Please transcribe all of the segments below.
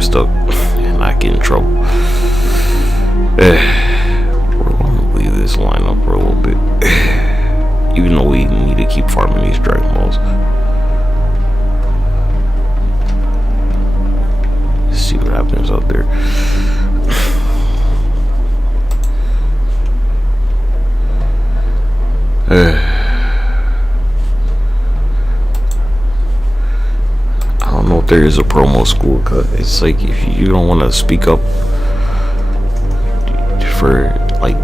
time stuck and not get in trouble. We're gonna leave this line up for a little bit, even though we need to keep farming these Dragon Balls. Let's see what happens out there. I don't know if there is a promo school cut. It's like if you don't want to speak up for like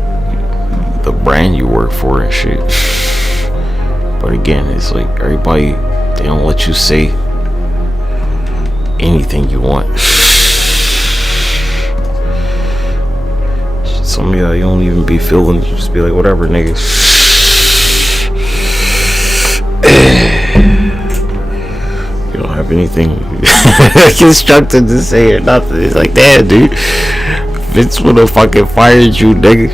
the brand you work for and shit. But again, it's like everybody, they don't let you say anything you want. Some of y'all, you don't even be feeling, just be like, whatever, nigga. You don't have anything constructive to say or nothing. It's like, damn, dude, Vince would have fucking fired you, nigga.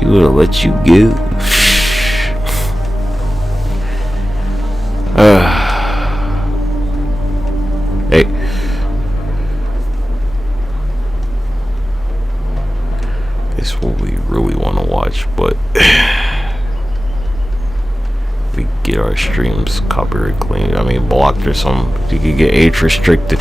You would have let you go. Hey. This is what we really want to watch, but we get our streams copyright clean. I mean, blocked or something. You could get age restricted.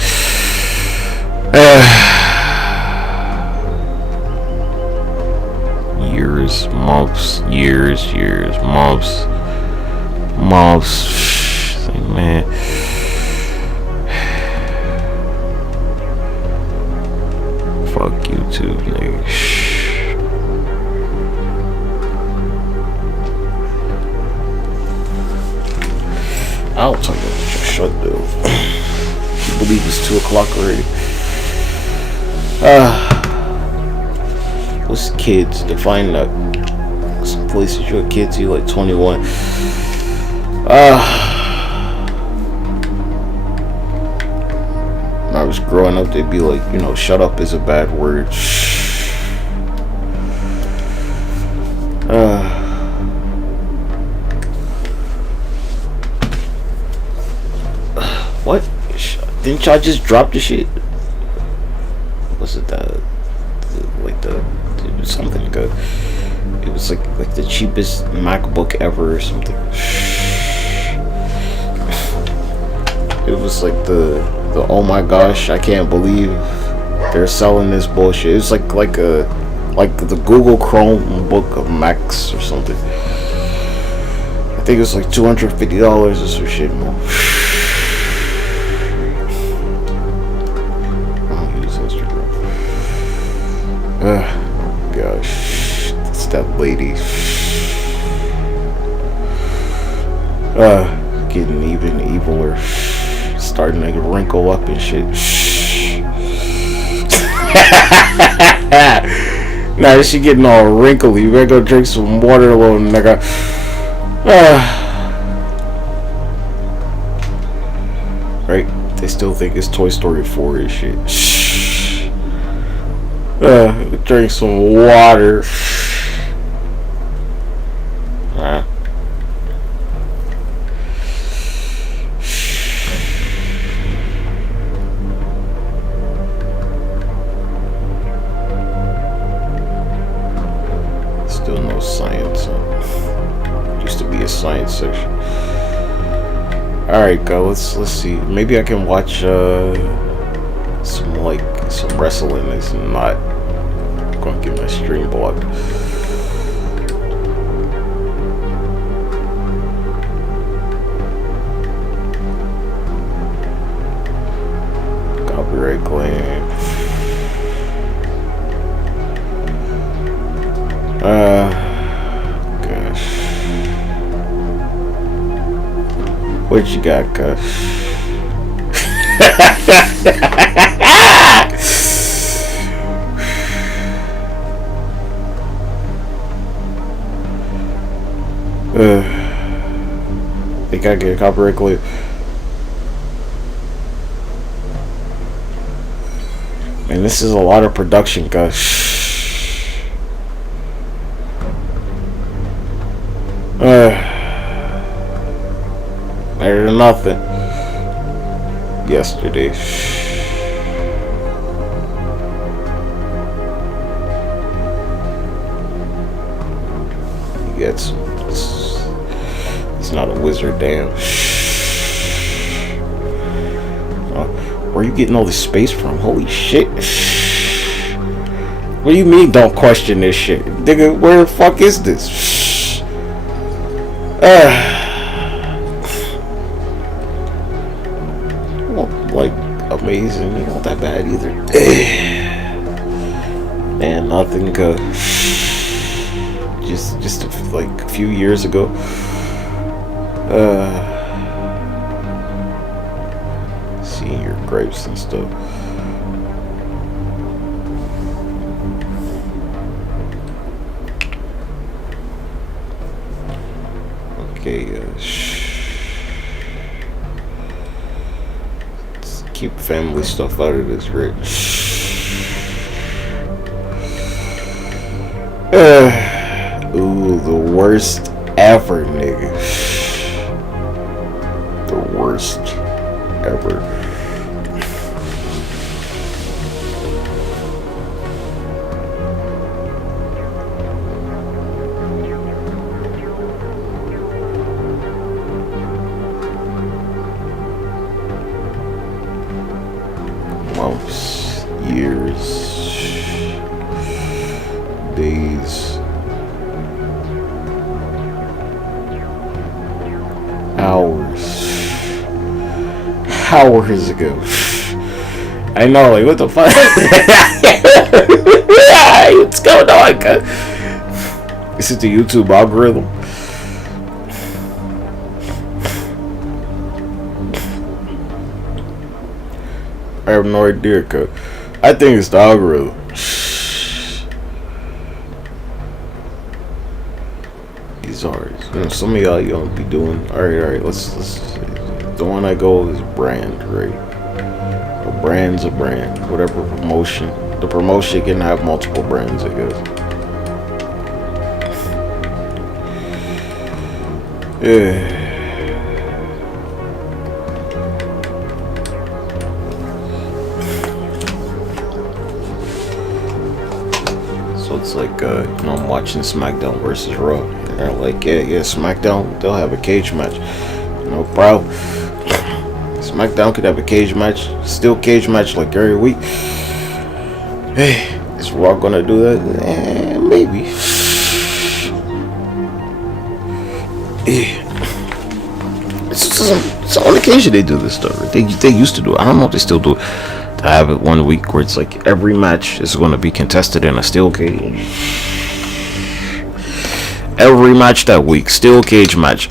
Years, months, months. Like, man. Fuck YouTube, nigga. I'll talk about your shut though. I believe it's 2 o'clock already. What's kids? Define that. Some places you're kids, you like 21. When I was growing up, they'd be like, you know, shut up is a bad word. What? Didn't y'all just drop the shit? Was it something good? It was like the cheapest MacBook ever or something. It was like the oh my gosh, I can't believe they're selling this bullshit. It's like the Google Chrome book of Macs or something. I think it was like $250 or some shit more. Gosh, it's that lady. Getting even eviler, starting to wrinkle up and shit. Nah, she getting all wrinkly. You better go drink some water, little nigga. Right? They still think it's Toy Story 4 and shit. Drink some water. Still no science. Used to be a science section. Alright, go. Let's see. Maybe I can watch some wrestling. It's not gonna get my stream blocked. Copyright claim. Gosh. What you got, cuz? Think I get a copyright clip. And this is a lot of production, guys. Better than nothing. Yesterday. He gets. It's not a wizard, damn. Where are you getting all this space from? Holy shit. What do you mean don't question this shit? Nigga, where the fuck is this? Well, like, amazing. You not that bad either. Man, nothing good. Just like a few years ago. Seeing your grapes and stuff. Okay, let's keep family stuff out of this, right? Ooh, the worst ever, nigga. The worst ever. Months, years, days, hours ago. I know, like, what the fuck? What's going on, cuz? This is the YouTube algorithm. I have no idea, cuz. I think it's the algorithm. These are, you know, some of y'all don't be doing. Alright, let's. The one I go is brand, right? A brand's a brand. Whatever promotion. The promotion can have multiple brands, I guess. Yeah. So it's like, you know, I'm watching SmackDown versus Raw. And they're like, yeah, SmackDown, they'll have a cage match. No problem. SmackDown could have a cage match, still cage match like every week. Hey, is Raw gonna do that? Maybe. It's on occasion they do this stuff. They used to do it. I don't know if they still do it. To have it one week where it's like every match is going to be contested in a steel cage. Every match that week, steel cage match.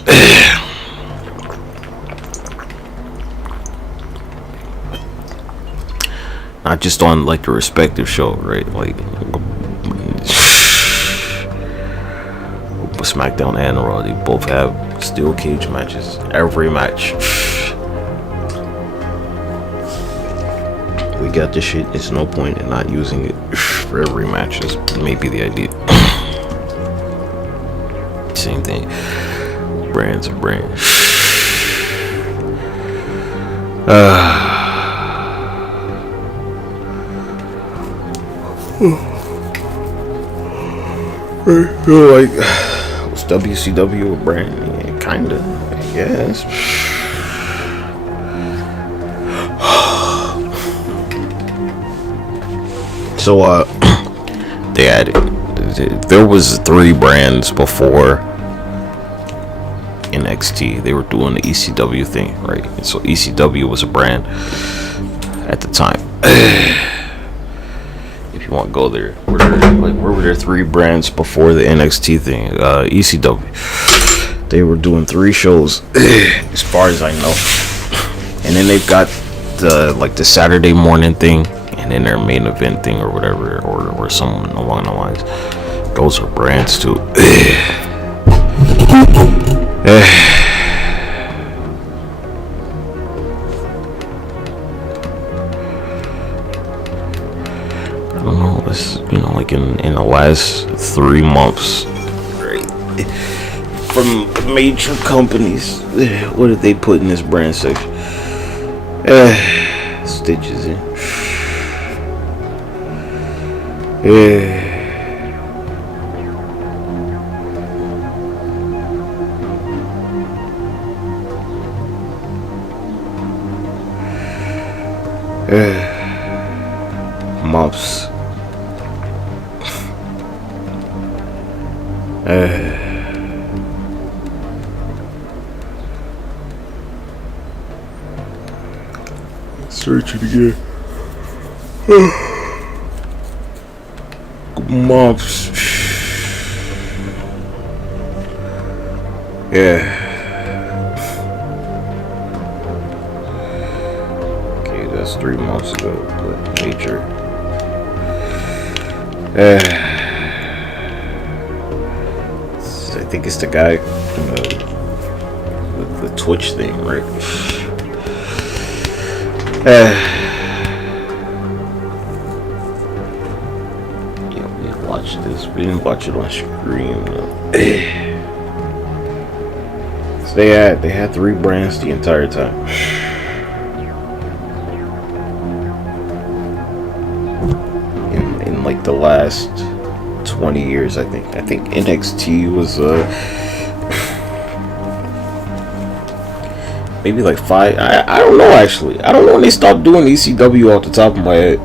Not just on like the respective show, right? Like SmackDown and Raw, they both have steel cage matches. Every match. We got this shit. It's no point in not using it for every match. Is maybe the idea. Same thing. Brands are brands. Like, was WCW a brand? Yeah, kinda, I guess. So, they added. There was 3 brands before NXT. They were doing the ECW thing, right? And so ECW was a brand at the time. If you want to go there, where were there 3 brands before the NXT thing? ECW. They were doing 3 shows, as far as I know. And then they've got the Saturday morning thing, and then their main event thing or whatever, or something along the lines. Those are brands too. I don't know. It's, you know, like in the last 3 months, right? from major companies. What did they put in this brand section? Stitches in. Mops. Search it again. Mops. Yeah. Okay, that's 3 months ago. But major. I think it's the guy from the Twitch thing, right? Yeah, we watched this. We didn't watch it on screen. So they had 3 brands the entire time. In like the last 20 years, I think NXT was maybe like 5. I don't know, actually. I don't know when they stopped doing ECW off the top of my head.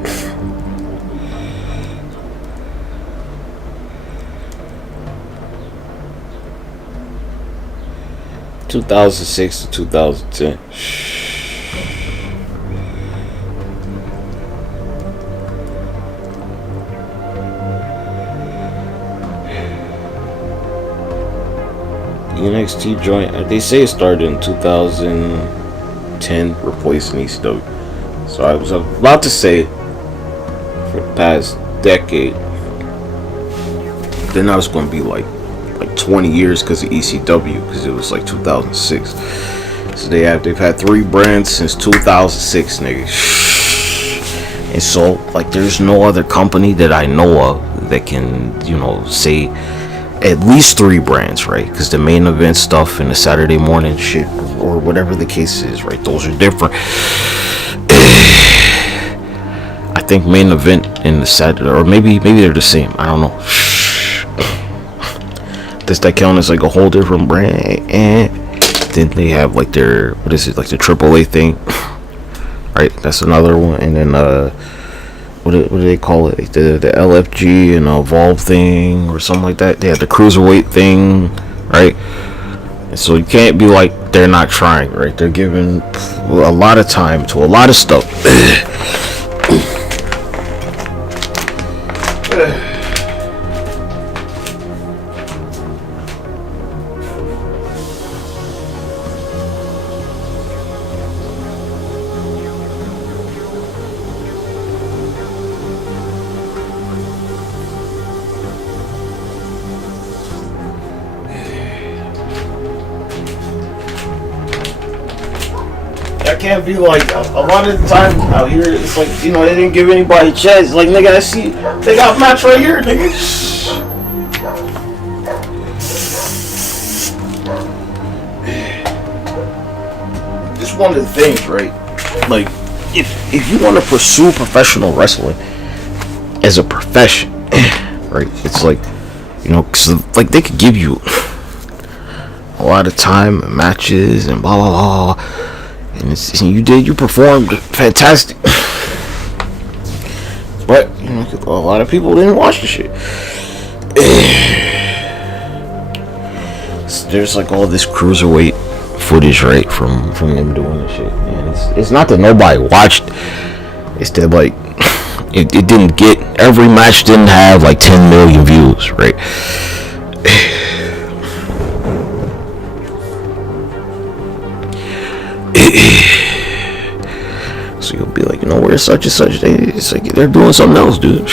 (2006 to 2010). NXT joint, they say it started in 2010, replacing ECW. So I was about to say for the past decade. Then I was going to be like 20 years because of ECW, because it was like 2006. So they've had 3 brands since 2006, nigga. And so like there's no other company that I know of that can, say at least 3 brands, right? Because the main event stuff and the Saturday morning shit, or whatever the case is, right? Those are different. I think main event and the Saturday, or maybe they're the same. I don't know. Does that count as like a whole different brand? And then they have like their, what is it, like the AAA thing, right? That's another one. And then what do they call it? Like the LFG and Evolve thing or something like that. They have the cruiserweight thing, right? And so you can't be like they're not trying, right? They're giving a lot of time to a lot of stuff. I can't be like, a lot of the time out here, it's like, they didn't give anybody a chance. Like, nigga, I see, they got a match right here, nigga. It's one of the things, right? Like, if you want to pursue professional wrestling as a profession, right? It's like, cause like they could give you a lot of time and matches and blah blah blah. And you performed fantastic. But, a lot of people didn't watch the shit. So there's like all this cruiserweight footage, right, from them doing this shit. And it's not that nobody watched. It's that like it didn't get, every match didn't have like 10 million views, right? So you'll be like, where's such and such? It's like they're doing something else, dude.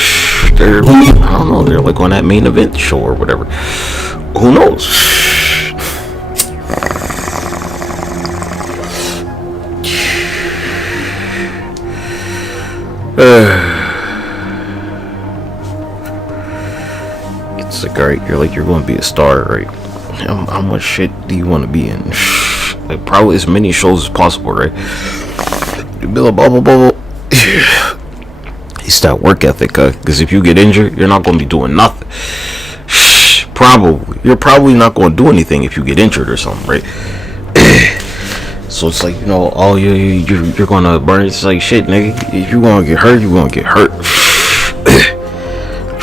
They're, I don't know, they're like on that main event show or whatever. Who knows? It's like, alright, you're going to be a star, right? how much shit do you want to be in? Like, probably as many shows as possible, right? You be like, blah, blah, blah, blah. It's that work ethic, because if you get injured, you're not going to be doing nothing. Probably. You're probably not going to do anything if you get injured or something, right? So it's like, you know, oh, you're going to burn. It's like, shit, nigga. If you're going to get hurt, you're going to get hurt.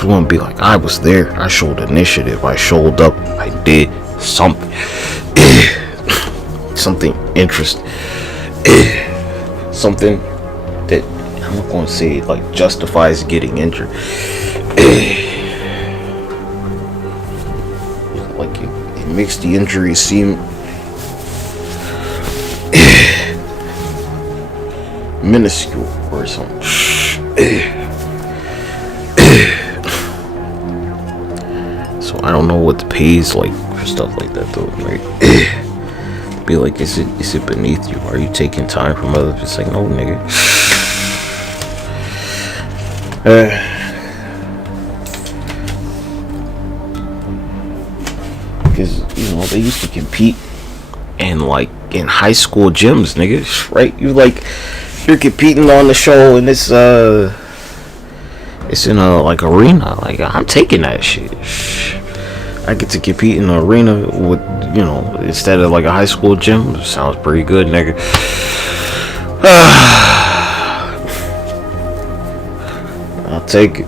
You want to be like, I was there. I showed initiative. I showed up. I did something. Something interesting. Something that I'm not going to say like justifies getting injured. Like it makes the injury seem minuscule or something. So I don't know what the pay is like for stuff like that though. Like, be like, is it beneath you? Are you taking time from others? It's like, no, nigga. Because you know they used to compete in like in high school gyms, nigga. Right? You're competing on the show and it's in a like arena. Like, I'm taking that shit. I get to compete in an arena with, you know, instead of like a high school gym. It sounds pretty good, nigga. I'll take it.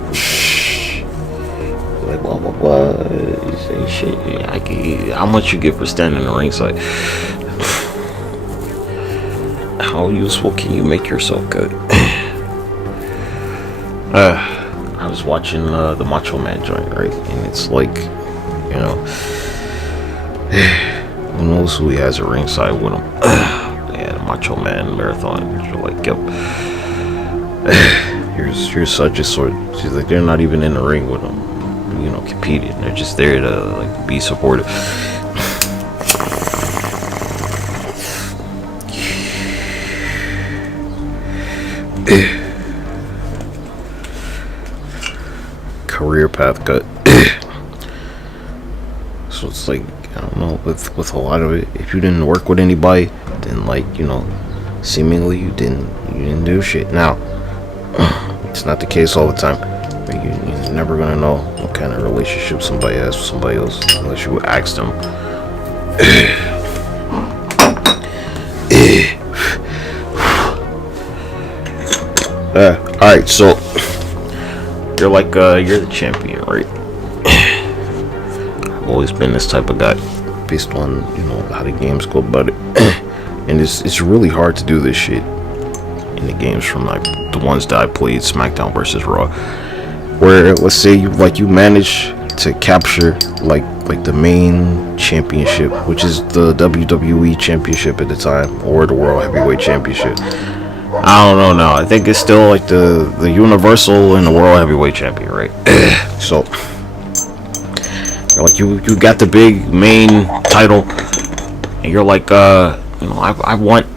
Like, blah blah blah. You say shit. Yeah, how much you get for standing in the ringside? How useful can you make yourself good? I was watching the Macho Man joint, right? And it's like, you know, who knows who he has a ringside with him? They had a Macho Man marathon. You're like, yep. Here's such a sort. She's like, they're not even in the ring with him, you know, competing. They're just there to like be supportive. Career path cut. So it's like, I don't know, with a lot of it, if you didn't work with anybody, then like, you know, seemingly you didn't do shit. Now, it's not the case all the time. But you're never gonna know what kind of relationship somebody has with somebody else unless you ask them. Alright, so you're like you're the champion, right? I've always been this type of guy based on, you know, how the games go about it. And it's really hard to do this shit in the games from like the ones that I played, SmackDown versus Raw, where let's say you manage to capture like the main championship, which is the WWE championship at the time, or the World Heavyweight Championship. I don't know now. I think it's still like the Universal and the World Heavyweight Champion, right? So, like you got the big main title, and you're like, you know, I want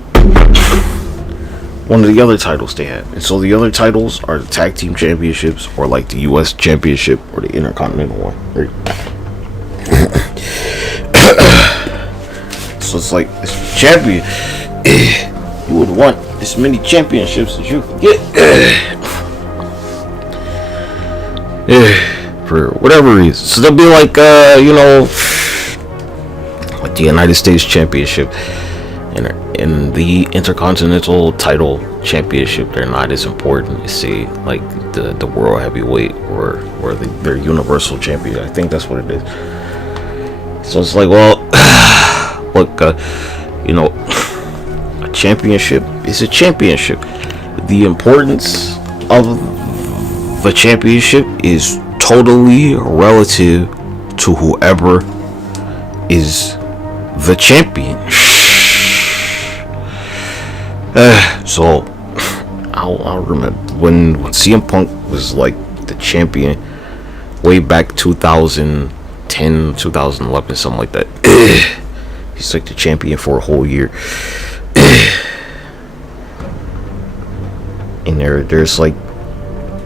one of the other titles they have. And so the other titles are the tag team championships, or like the US championship, or the Intercontinental one, right? So it's like, it's champion. You would want as many championships as you can get. For whatever reason. So they'll be like, you know, like the United States Championship and the Intercontinental Title Championship. They're not as important as, say, like the World Heavyweight or their Universal Champion. I think that's what it is. So it's like, well, look, you know, a championship is a championship. The importance of the championship is totally relative to whoever is the champion. So I'll remember when CM Punk was like the champion way back 2010, 2011, something like that. He's like the champion for a whole year. And there's like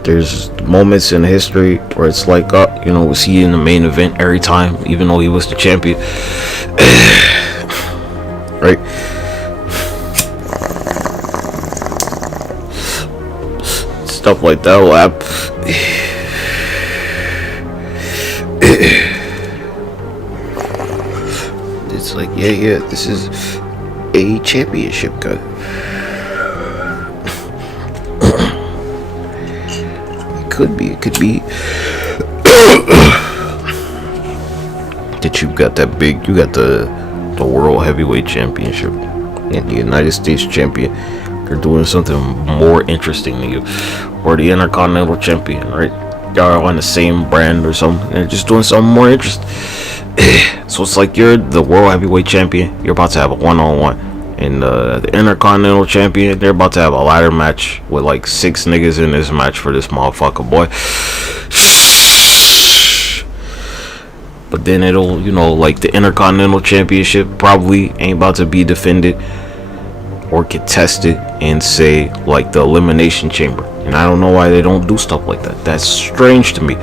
There's moments in history where it's like, you know, was he in the main event every time, even though he was the champion? Right? Stuff like that will happen. It's like, yeah, this is a championship cut. It could be that you got the world heavyweight championship and the United States champion. They're doing something more interesting than you, or the Intercontinental champion, right? Y'all are on the same brand or something. They're just doing something more interesting. So it's like you're the world heavyweight champion. You're about to have a one-on-one. And the Intercontinental champion, they're about to have a ladder match with like 6 niggas in this match for this motherfucker, boy. But then it'll, you know, like the Intercontinental championship probably ain't about to be defended or contested in, say, like the Elimination Chamber. And I don't know why they don't do stuff like that. That's strange to me.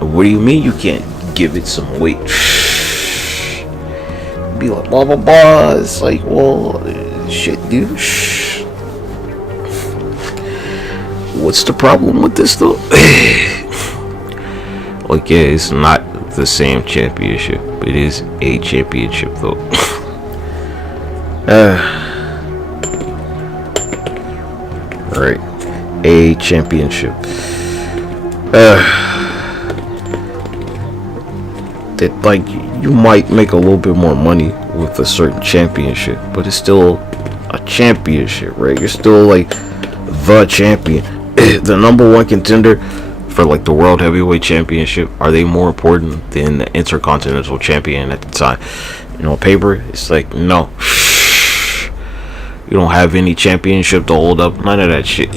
What do you mean you can't give it some weight? Be like, blah blah blah. It's like, well, shit, dude. What's the problem with this though? Like, yeah, it's not the same championship. It is a championship though. Right, a championship. That, like, you might make a little bit more money with a certain championship, but it's still a championship, right? You're still like the champion. The number one contender for like the world heavyweight championship. Are they more important than the Intercontinental champion at the time? You know, paper, it's like, no. You don't have any championship to hold up. None of that shit.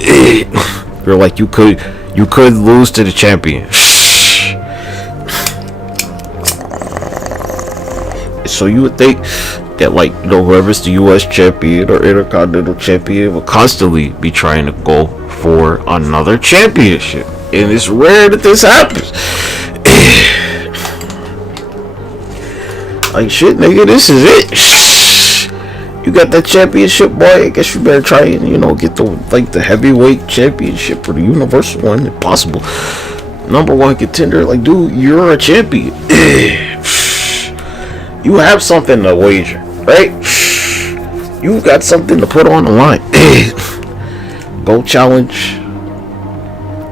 You're like, you could lose to the champion. So you would think that, like, you know, whoever's the US champion or Intercontinental champion will constantly be trying to go for another championship. And it's rare that this happens. Like, shit, nigga, this is it. You got that championship, boy. I guess you better try and, you know, get the heavyweight championship or the universal one if possible. Number one contender, like, dude, you're a champion. You have something to wager, right? You got something to put on the line. Go challenge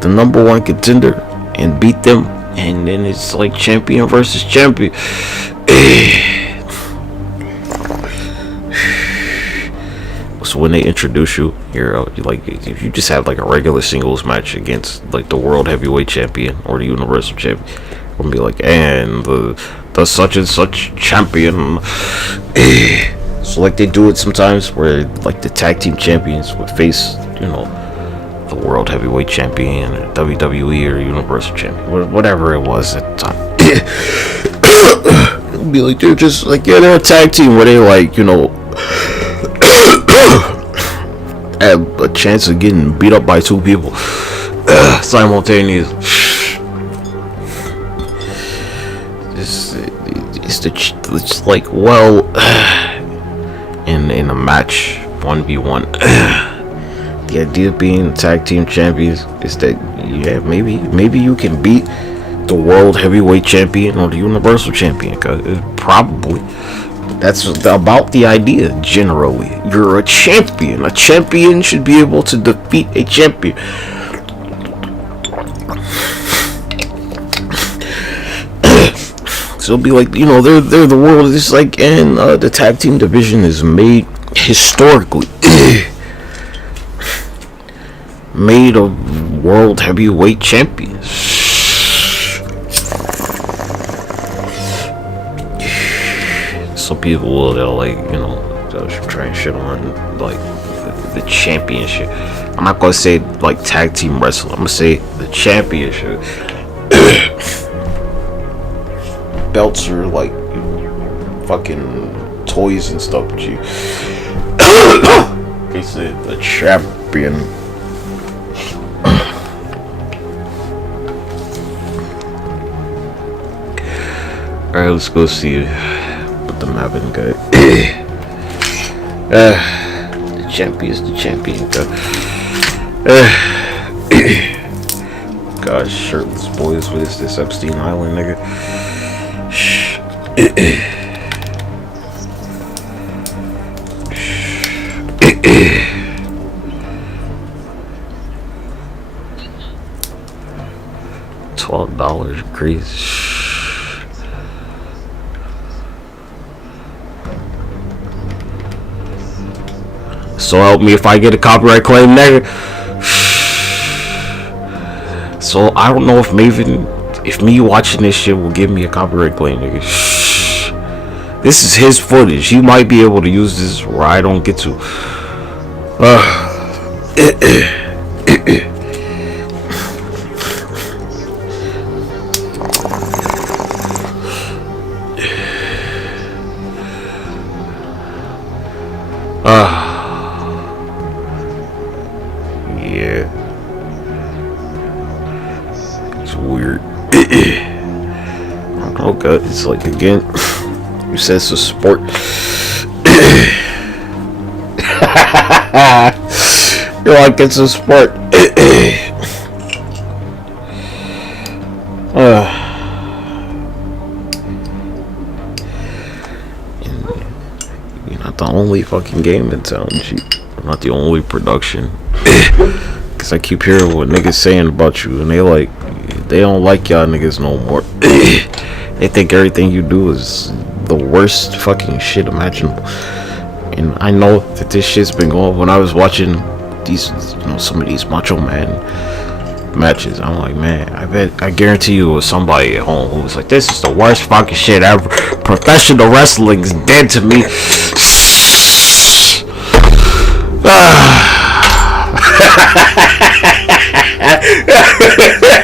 the number one contender and beat them, and then it's like champion versus champion. So when they introduce you, you're like, if you just have like a regular singles match against like the world heavyweight champion or the universal champion, I'm gonna be like, and the such and such champion. So like they do it sometimes where like the tag team champions would face, you know, the world heavyweight champion or WWE or universal champion, whatever it was at the time. It'd be like, they're just like, yeah, they're a tag team where they, like, you know, have a chance of getting beat up by 2 people simultaneously. It's like, well, in a match 1v1, the idea of being tag team champions is that, yeah, maybe you can beat the world heavyweight champion or the universal champion, cause probably that's about the idea. Generally, you're a champion should be able to defeat a champion. So it'll be like, you know, they're the world. It's like, and the tag team division is made historically made of world heavyweight champions. Some people they'll like, you know, they'll try and shit on like the championship. I'm not gonna say like tag team wrestling. I'm gonna say the championship. Belts are like fucking toys and stuff, but you they said the champion Alright, let's go see what the Mavin got. The champion is the champion. Gosh, shirtless boys. What is this? Epstein Island, nigga? $12, crazy. So help me if I get a copyright claim, nigga. So I don't know if if me watching this shit will give me a copyright claim, nigga. This is his footage. He might be able to use this where I don't get to. Yeah. It's weird. Oh god, it's like again. You said it's a sport. You're like it's a sport. You're not the only fucking game in town, G. Not the only production. Cause I keep hearing what niggas saying about you, and they don't like y'all niggas no more. They think everything you do is the worst fucking shit imaginable. And I know that this shit's been going. When I was watching these, some of these Macho Man matches, I'm like, man, I guarantee you it was somebody at home who was like, this is the worst fucking shit ever. Professional wrestling is dead to me.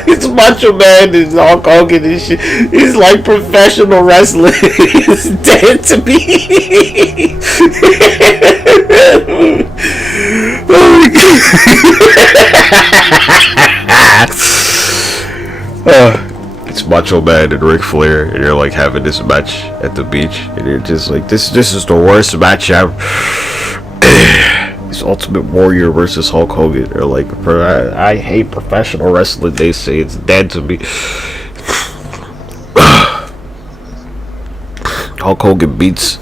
It's Macho Man and Hulk Hogan and shit. It's like professional wrestling is dead to me. It's Macho Man and Ric Flair, and they're like having this match at the beach, and they're just like, this is the worst match ever. It's Ultimate Warrior versus Hulk Hogan. They're like, I hate professional wrestling. They say it's dead to me. Hulk Hogan beats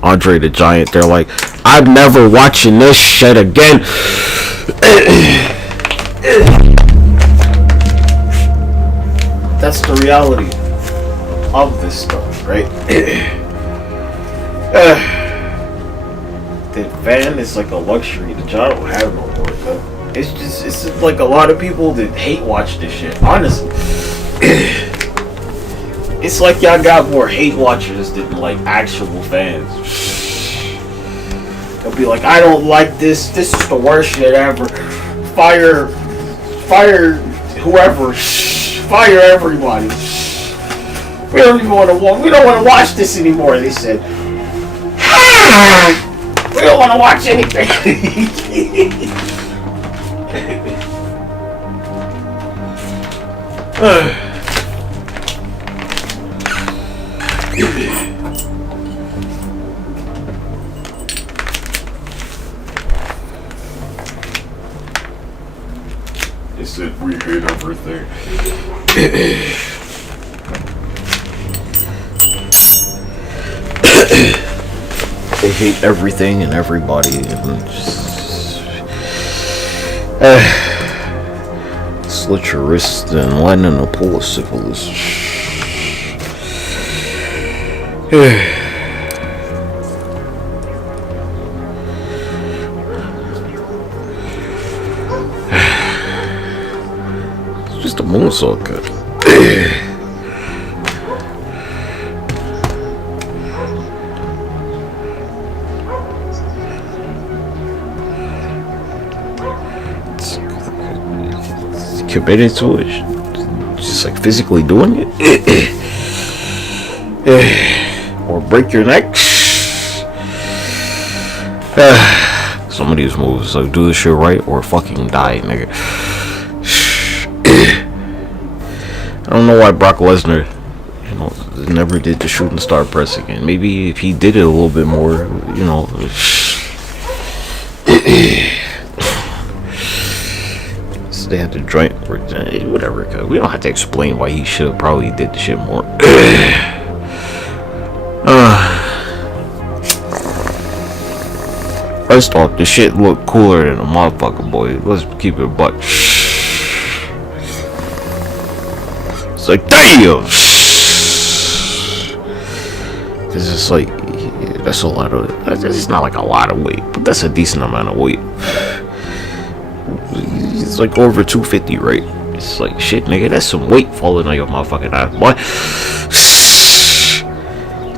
Andre the Giant. They're like, I'm never watching this shit again. That's the reality of this stuff, right? The fan is like a luxury that y'all don't have no more, though. It's just like a lot of people that hate watch this shit, honestly. It's like y'all got more hate watchers than like actual fans. They'll be like, I don't like this is the worst shit ever. Fire whoever, fire everybody. We don't want to watch this anymore, they said. We don't want to watch anything. They said we hate everything. They hate everything and everybody, and slit your wrist and land in a pool of syphilis. It's just a moonsault cut. Committed to it, just like physically doing it, or break your neck. Some of these moves, like do this shit right or fucking die, nigga. I don't know why Brock Lesnar you know, never did the shooting star press again. Maybe if he did it a little bit more, you know. So they had the joint, whatever. We don't have to explain why he should have probably did the shit more. First off, the shit looked cooler than a motherfucker, boy. Let's keep it a buck. It's like, damn! It's just like, that's a lot of, it's not like a lot of weight, but that's a decent amount of weight. It's like over 250, right? It's like, shit, nigga, that's some weight falling on your motherfucking ass, boy.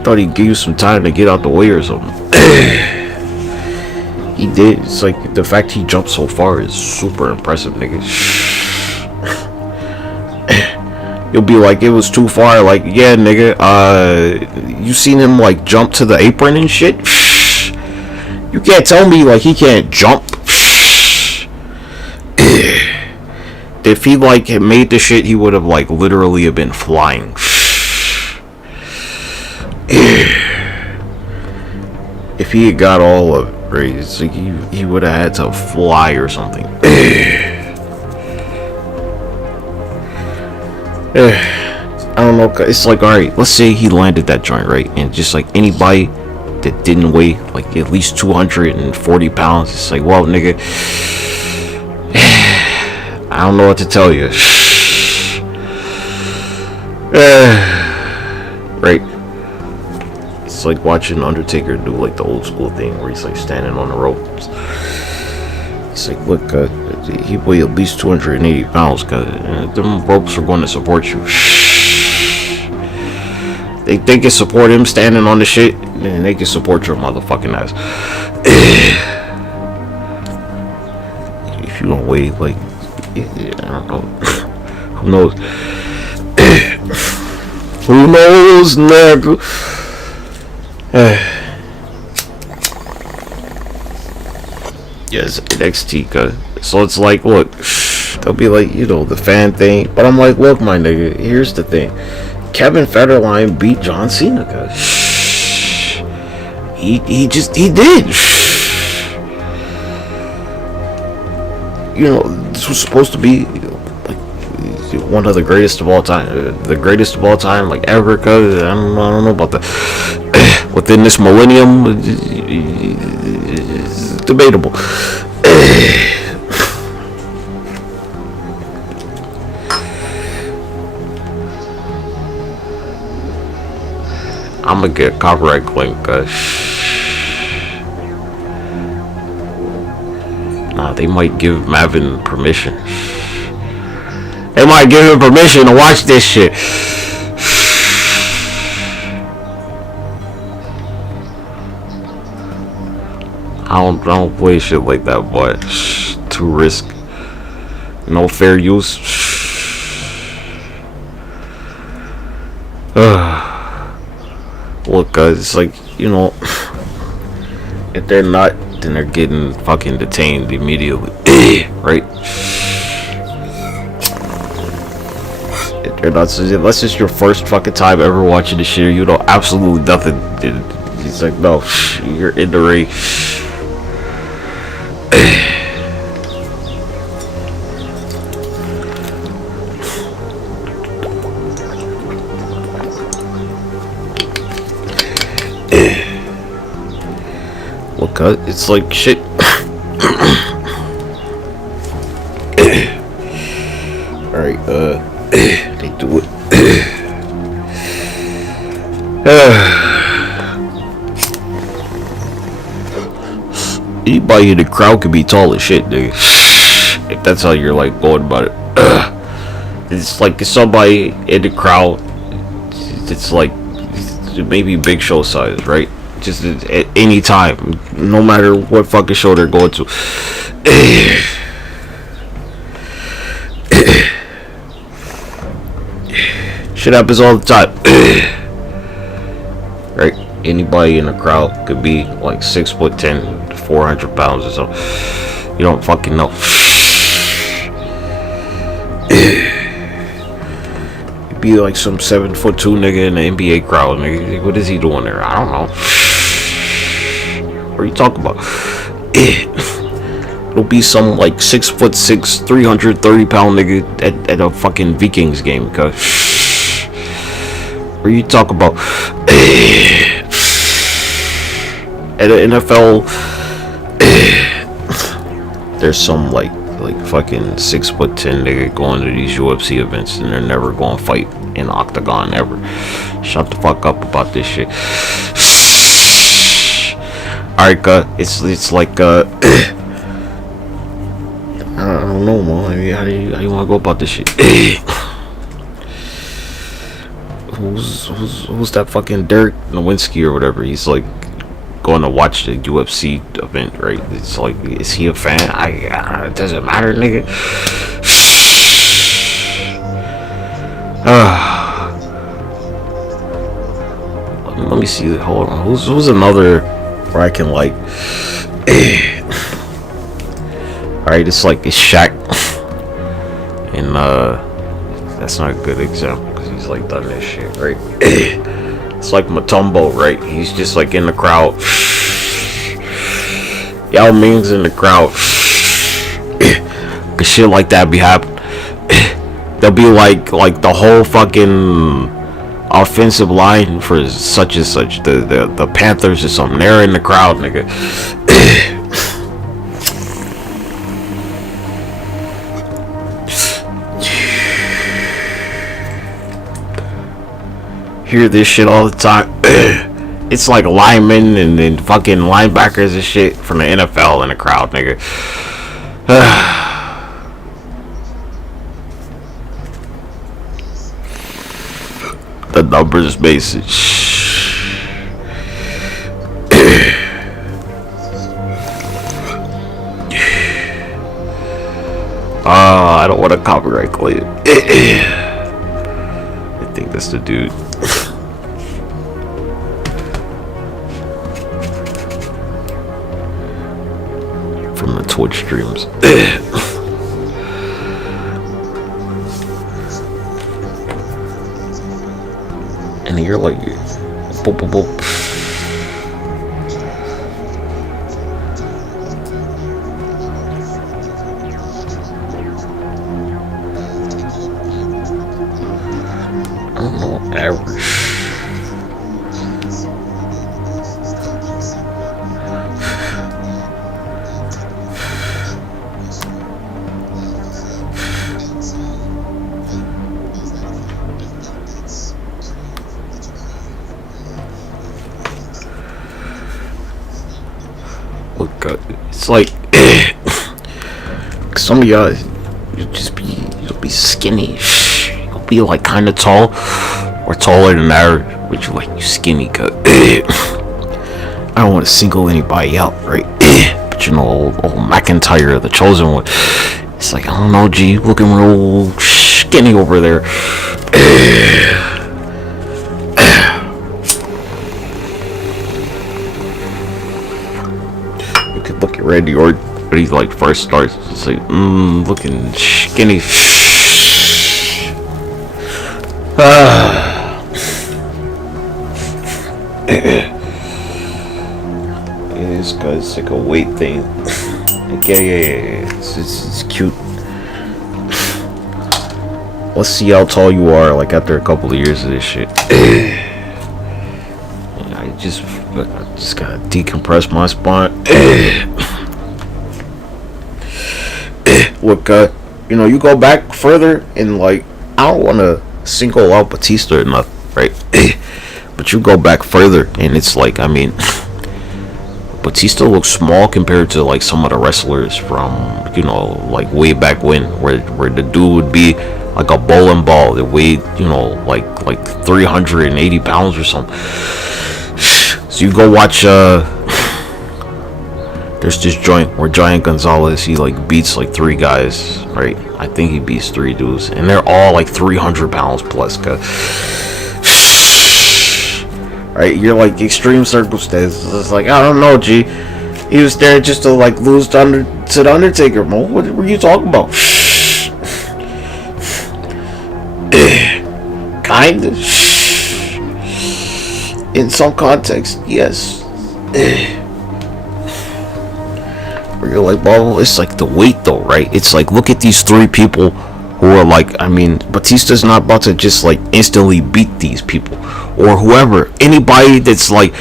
Thought he'd give you some time to get out the way or something. He did. It's like, the fact he jumped so far is super impressive, nigga. You'll be like, it was too far. Like, yeah, nigga, you seen him like jump to the apron and shit? You can't tell me like he can't jump. If he like had made the shit, he would have like literally have been flying. If he had got all of it, right, it's like he would have had to fly or something. I don't know. It's like, all right, let's say he landed that joint, right, and just like anybody that didn't weigh like at least 240 pounds, it's like, well, nigga, I don't know what to tell you. Right. It's like watching Undertaker do like the old school thing where he's like standing on the ropes. It's like, look, he weighed at least 280 pounds, cause them ropes are going to support you. They can support him standing on the shit, and they can support your motherfucking ass. If you don't weigh like, I don't know, who knows? Who knows, nigga? Yes, NXT, cuz. So it's like, look, they'll be like, you know, the fan thing. But I'm like, look, my nigga, here's the thing. Kevin Federline beat John Cena, cuz. He did. You know, this was supposed to be like one of the greatest of all time. The greatest of all time, like ever, cuz. I don't know about the within this millennium. It's debatable. I'm gonna get a copyright claim, cuz. Nah, they might give Mavin permission. They might give him permission to watch this shit. I don't play shit like that, boy. Too risk. No fair use. Look, guys, it's like, you know, if they're not, then they're getting fucking detained immediately. Right? If they're not, unless it's your first fucking time ever watching this shit, you know absolutely nothing. He's like, no, you're in the ring. Look, it's like shit. Alright, they do it. Anybody in the crowd can be tall as shit, dude. If that's how you're like going about it. It's like somebody in the crowd, it's like maybe Big Show size, right? Just at any time, no matter what fucking show they're going to. Shit happens all the time. Right? Anybody in the crowd could be like 6'10", 400 pounds or something. You don't fucking know. You'd be like some 7'2" nigga in the NBA crowd, nigga. What is he doing there? I don't know. What are you talking about? It'll be some like 6'6", 330-pound nigga at a fucking Vikings game, cuz. What are you talking about? At the NFL, there's some like fucking 6'10" nigga going to these UFC events and they're never going to fight in octagon ever. Shut the fuck up about this shit. Alright, it's like I don't know, man. I mean, how do you want to go about this shit? Who's that fucking Derek Nowinski or whatever? He's like going to watch the UFC event, right? It's like, is he a fan? It doesn't matter, nigga. Let me see. Hold on. Who's another where I can like? All right, it's Shaq, and that's not a good example because he's like done this shit, right? It's like Mutombo, right? He's just like in the crowd. Yao Ming's in the crowd. Cause shit like that be happening. They'll be like the whole fucking offensive line for such and such, the Panthers or something. They're in the crowd, nigga. Hear this shit all the time. It's like linemen and then fucking linebackers and shit from the NFL in the crowd, nigga. The numbers message. I don't want to copyright claim. I think that's the dude. From the Twitch streams. And you're like, boop, boop, boop. I don't know, average. It's like some of y'all, you'll be skinny. You'll be like kind of tall or taller than average, but you like you skinny cut. I don't want to single anybody out, right? But you know, old McIntyre, the chosen one. It's like, I don't know, G, you looking real skinny over there. Look at Randy Orton when he like first starts. It's like, looking skinny. It's cause it's like a weight thing. Like, yeah. It's cute. Let's see how tall you are like after a couple of years of this shit. I just gotta decompress my spine. Look, you know, you go back further and like, I don't want to single out Batista enough, right? But you go back further and it's like, I mean, Batista looks small compared to like some of the wrestlers from, you know, like way back when, where the dude would be like a bowling ball that weighed, you know, like 380 pounds or something. So you go watch, there's this joint where Giant Gonzalez, he like beats like 3 guys, right? I think he beats 3 dudes, and they're all like 300 pounds plus, right? You're like extreme circumstances. It's like, I don't know, G. He was there just to like lose to the Undertaker, Mo. What were you talking about? Kinda. In some context, yes. Where you're like, well, it's like the weight though, right? It's like, look at these three people who are like, I mean, Batista's not about to just like instantly beat these people or whoever. Anybody that's like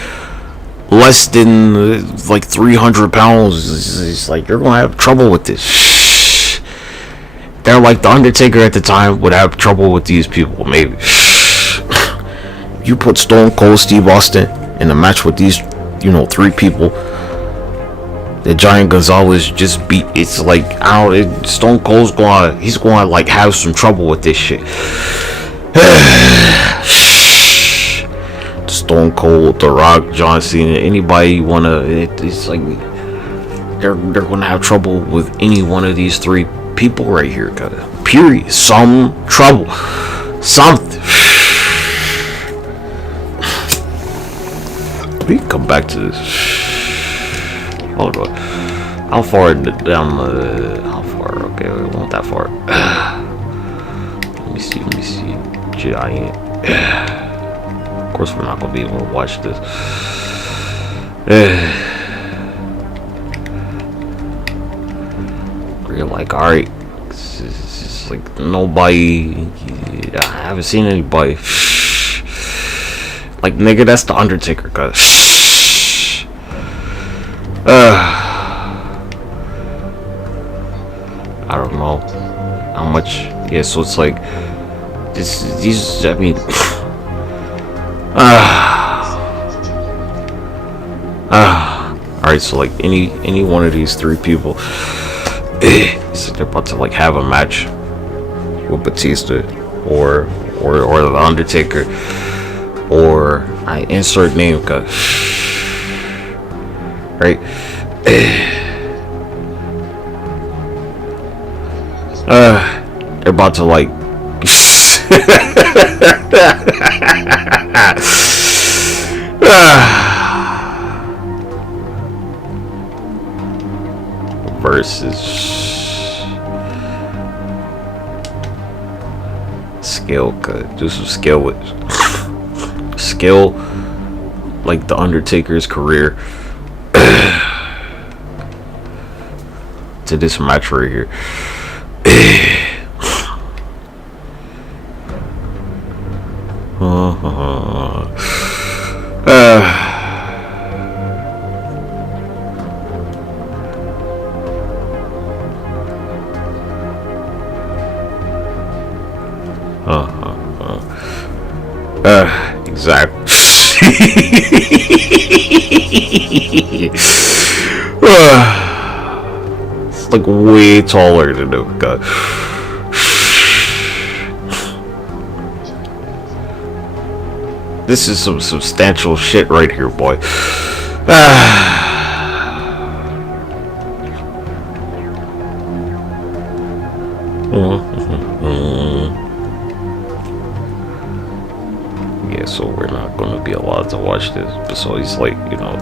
less than like 300 pounds is like, you're gonna have trouble with this. They're like, the Undertaker at the time would have trouble with these people, maybe. You put Stone Cold Steve Austin in a match with these, you know, three people that Giant Gonzalez just beat. It's like, I don't, Stone Cold's he's going to like have some trouble with this shit. Stone Cold, The Rock, John Cena, anybody you wanna, it's like they're gonna have trouble with any one of these three people right here. Period. Some trouble. Something. We can come back to this. Hold on. How far down how far? Okay, we won't that far. Let me see. Giant. Of course, we're not gonna be able to watch this. We're like, alright. It's like nobody. I haven't seen anybody. Like, nigga, that's the Undertaker, cuz. I don't know how much. Yeah, so it's like these. I mean, all right. So like any one of these three people, they're about to like have a match with Batista or the Undertaker, or I insert name, cuz. Right. They're about to like versus skill, cut. Do some skill with skill, like the Undertaker's career. To this match right here. Exactly. It's like way taller than the guy. This is some substantial shit right here, boy. Yeah, so we're not gonna be allowed to watch this. But so he's like, you know,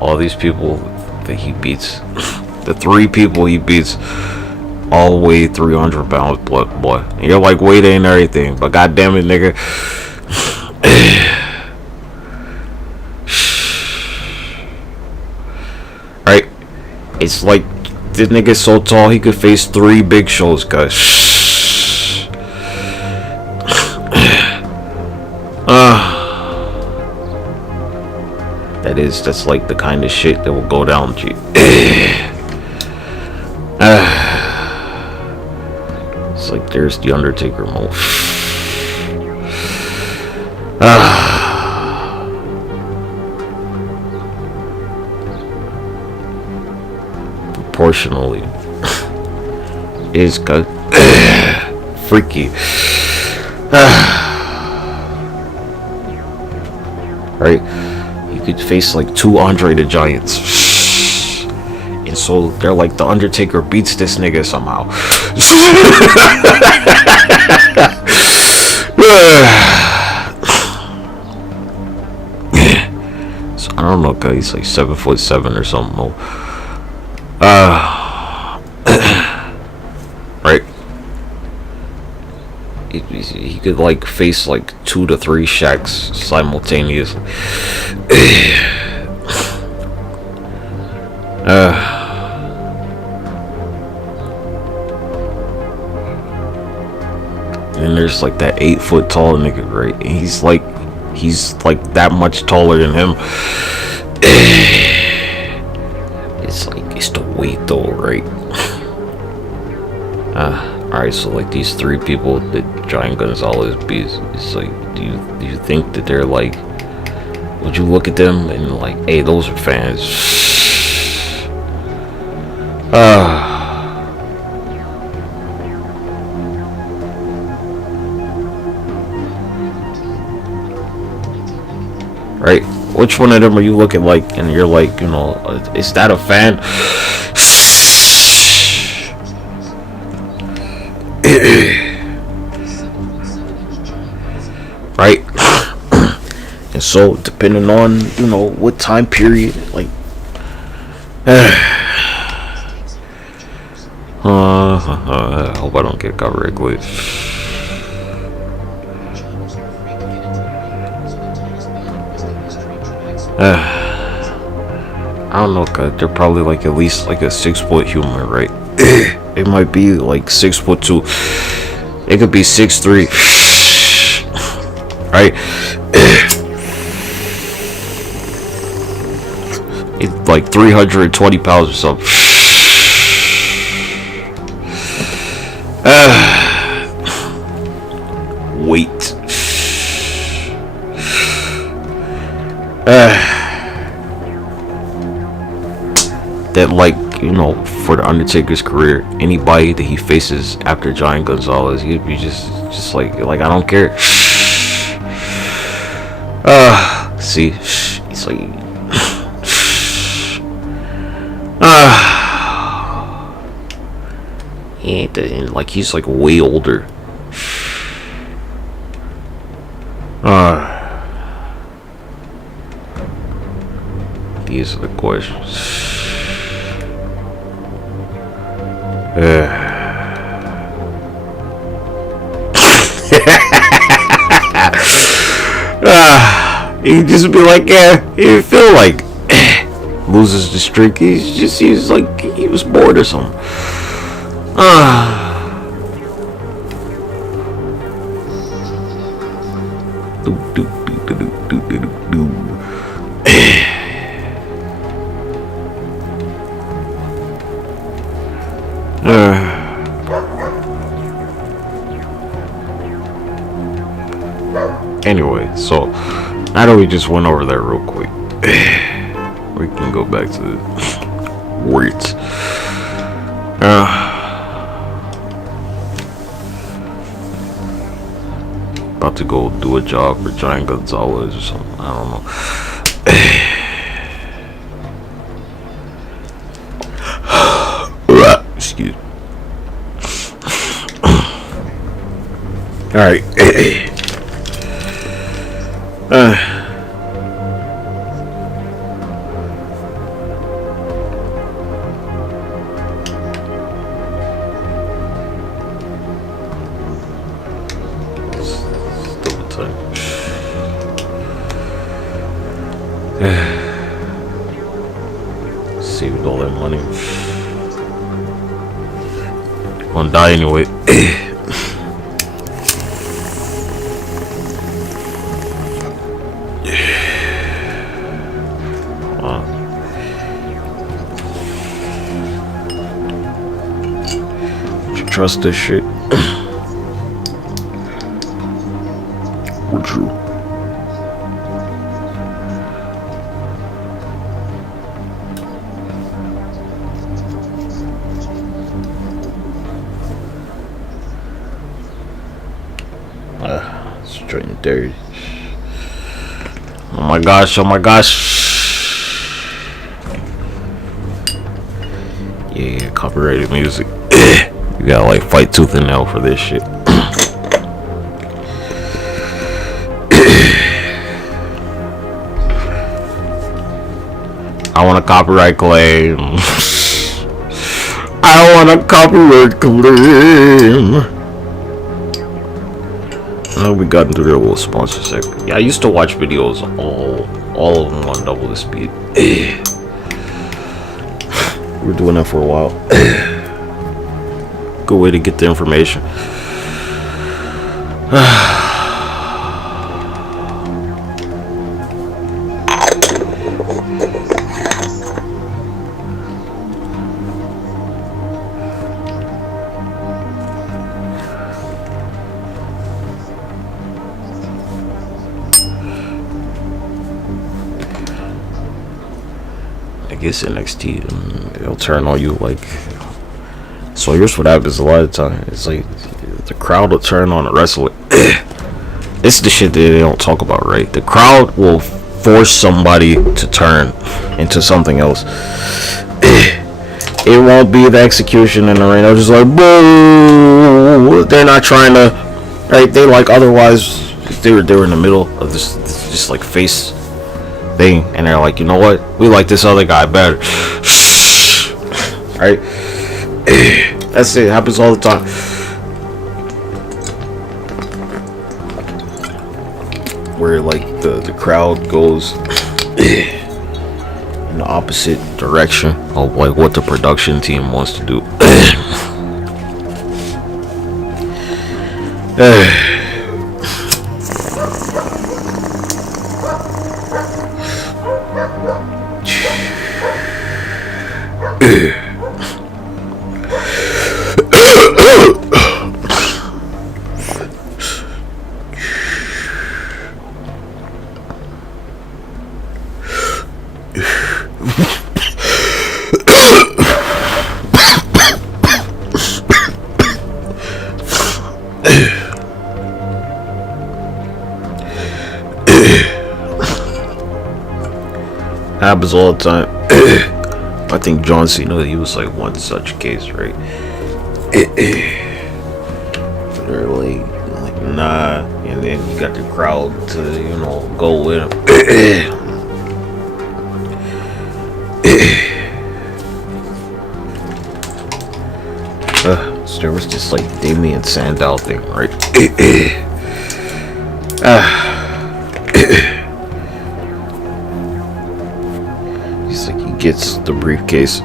all these people that he beats, the three people he beats, all weigh 300 pounds, boy. And you're like, weight ain't everything, but goddamn it, nigga. Right? It's like this nigga's so tall he could face 3 Big Shows, guys. That's like the kind of shit that will go down, G. It's like there's the Undertaker mode. Proportionally is good. Freaky. Right? You could face like 2 Andre the Giants. And so they're like, the Undertaker beats this nigga somehow. So I don't know, guys. He's like 7'7" or something. Right? he could like face like 2 to 3 shacks simultaneously. And there's like that 8 foot tall nigga, right? And he's like that much taller than him. It's like, it's the weight though, right? Alright, so like these 3 people that Giant Gonzalez beats, it's like, do you think that they're like, would you look at them and like, hey, those are fans? Right? Which one of them are you looking like and you're like, you know, is that a fan? Right? And so depending on, you know, what time period, like I hope I don't get copyright glitch. I don't know, cause they're probably like at least like a 6 foot human, right? It might be like 6'2". It could be 6'3", right? It's like 320 pounds or something. Weight. That, like, you know, for the Undertaker's career, anybody that he faces after Giant Gonzalez, he'd be just like I don't care. See, he's like, he ain't that, like, he's like way older. These are the questions. He just be like, yeah, he feel like loses the streak. He's like he was bored or something. Anyway, so now that we just went over that real quick, we can go back to the words. About to go do a job for Giant Gonzalez or something. I don't know. Excuse me. All right. Saved all that money. Gonna die anyway. Trust this shit. Would you? Straight and dirty. Oh my gosh, oh my gosh. Yeah, copyrighted music. You gotta like fight tooth and nail for this shit. I want a copyright claim. I want a copyright claim. We got into their little sponsor segment. Yeah, I used to watch videos all of them on double the speed. We were doing that for a while. Good way to get the information. I guess NXT, it'll turn on you like. So here's what happens a lot of the time. It's like the crowd will turn on the wrestler. It's the shit that they don't talk about, right? The crowd will force somebody to turn into something else. It won't be the execution in the ring. They're just like, boo. They're not trying to, right? They like, otherwise they were in the middle of this just like face thing, and they're like, you know what? We like this other guy better. Right? That's it. It happens all the time. Where like the crowd goes in the opposite direction of like what the production team wants to do. Happens all the time. I think John Cena, he was like one such case, right? They're like nah, and then you got the crowd to, you know, go with him. So there was this like Damien Sandow thing, right? He's like, he gets the briefcase,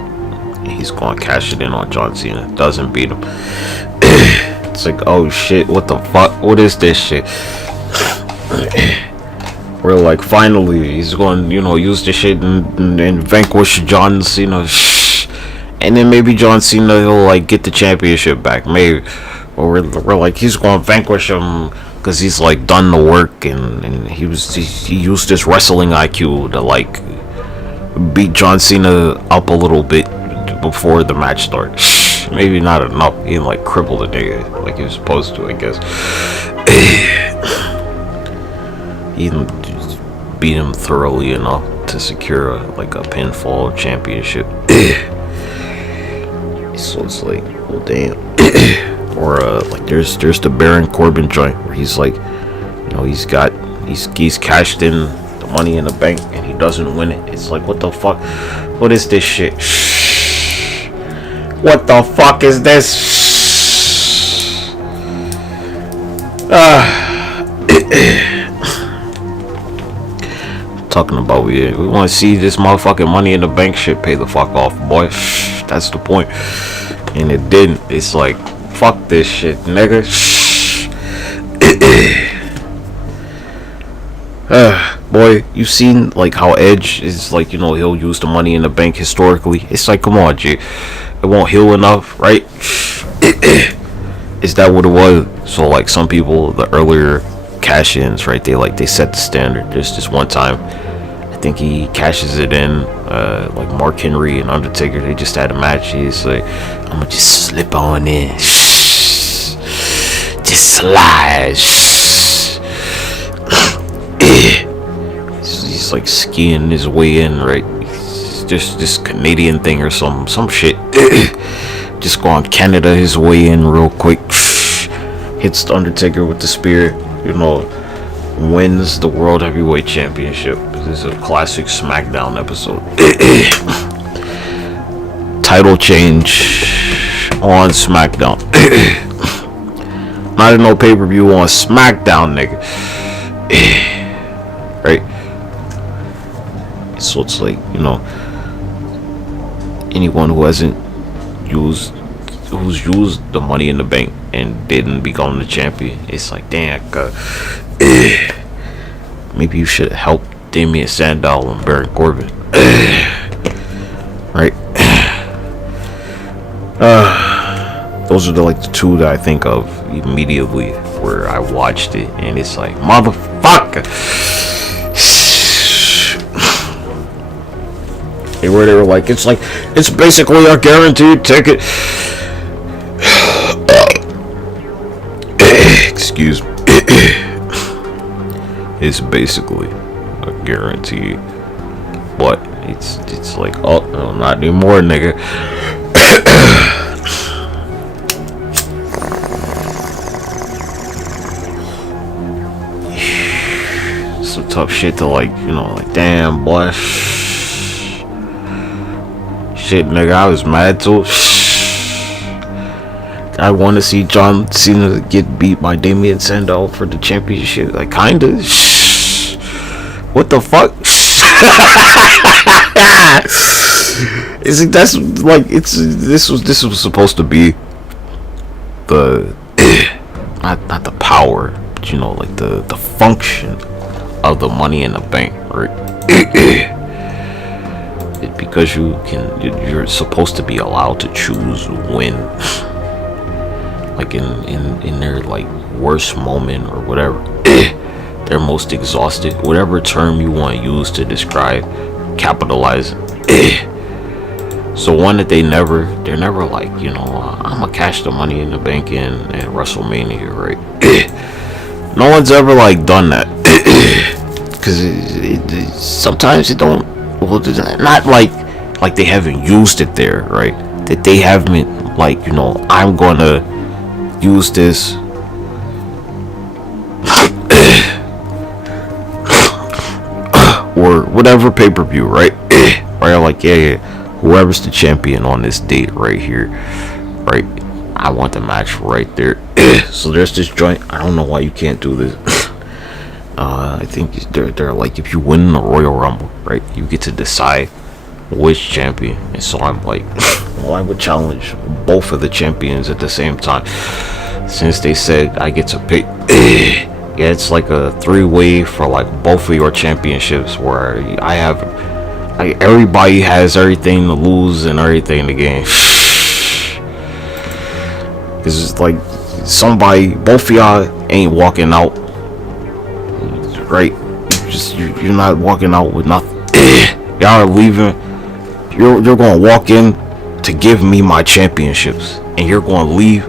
he's gonna cash it in on John Cena, doesn't beat him. It's like, oh shit, what the fuck, what is this shit? We're like, finally he's going to, you know, use this shit and vanquish John Cena. And then maybe John Cena will like get the championship back, maybe. Or we're like, he's going to vanquish him because he's like done the work, and he used his wrestling IQ to like beat John Cena up a little bit before the match started. Maybe not enough. He didn't like cripple the nigga like he was supposed to, I guess. He didn't beat him thoroughly enough to secure a pinfall championship. So it's like, well, damn. Or like there's the Baron Corbin joint where he's like, you know, he's cashed in the Money in the Bank and he doesn't win it. It's like, what the fuck? What is this shit? What the fuck is this? Talking about we want to see this motherfucking Money in the Bank shit pay the fuck off, boy. That's the point. And it didn't. It's like, fuck this shit, nigga. Boy, you seen like how Edge is like, you know, he'll use the Money in the Bank historically. It's like, come on, G. It won't heal enough, right? Is that what it was? So like some people, the earlier cash-ins, right, they set the standard. Just this one time, I think he cashes it in, like Mark Henry and Undertaker, they just had a match. He's like, I'm gonna just slip on in, just slide. He's like skiing his way in, right? It's just this Canadian thing or some shit. Just go on Canada his way in real quick. Hits the Undertaker with the spear, you know, wins the World Heavyweight Championship. This is a classic SmackDown episode. Title change on SmackDown. Not in no pay-per-view on SmackDown, nigga. Right? So it's like, you know, anyone who hasn't used the Money in the Bank and didn't become the champion, it's like, damn, maybe you should help Damien Sandow and Baron Corbin. Right? Those are the two that I think of immediately where I watched it, and it's like, motherfucker. They were like, it's basically a guaranteed ticket. Excuse me. It's basically a guarantee, but it's like, oh no, not anymore, nigga. Some tough shit to damn, boy. Shit, nigga, I was mad too. I want to see John Cena get beat by Damien Sandow for the championship. Like, kinda. What the fuck? Is it? That's like, this was supposed to be the not the power, but the function of the Money in the Bank, right? Because you're supposed to be allowed to choose when, like in their worst moment or whatever, they're most exhausted, whatever term you want to use to describe capitalize. So one that they're never like, I'm gonna cash the Money in the Bank in at WrestleMania, right? No one's ever done that. Because sometimes it don't, well, not like they haven't used it there, right? That they haven't I'm gonna use this or whatever pay-per-view, right? Right, like, yeah, whoever's the champion on this date right here, right? I want the match right there. So there's this joint. I don't know why you can't do this. I think they're like, if you win the Royal Rumble, right, you get to decide which champion. And so I'm like, well, I would challenge both of the champions at the same time, since they said I get to pick. Yeah, it's like a 3-way for both of your championships, where I have everybody has everything to lose and everything to gain. It's like both of y'all ain't walking out, right? You're not walking out with nothing. Y'all are leaving. You're gonna walk in to give me my championships, and you're gonna leave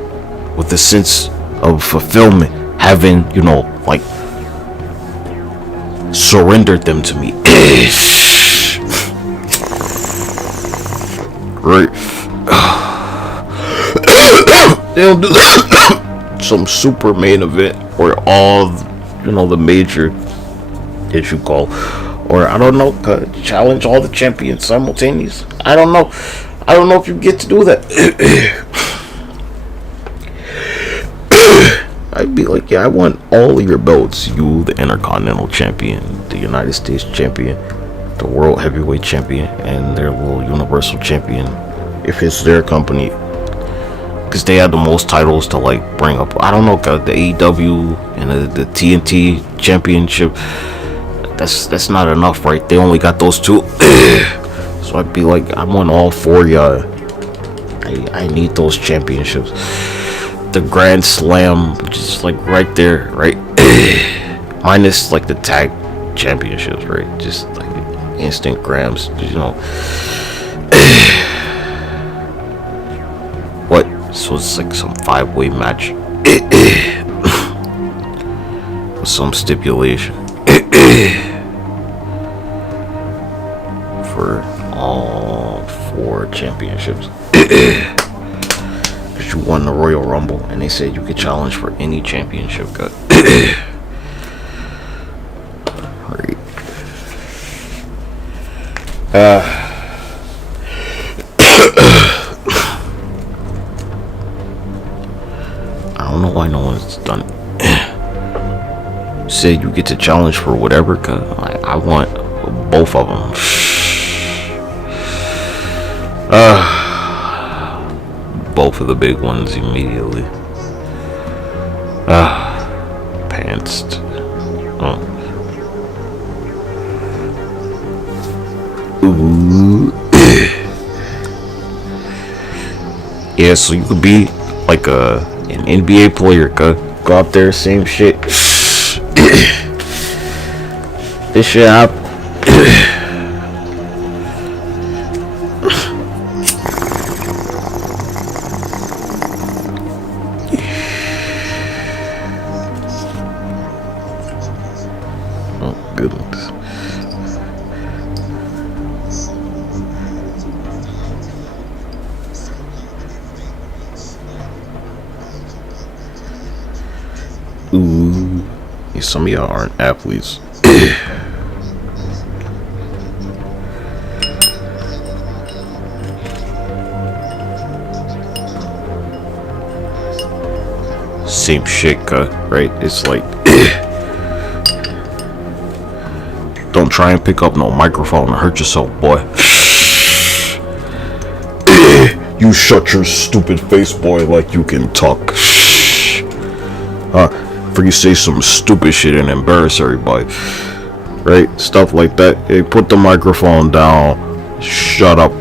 with a sense of fulfillment, having surrendered them to me. Right? They'll do some super main event where all the major, as you call, or I don't know, challenge all the champions simultaneous. I don't know if you get to do that. I'd be like, yeah, I want all of your belts. You, the Intercontinental Champion, the United States Champion, the World Heavyweight Champion, and their little Universal Champion, if it's their company, because they have the most titles to bring up. I don't know, the AEW and the TNT Championship. That's not enough, right? They only got those two. So I'd be like, I want all four y'all. I need those championships. The Grand Slam, just right there, right? Minus the tag championships, right? Just instant grams, What? So it's some 5-way match with some stipulation for all 4 championships. You won the Royal Rumble, and they said you could challenge for any championship cut. Right. I don't know why no one's done it. Said you get to challenge for whatever, cause I want both of them. Both of the big ones immediately. Pantsed. Ooh. Yeah, so you could be like an NBA player, go out there, same shit. This shit happened. Oh goodness. Ooh, yeah, some of y'all aren't athletes. Same shit, right? It's like, don't try and pick up no microphone and hurt yourself, boy. You shut your stupid face, boy, like you can talk. For you say some stupid shit and embarrass everybody, right? Stuff like that. Hey, put the microphone down. Shut up.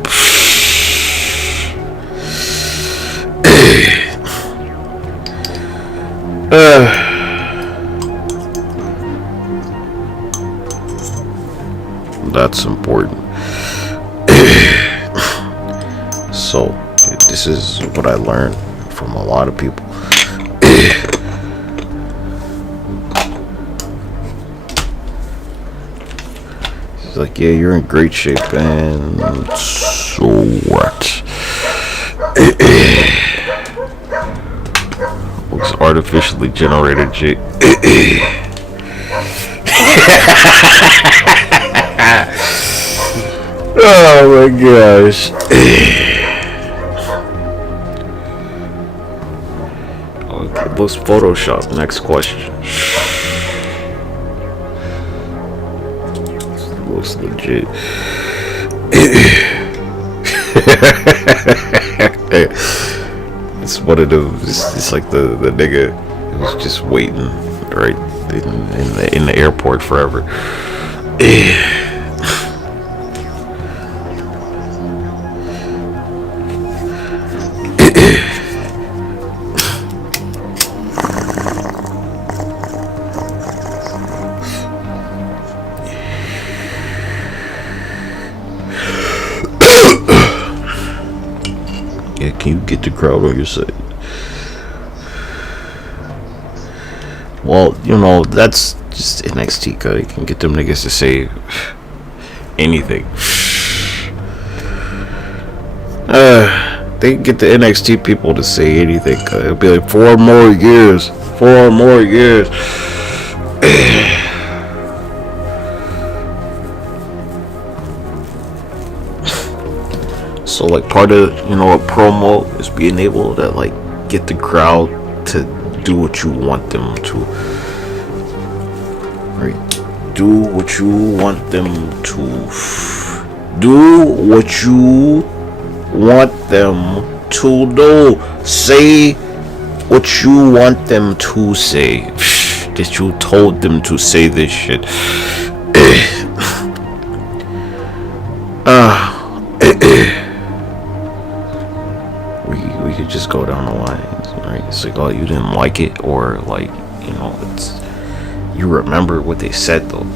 That's important. So this is what I learned from a lot of people. It's like, yeah, you're in great shape, and so what? Looks artificially generated shit. Oh my gosh. Okay, looks Photoshop. Next question. Looks legit. It's one of those. It's like the nigga who was just waiting right in the airport forever. Yeah, can you get the crowd on your side? Well, you know, that's just NXT, cause you can get them niggas to say anything. They can get the NXT people to say anything, cause it'll be like 4 more years. 4 more years. So like part of, you know, a promo is being able to like get the crowd to do what you want them to. Right? Do what you want them to. Do what you want them to do. Say what you want them to say. That you told them to say this shit. We could just go down the lines, right? It's like, oh, you didn't like it, or like, you know, it's, you remember what they said though.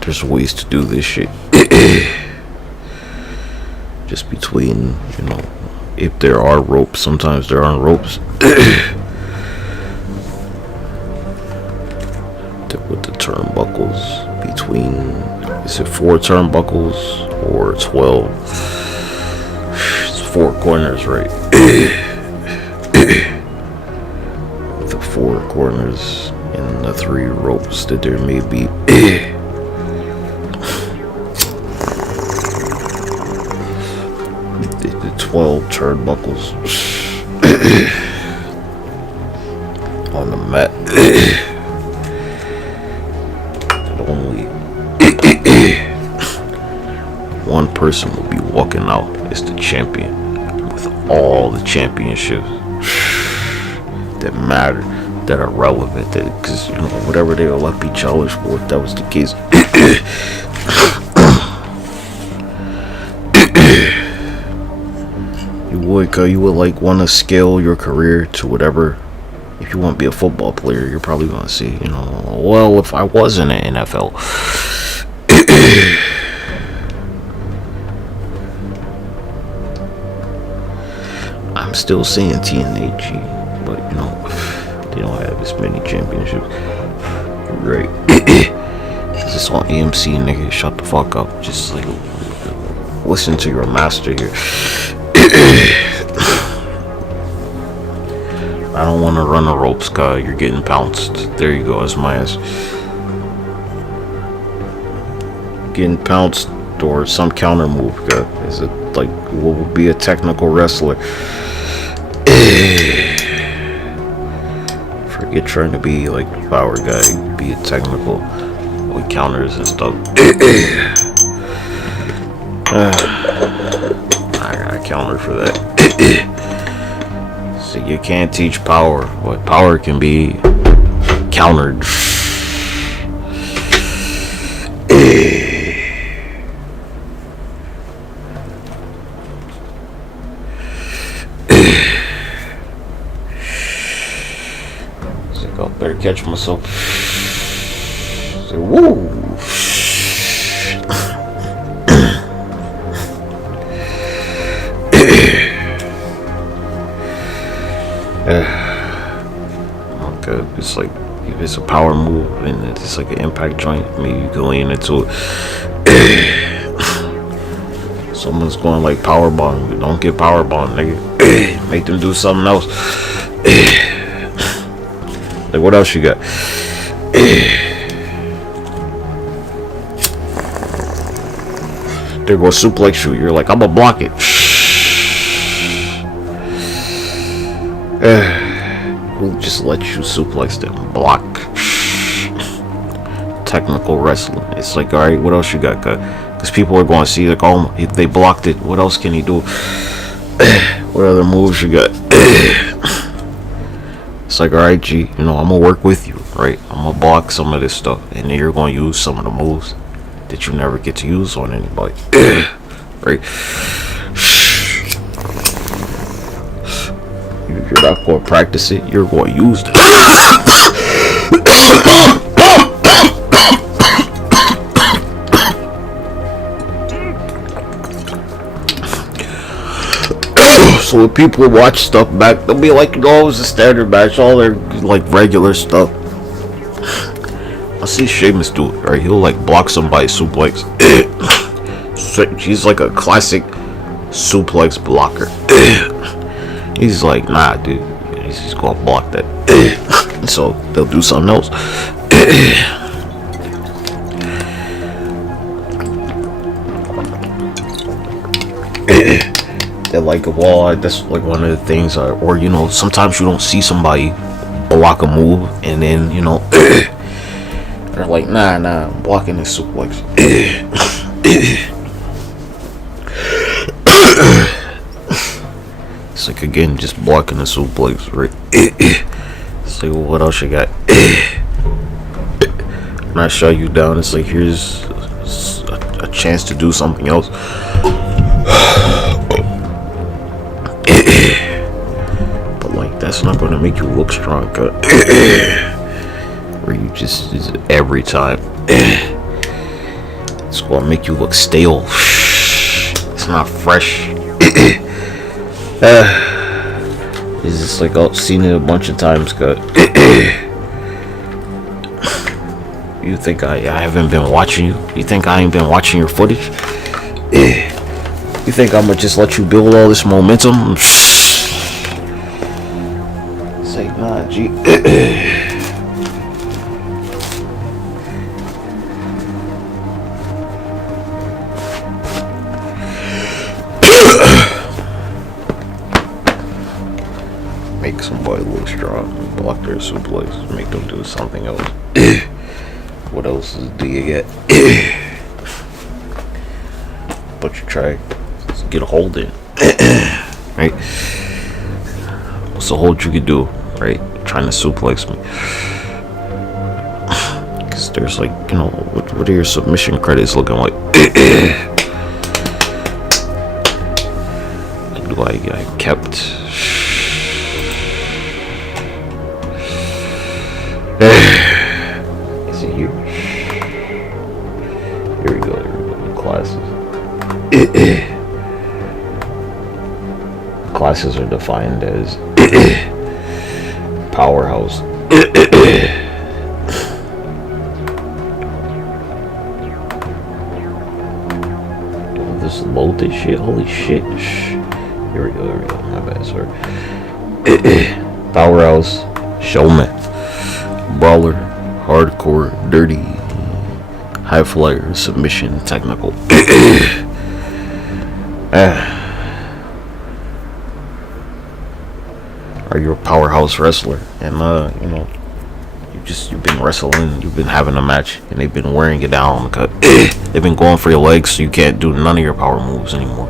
There's ways to do this shit. Just between, you know, if there are ropes, sometimes there aren't ropes. To put the turnbuckles between, is it 4 turnbuckles or 12? It's 4 corners, right? The 4 corners and the 3 ropes that there may be. The 12 turnbuckles. on the mat. Only one person will be walking out as the champion with all the championships that matter, that are relevant, that, because you know, whatever they will be challenged for, if that was the case. You would like want to scale your career to whatever. If you want to be a football player, you're probably going to see, you know, well, if I was in the NFL, I'm still seeing TNXP, but you know, they don't have as many championships. Right. Cause it's on AMC, nigga. Shut the fuck up. Just like listen to your master here. I don't want to run the ropes, cause you're getting pounced. There you go. That's my ass. Getting pounced or some counter move, cause is it like what would be a technical wrestler? Forget trying to be like a power guy. Be a technical with counters and stuff. I counter for that. So you can't teach power, but power can be countered. So I better catch myself. So, woo! Okay, it's like if it's a power move and it's like an impact joint, maybe you can lean into it. Someone's going like power bomb, don't get power bomb, nigga. Make them do something else. Like what else you got? They're going suplex you. You're like, I'ma block it. We'll just let you suplex them. Block. Technical wrestling. It's like, alright, what else you got? Because people are going to see, like, oh, they blocked it. What else can he do? What other moves you got? It's like, alright, G, you know, I'm going to work with you, right? I'm going to block some of this stuff. And then you're going to use some of the moves that you never get to use on anybody. Right? You're not going to practice it, you're going to use it. So when people watch stuff back, they'll be like, oh, it was a standard match, all their like regular stuff. I see Sheamus do it, right? He'll like block somebody's suplex. He's like a classic suplex blocker. He's like, nah, dude. He's just gonna block that. So they'll do something else. They're like, well, that's like one of the things, or you know, sometimes you don't see somebody block a move, and then you know, they're like, nah, I'm blocking this suplex. It's like, again, just blocking the suplex, right? It's like, well, what else you got? When I shut you down, it's like, here's a chance to do something else. But like, that's not going to make you look strong. Where you just every time, it's going to make you look stale. It's not fresh. It's just like, I've seen it a bunch of times, cut. You think I haven't been watching you? You think I ain't been watching your footage? You think I'm gonna just let you build all this momentum? It's like, nah, G. make somebody look strong, block their suplex, make them do something else. What else do you get? But you try to get a hold in, right? What's the hold you could do, right? Trying to suplex me. Because there's like, you know, what are your submission credits looking like? Do I kept? Is it here? Here we go. Classes. Classes are defined as powerhouse. This loaded shit. Holy shit. Here we go. My bad, sorry. Powerhouse, showman, brawler, hardcore, dirty, high flyer, submission, technical. Are you a powerhouse wrestler? And you know, you've been wrestling, you've been having a match, and they've been wearing it down. They've been going for your legs, so you can't do none of your power moves anymore.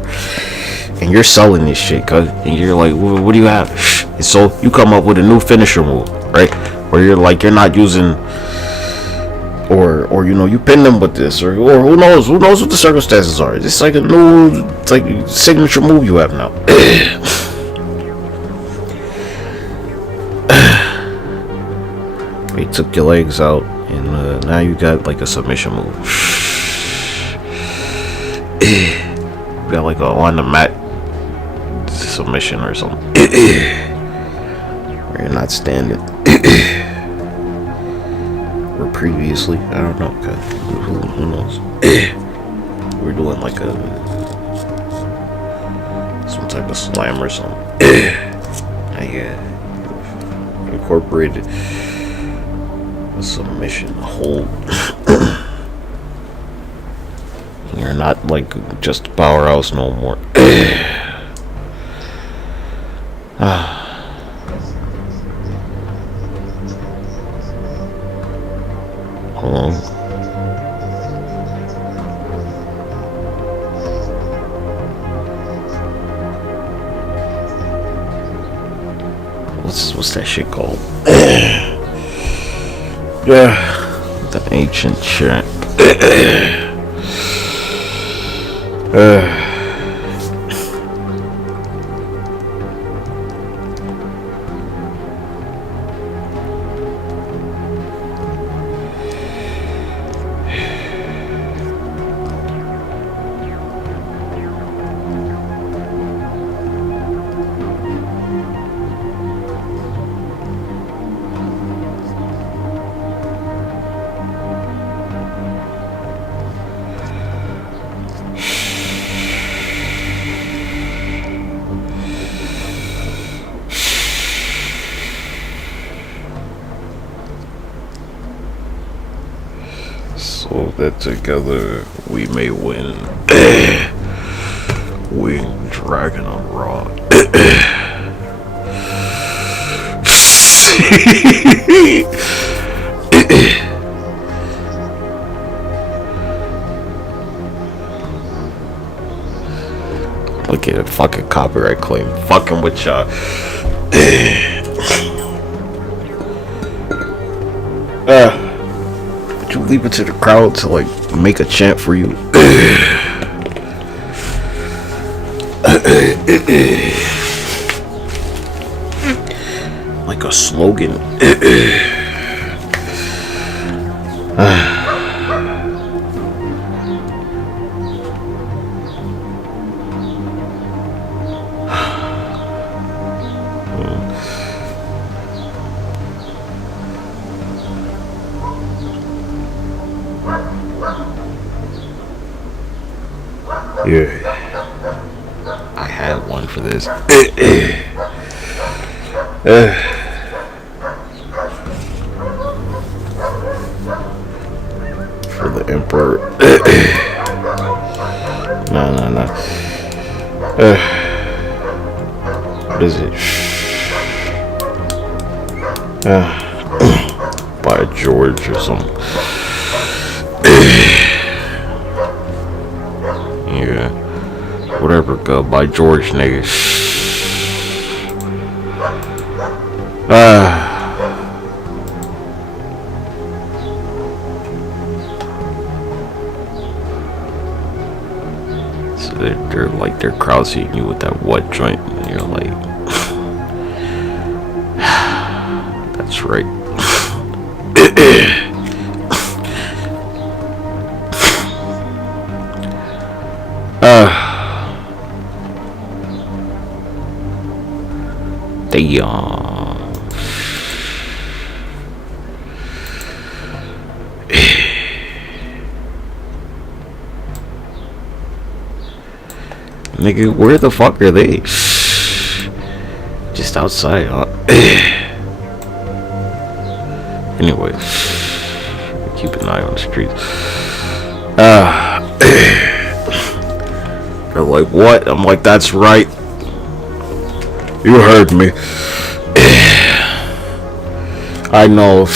And you're selling this shit, cuz, and you're like, what do you have? And so you come up with a new finisher move, right? Where you're like, you're not using, or you know, you pin them with this, or who knows what the circumstances are. It's like a new, it's like signature move you have now. They took your legs out, and now you got like a submission move. You got like a on the mat submission or something. Where you're not standing. Or previously, I don't know, who knows. We're doing like some type of slam or something. Yeah, incorporated a submission hold. You're not like just a powerhouse no more. Hold on. What's that shit called? Yeah, the ancient champ. So that together we may win. Wing Dragon on Raw. Look at it, fucking copyright claim. Fucking with y'all. Would you leave it to the crowd to like make a chant for you? Like a slogan. Yeah, I had one for this. For the Emperor. No. What is it? By George or something. Yeah. Whatever, go by George, nigga. So they're crowd seating you with that what joint, and you're like, that's right. Damn. Nigga, where the fuck are they? Just outside, huh? Anyway, keep an eye on the streets. They're like, what? I'm like, that's right. You heard me. I know.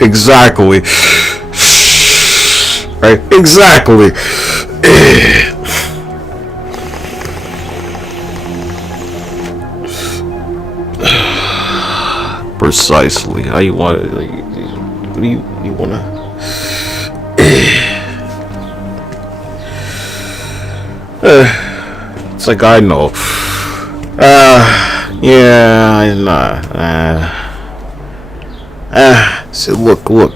Exactly. Right? Exactly. Precisely. How you want it? Like, what do you wanna? It's like, I know. Yeah, nah. So look. I'm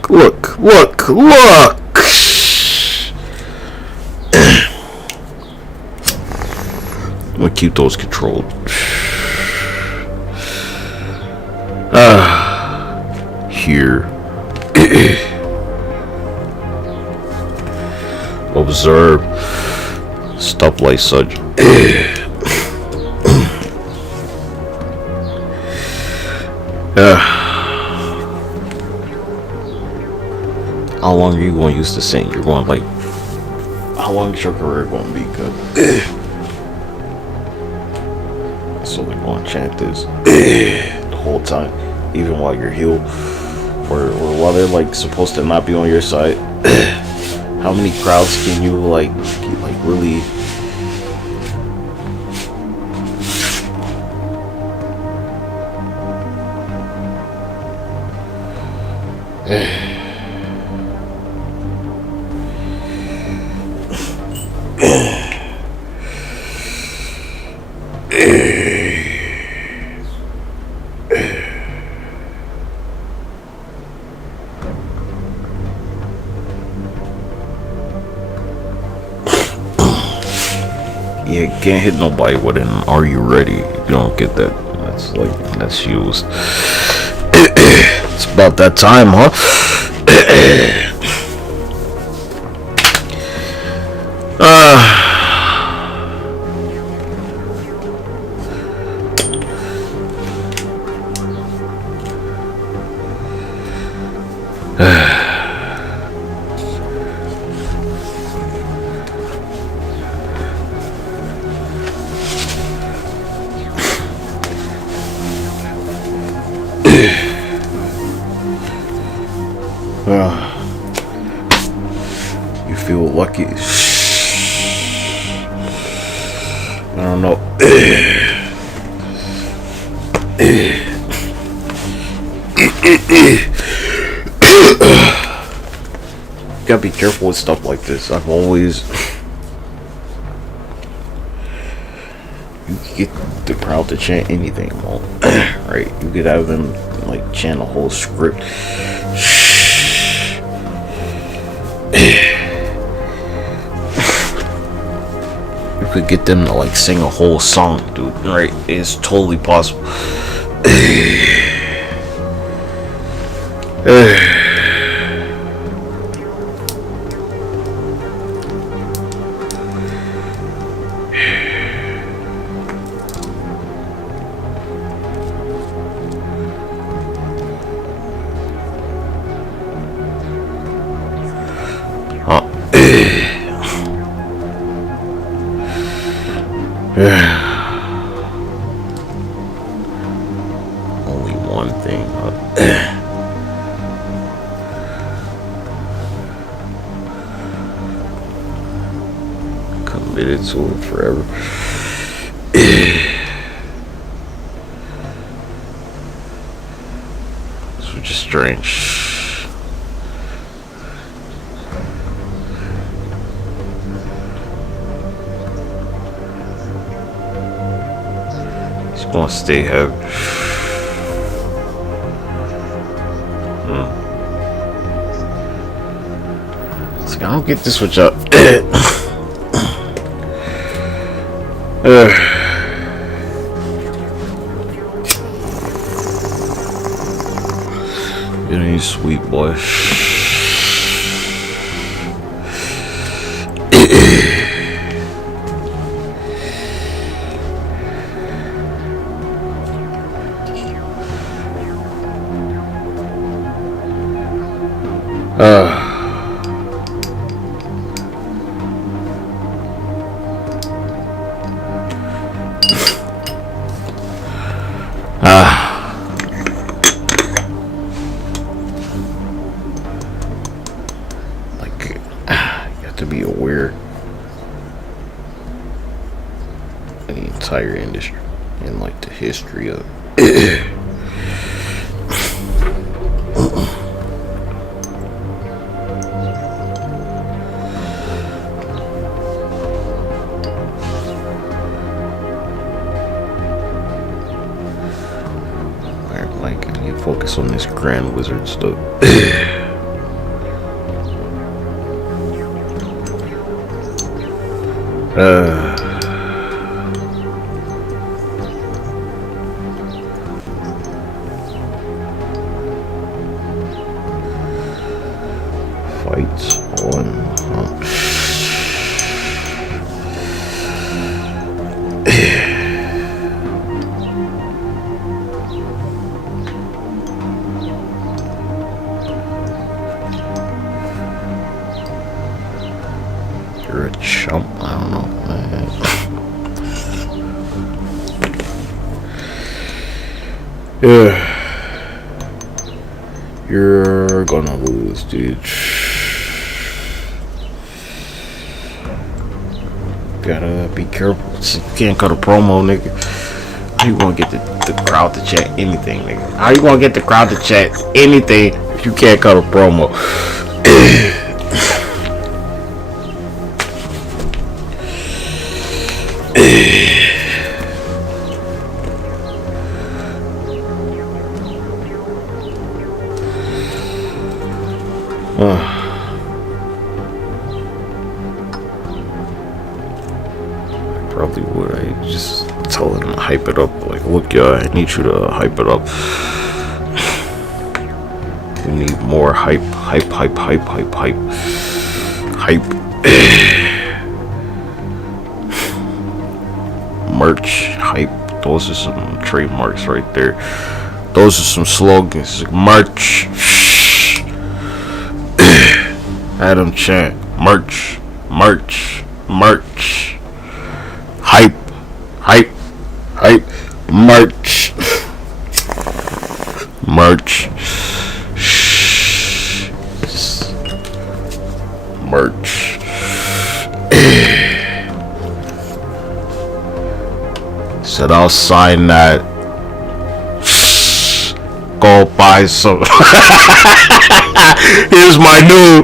gonna keep those controlled. Here. Observe. Stop like such. How long are you going to use the sing? You're going like, how long is your career going to be good? So they're going to chant this the whole time, even while you're healed, or while they're like supposed to not be on your side. How many crowds can you like really? You can't hit nobody with an "Are you ready?" You don't get that. That's used. It's about that time, huh? You feel lucky. I don't know. Gotta be careful with stuff like this. I've always, you can get the crowd to chant anything, right? You could have them like chant a whole script. You could get them to like sing a whole song, dude, right? It's totally possible. Huh. one thing. Committed to it forever. This was just strange. It's gonna stay heavy. It's like, I don't get this with y'all. It ain't sweet, boy. To be aware of the entire industry and like the history of it. Like, I need to focus on this Grand Wizard stuff. Fights on. You're a chump. I don't know. Yeah. You're gonna lose, dude. Gotta be careful. You can't cut a promo, nigga. How you gonna get the crowd to chat anything, nigga? How you gonna get the crowd to chat anything if you can't cut a promo? Probably would. I just tell them to hype it up. Like, look, y'all, I need you to hype it up. We need more hype. Merch, hype. Those are some trademarks right there. Those are some slogans. Merch. Adam chant. Merch. Hype. Merch. Merch. Said I'll sign that. Go buy some. Here's my new.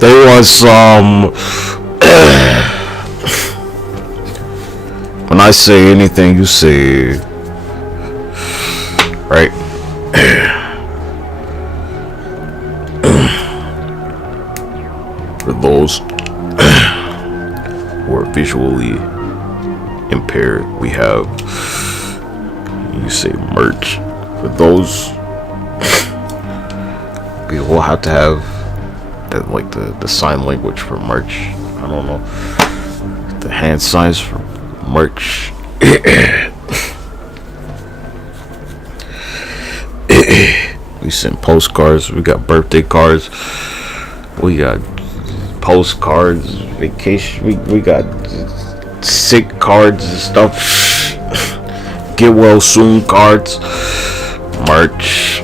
They want some. When I say anything, you say, right? For those who are visually impaired, we have, you say merch. For those, we will have to have that, like the sign language for merch. I don't know, the hand signs for merch. We send postcards. We got birthday cards. We got postcards. Vacation. We got sick cards and stuff. Get well soon cards. Merch.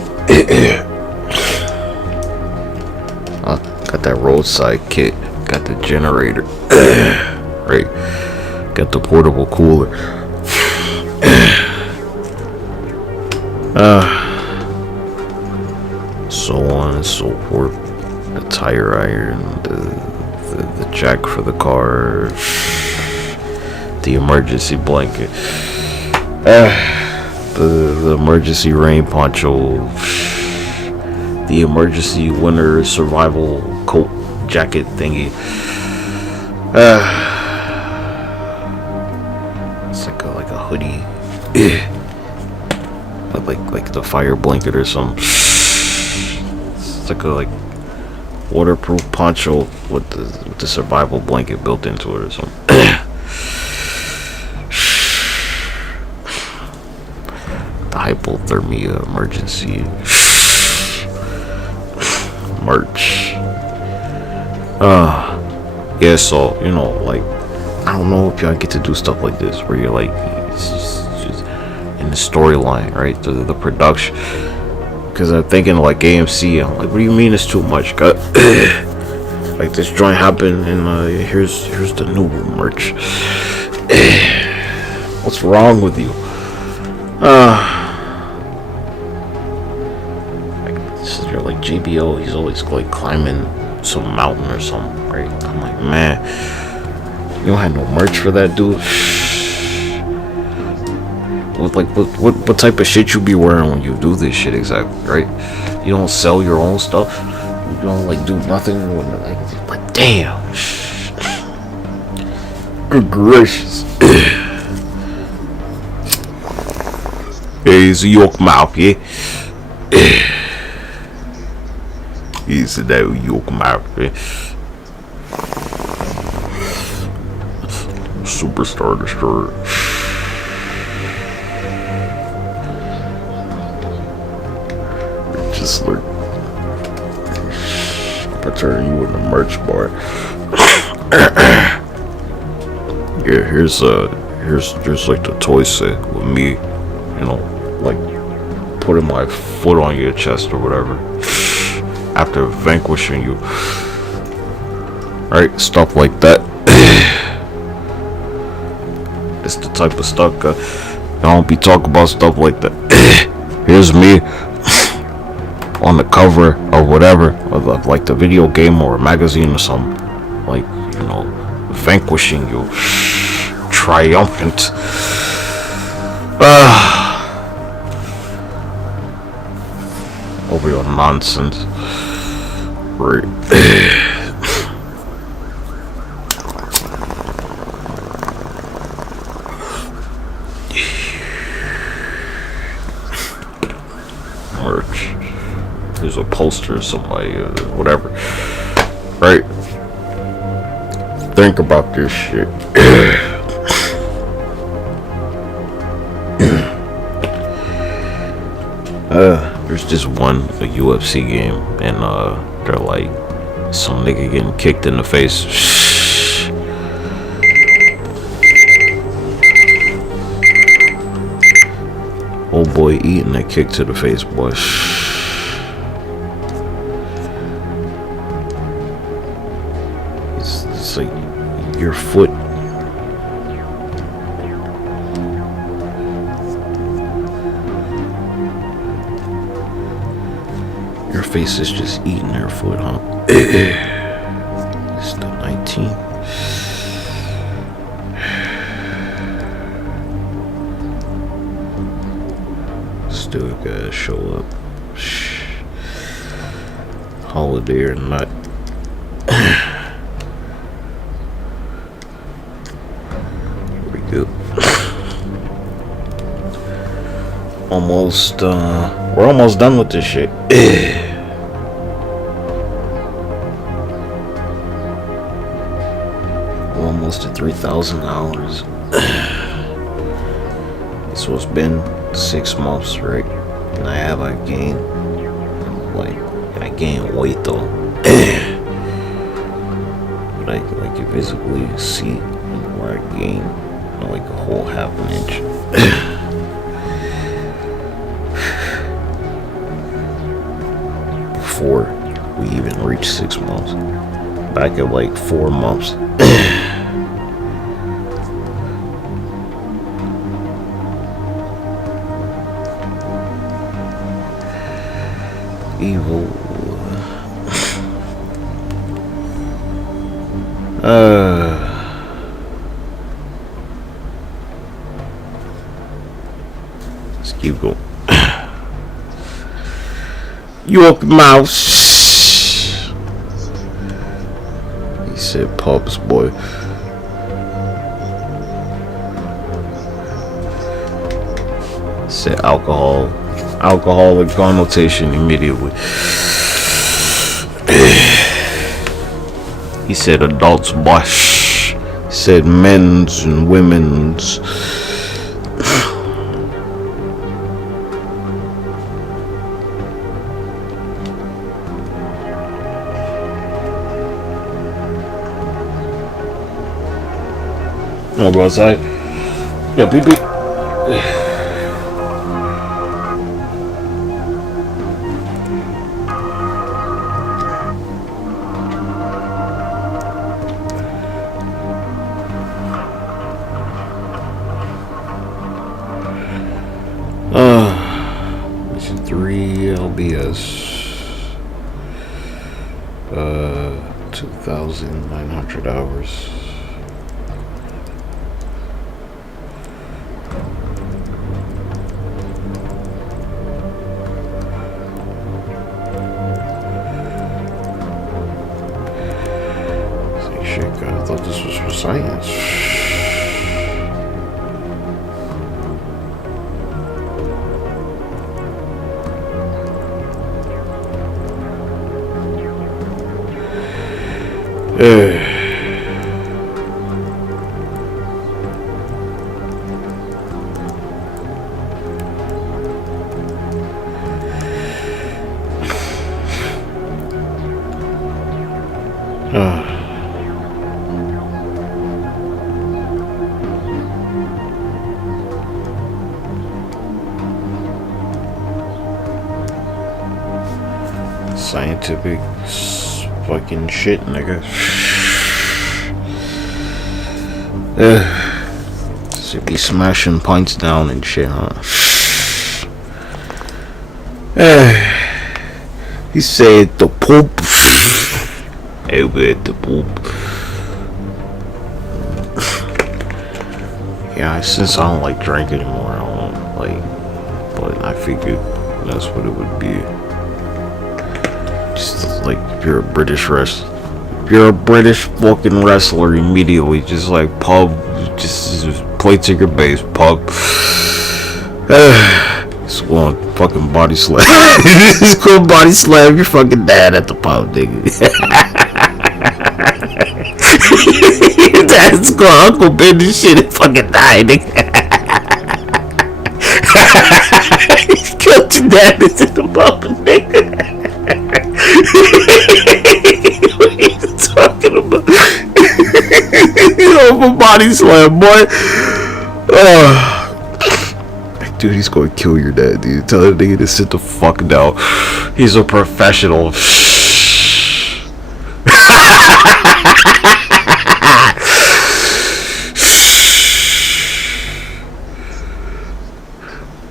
Got that roadside kit. Got the generator. Right. Got the portable cooler. So on and so forth. The tire iron, the jack for the car, the emergency blanket, the emergency rain poncho, the emergency winter survival coat jacket thingy. It's like a hoodie, like the fire blanket or something. It's like waterproof poncho with the survival blanket built into it or something. The hypothermia emergency merch. Yeah, so like, I don't know if y'all get to do stuff like this where you're like just in the storyline, right? The production. Because I'm thinking like AMC, I'm like, what do you mean it's too much? Like this joint happened, and here's the new merch. What's wrong with you? You're like JBO, he's always like climbing some mountain or something, right? I'm like, man, you don't have no merch for that, dude. What type of shit you be wearing when you do this shit exactly, right? You don't sell your own stuff. You don't like do nothing when like damn. Good gracious. Hey, it's a York mouth, yeah. He's that York mouth, yeah. Superstar Destroyer. Just like I turn you in the merch bar. Yeah, here's like the toy set with me, like putting my foot on your chest or whatever after vanquishing you, right? Stuff like that. It's the type of stuff I don't be talking about stuff like that. Here's me on the cover of whatever, of like the video game or a magazine or something, like vanquishing you, triumphant. Over your nonsense, right? Merch. There's a poster of somebody, whatever, right? Think about this shit. There's just one a UFC game, and they're like some nigga getting kicked in the face. Old boy eating that kick to the face, boy. It's like your foot. Your face is just eating their foot, huh? It's the 19th. Still gotta show up. Holiday or not. Here we go. We're almost done with this shit. We're almost at 3,000 hours. So it's been 6 months, right? And I gained, I gained weight though. Like you physically see where more I gained, like a whole half an inch. Before we even reached 6 months. Back at like 4 months. Evil. Let's keep going. York Mouse. He said pubs, boy. Said alcohol. Alcoholic connotation immediately. He said adults wash. He said men's and women's. Wanna go outside? Yeah, beep beep. Mission 3 LBS. 2,900 hours. Shit, God, I thought this was for science. Scientific fucking shit, nigga. So be smashing pints down and shit, huh? He said the poop. Over the poop. Yeah, since I don't like drink anymore, I don't like. But I figured that's what it would be. Just like if you're a British wrestler, if you're a British fucking wrestler, immediately just like pub, just play to your base, pub. Just go on fucking body slam. Just go body slam your fucking dad at the pub, nigga. Your dad's going Uncle Ben this shit and fucking die, nigga. Killed your dad into the pub, nigga. What are you talking about? Over body slam, boy. Dude, he's gonna kill your dad, dude. Tell that nigga to sit the fuck down. He's a professional.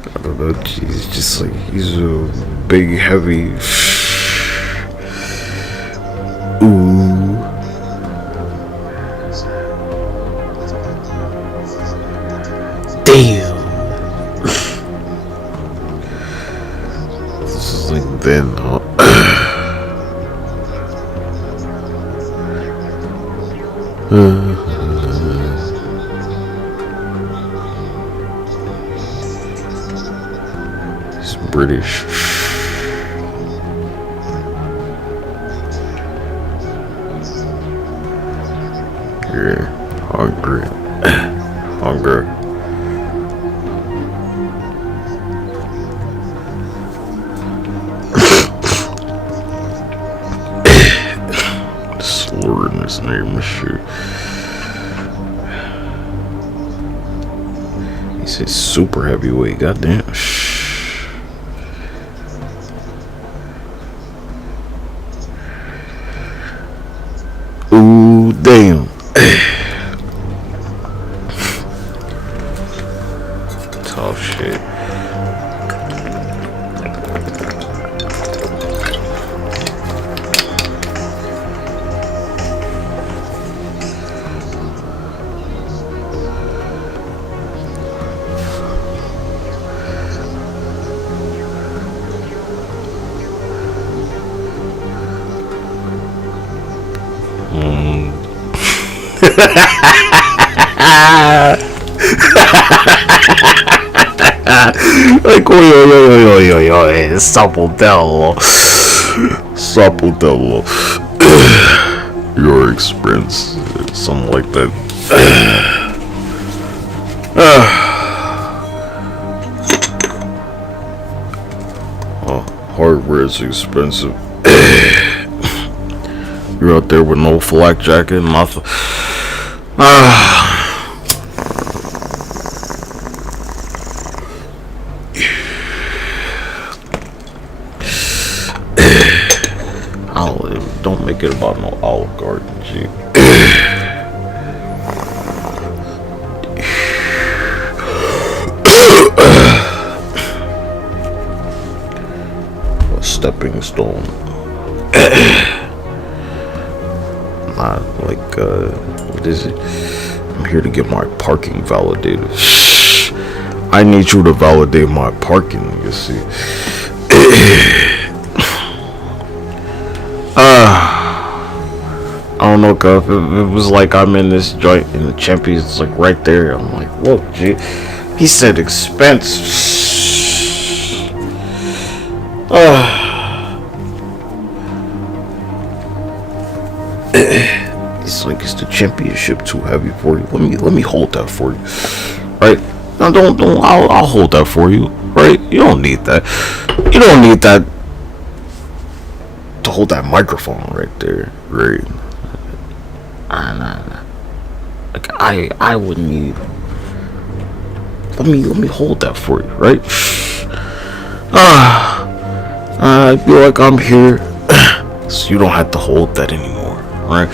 I don't know, he's just like, he's a big, heavy. Ooh. Damn. This is like then, huh? He's British. Yeah, hungry. Hunger. Slurring his name and shit. He said super heavyweight. Goddamn. Ooh, damn. Tough shit. Like, oi, Sapodelo. Your experience, something like that. Hardware is expensive. You're out there with no flak jacket, nothing. Don't make it about no Olive Garden, G. A stepping stone. Not like, what is it? I'm here to get my parking validated. I need you to validate my parking, you see. I don't know, cuz it was like I'm in this joint and the champion's like right there. I'm like, whoa, G. He said expense. It's like, is the championship too heavy for you? Let me hold that for you, right? No, don't. I'll hold that for you, right? You don't need that. You don't need that to hold that microphone right there, right? Nah. Like I would need. Let me hold that for you, right? I feel like I'm here, so you don't have to hold that anymore, right?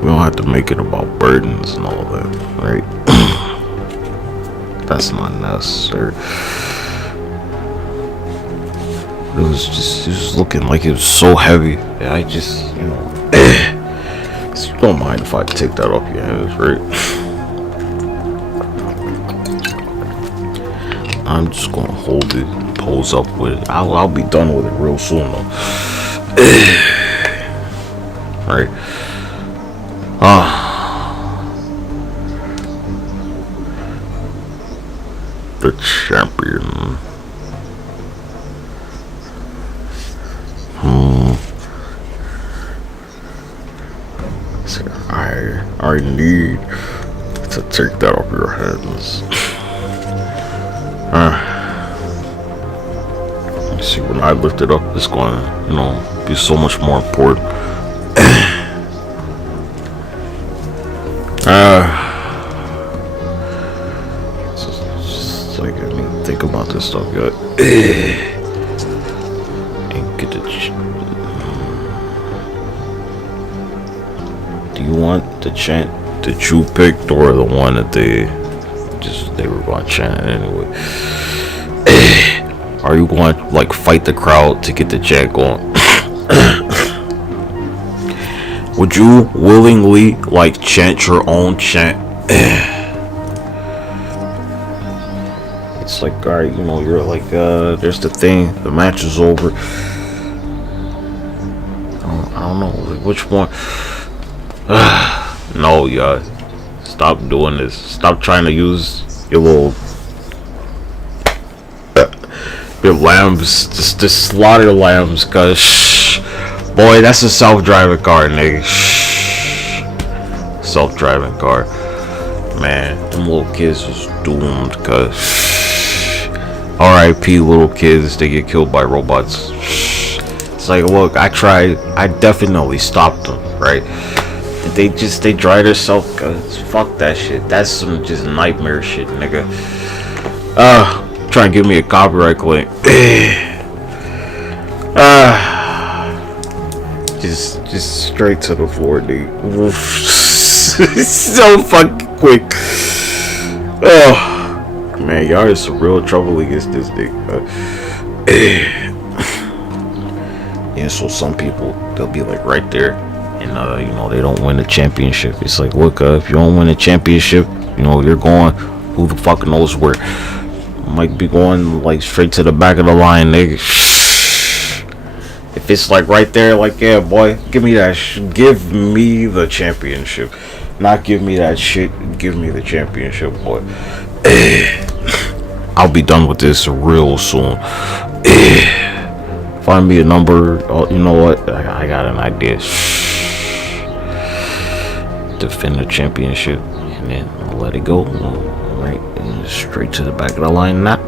We don't have to make it about burdens and all that, right? That's not necessary. It was looking like it was so heavy. And I just, so you don't mind if I take that off your hands, right? I'm just gonna hold it, pose up with it. I'll be done with it real soon, though. Right? The champion. So I need to take that off your hands. See, when I lift it up, it's going to, be so much more important. It's like, I mean, think about this stuff, yet. And get the. Do you want the chant that you picked, or the one that they were going to chant anyway? Are you going to like fight the crowd to get the chant going? Would you willingly like chant your own chant? It's like, alright, you're like, there's the thing, the match is over. I don't know, like, which one? No, y'all, stop doing this. Stop trying to use your little lambs, just slaughter lambs, cause boy, that's a self-driving car, nigga. Self-driving car, man. Them little kids was doomed, cause R.I.P. little kids, they get killed by robots. It's like, look, I tried, I definitely stopped them, right? They dry themselves, cause fuck that shit. That's some just nightmare shit, nigga. Try and give me a copyright claim. Just straight to the floor, dude. So fucking quick. Oh man, y'all is some real trouble against this dick. Yeah, so some people, they'll be like right there, and you know, they don't win the championship. It's like, look, if you don't win the championship, you know, you're going who the fuck knows where. Might be going like straight to the back of the line, nigga. If it's like right there, like, yeah, boy, give me that give me the championship. Not give me that shit, give me the championship, boy. I'll be done with this real soon. Find me a number. Oh, you know what? I got an idea. Defend the championship and then I'll let it go. Right, straight to the back of the line. Not.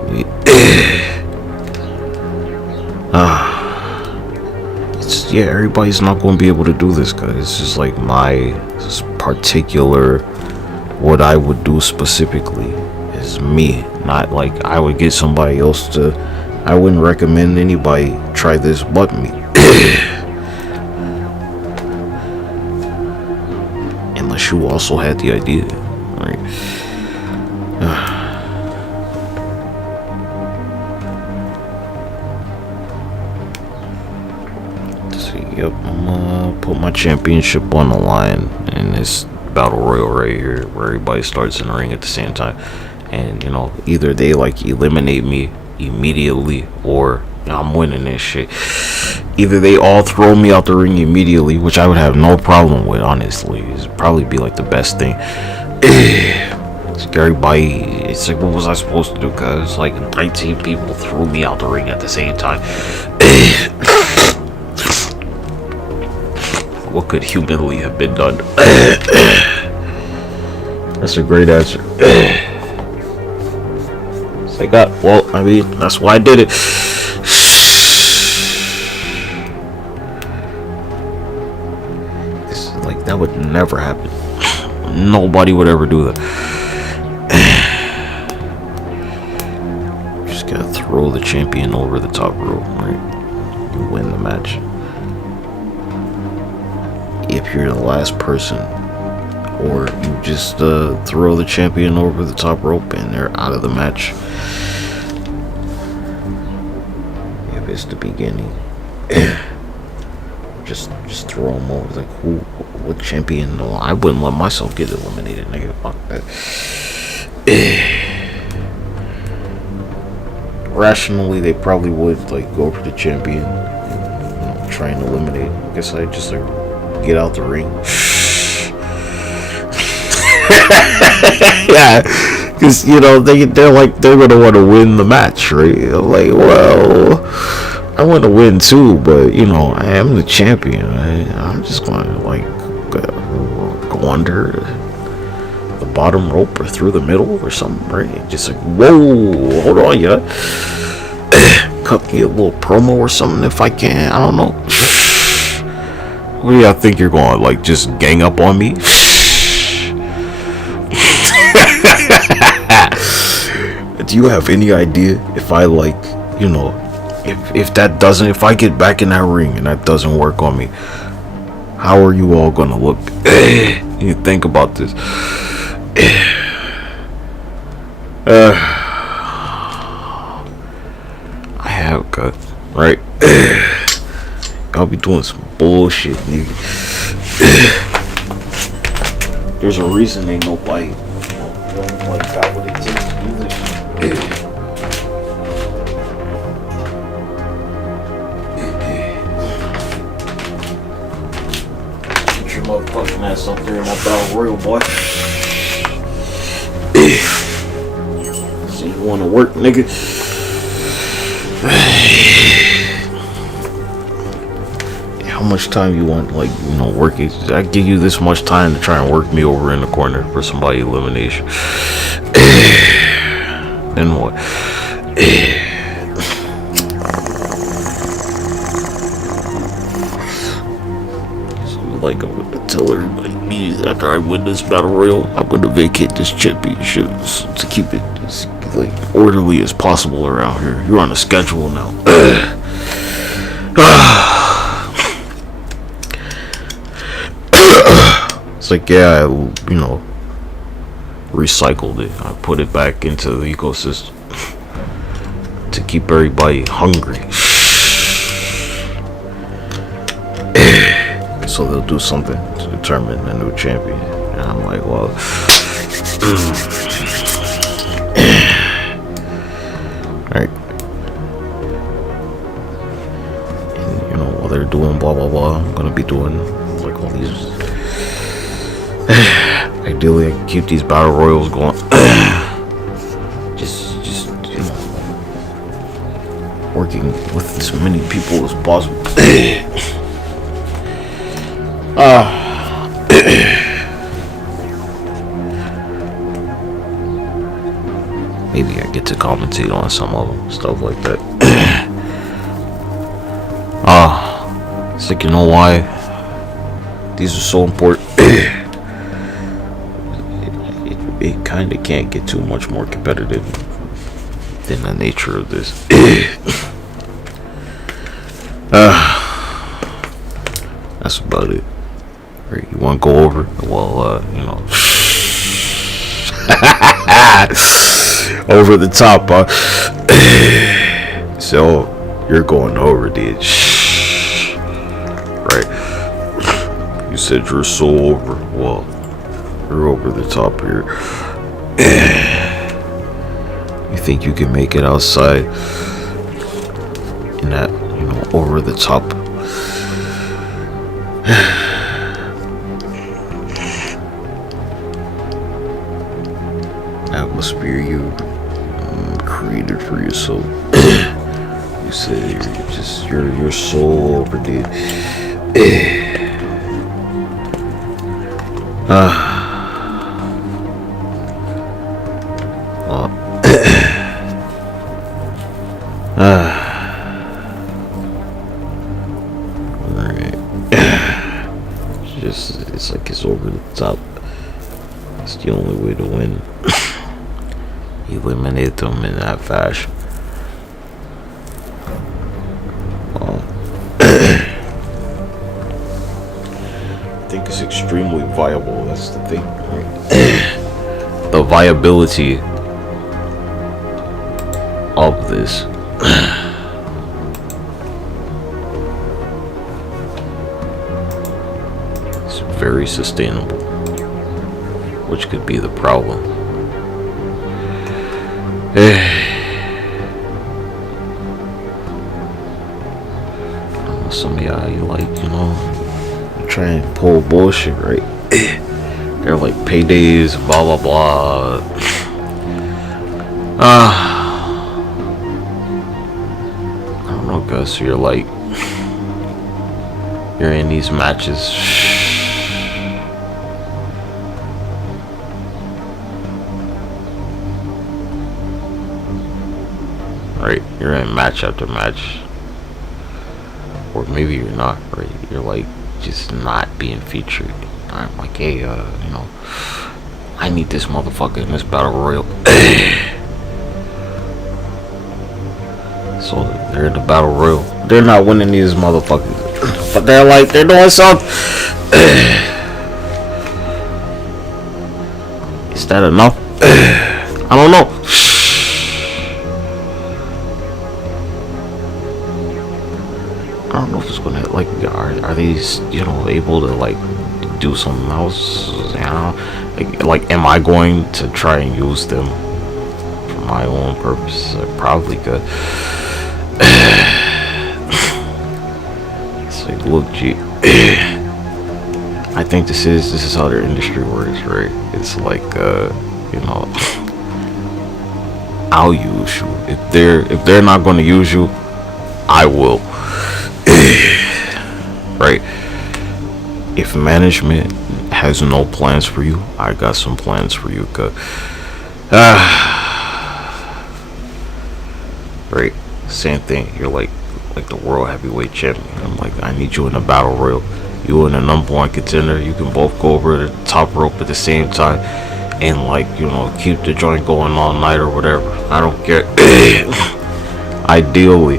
It's, yeah, everybody's not going to be able to do this, guys. It's just like my particular, what I would do specifically is me. Not like I would get somebody else to. I wouldn't recommend anybody try this but me. Unless you also had the idea, right? Yep, I'm gonna put my championship on the line in this battle royal right here, where everybody starts in the ring at the same time, and you know, either they like eliminate me immediately, or you know, I'm winning this shit. Either they all throw me out the ring immediately, which I would have no problem with, honestly. It'd probably be like the best thing. It's everybody. It's like, what was I supposed to do? Cause like 19 people threw me out the ring at the same time. What could humanly have been done? That's a great answer. It's like, well, I mean, that's why I did it. It's like, that would never happen. Nobody would ever do that. Just gotta throw the champion over the top rope, right? You win the match. If you're the last person, or you just throw the champion over the top rope and they're out of the match. If it's the beginning, just throw them over. Like, what champion? No, I wouldn't let myself get eliminated, nigga. Fuck that. Rationally, they probably would like go for the champion and, you know, try and eliminate. I guess I just like get out the ring. Yeah, because you know they're gonna want to win the match, right? I'm like, well, I want to win too, but you know, I am the champion. I'm just gonna like go under the bottom rope or through the middle or something, right? Just like, whoa, hold on, yeah. Cut me a little promo or something if I can. I don't know. What do y'all think you're going, like, just gang up on me? Do you have any idea if I, like, you know, if I get back in that ring and that doesn't work on me, how are you all gonna look? You think about this. I have got, right? I'll be doing some bullshit, nigga. There's a reason ain't nobody got what it takes to do this shit. Get your motherfucking ass up there in that battle royal, boy. So you wanna work, nigga? How much time you want, like, you know, work it? I give you this much time to try and work me over in the corner for somebody elimination. Then what? like, I'm gonna tell everybody, me, after I win this battle royal, I'm gonna vacate this championship to keep it as like orderly as possible around here. You're on a schedule now. It's like, yeah, I, recycled it. I put it back into the ecosystem to keep everybody hungry. So they'll do something to determine a new champion. And I'm like, well, right. And while they're doing blah blah blah, I'm gonna be doing like all these. Ideally, I can keep these battle royals going. just working with as many people as possible. Maybe I get to commentate on some of them, stuff like that. It's like, you know why these are so important? It kind of can't get too much more competitive than the nature of this. That's about it. Right, you want to go over? Well, over the top, so you're going over, dude. Right. You said you're so over. Well, you're over the top here. You think you can make it outside in that, over the top atmosphere you created for yourself. You said you're so over, dude. It's like it's over the top. It's the only way to win. Eliminate them in that fashion. I think it's extremely viable. That's the thing. The viability of this. It's very sustainable, which could be the problem. Some of y'all, you try and pull bullshit, right? They're like paydays, blah blah blah. I don't know, Gus. You're in these matches. Right, you're in match after match, or maybe you're not. Right, you're just not being featured. I'm like, hey, I need this motherfucker in this battle royal. So they're in the battle royal. They're not winning these motherfuckers, but they're doing something. Is that enough? I don't know. I don't know if it's gonna are these able to do something else? Am I going to try and use them for my own purpose? I probably could. It's like, look, G. I think this is how their industry works, right? It's like I'll use you if they're not going to use you, I will. Right? If management has no plans for you, I got some plans for you. Right? Same thing. You're like the world heavyweight champion. I'm like, I need you in a battle royal. you and the number one contender, you can both go over the top rope at the same time and, like, you know, keep the joint going all night or whatever. I don't care. Ideally,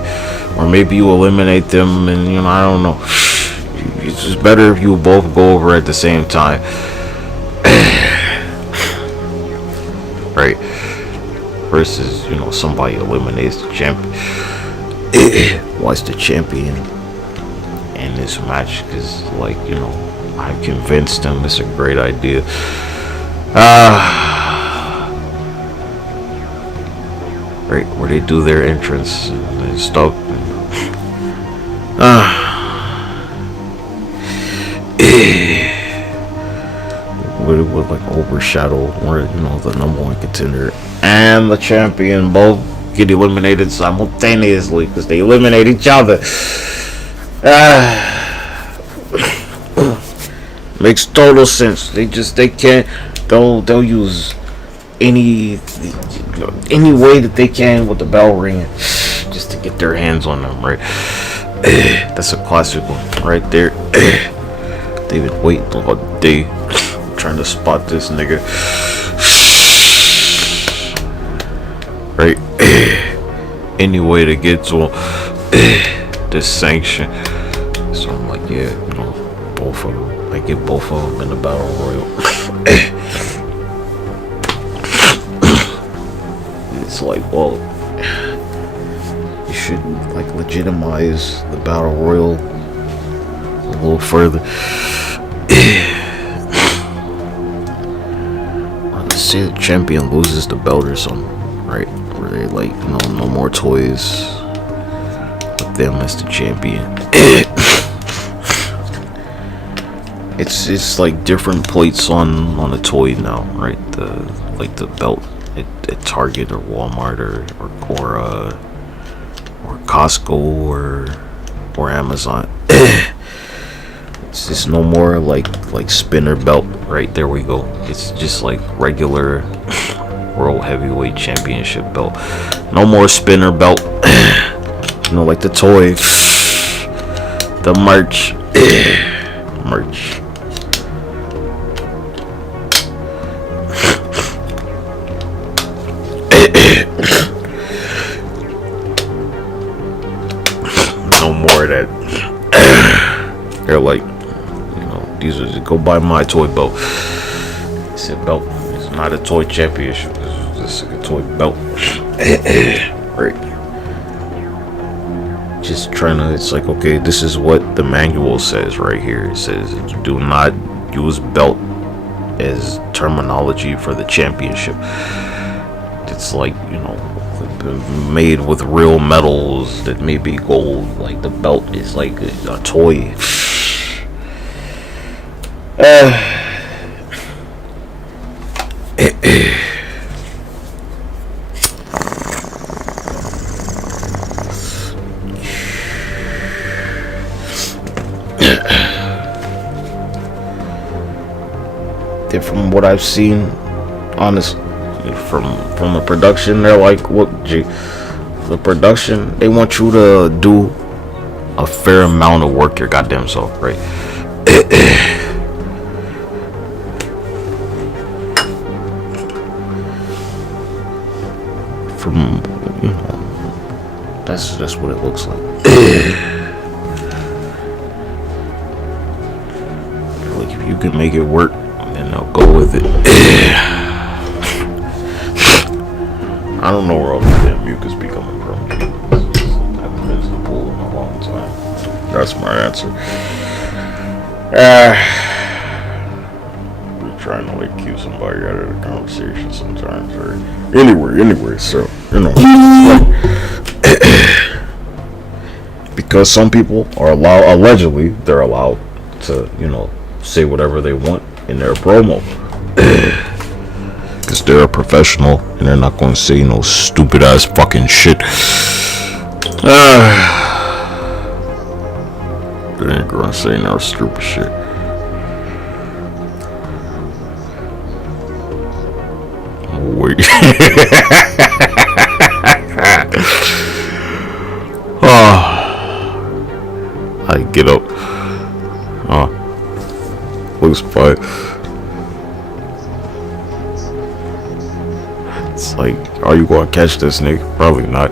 or maybe you eliminate them, and, you know, I don't know. It's just better if you both go over at the same time. Right? Versus, you know, somebody eliminates the champion. What's the champion in this match? Because, like, you know, I convinced them it's a great idea. Right, where they do their entrance and stuff. Would like overshadow, where, you know, the number one contender and the champion both get eliminated simultaneously because they eliminate each other. Makes total sense. They can't. They'll use any way that they can with the bell ringing just to get their hands on them. Right. That's a classic one right there. David wait all day trying to spot this nigga. Right. Any way to get to him. This sanction. So I'm like, yeah, you know, both of them. I get both of them in the battle royal. It's like, well, you should, like, legitimize the battle royal a little further. Let's say the champion loses the belt or something, right? Where they, like, you know, no more toys with them as the champion. It's like different plates on a toy now, right? The belt at Target or Walmart or Costco or Amazon. It's just no more like spinner belt, right? There we go. It's just like regular World Heavyweight Championship belt. No more spinner belt. You know, like the toy, the merch. No more of that. They're like, you know, these are, go buy my toy belt. It's a belt. It's not a toy championship. It's like a toy belt. Right. Just trying to, it's like, okay, this is what the manual says right here. It says do not use belt as terminology for the championship. It's like, you know, made with real metals that may be gold. Like the belt is like a toy. From what I've seen, honestly, from the production, they're like, what, the production, they want you to do a fair amount of work your goddamn self, right? From, you know, that's what it looks like. Like, if you can make it work, then they'll go with it. I don't know where all these damn mucus be coming from. I haven't been to the pool in a long time. That's my answer. We're trying to, like, keep somebody out of the conversation sometimes, or anywhere. So, you know, because some people are allegedly they're allowed to, you know, say whatever they want in their promo. Because they're a professional and they're not going to say no stupid ass fucking shit. They ain't going to say no stupid shit. Wait. I get up. Looks fun. It's like, are you gonna catch this nigga? Probably not.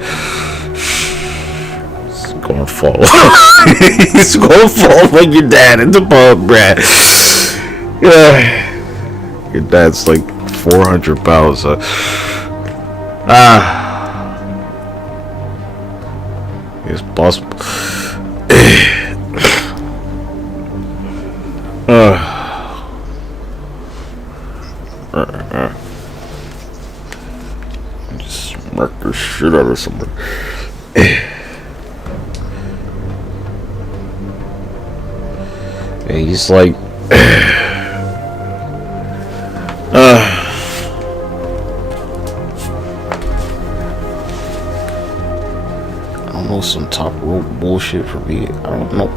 It's gonna fall. It's gonna fall like your dad in the pub, bruh. Yeah. Your dad's like 400 pounds. It's possible. Just smack the shit out of somebody. And he's like, I don't know, some top rope bullshit for me. I don't know.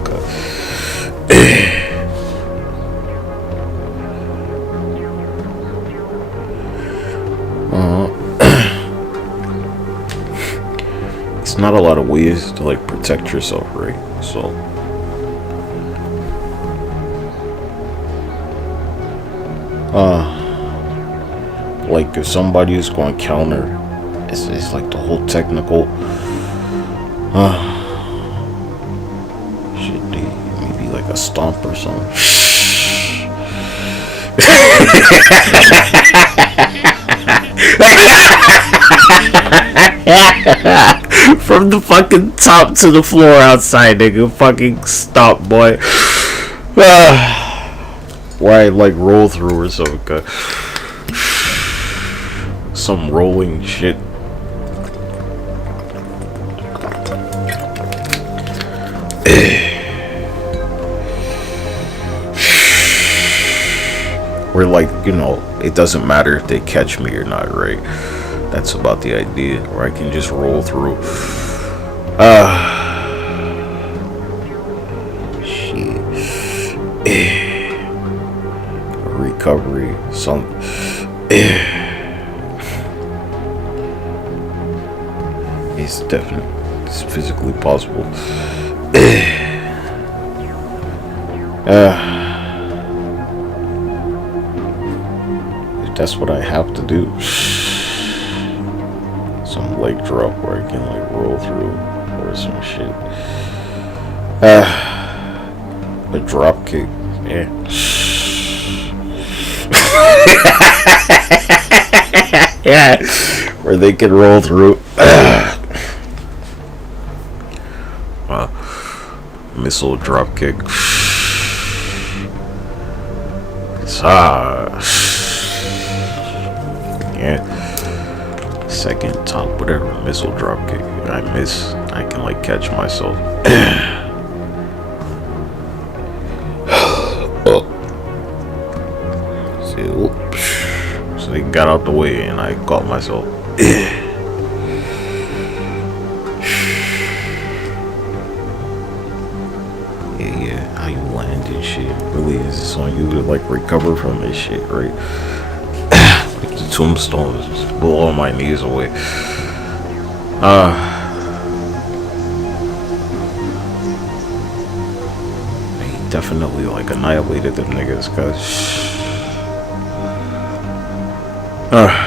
It's not a lot of ways to like protect yourself, right? So like if somebody is going to counter, it's like the whole technical shit, maybe like a stomp or something. From the fucking top to the floor outside, nigga. Fucking stop, boy. Why I like roll through or something. Some rolling shit. Where, like, you know, it doesn't matter if they catch me or not, right? That's about the idea. Or I can just roll through. Shit. Recovery. It's definitely, it's physically possible. If that's what I have to do. Some leg drop where I can like roll through or some shit. A drop kick, yeah. Yeah, where they can roll through. Missile drop kick. Yeah. Second top, whatever, missile drop kick. I miss, I can like catch myself. See, oops. So they got out the way and I caught myself. Yeah, how you land and shit really is on you to like recover from this shit, right? Like the tombstones just blow all my knees away. He definitely like annihilated them niggas, cause yeah.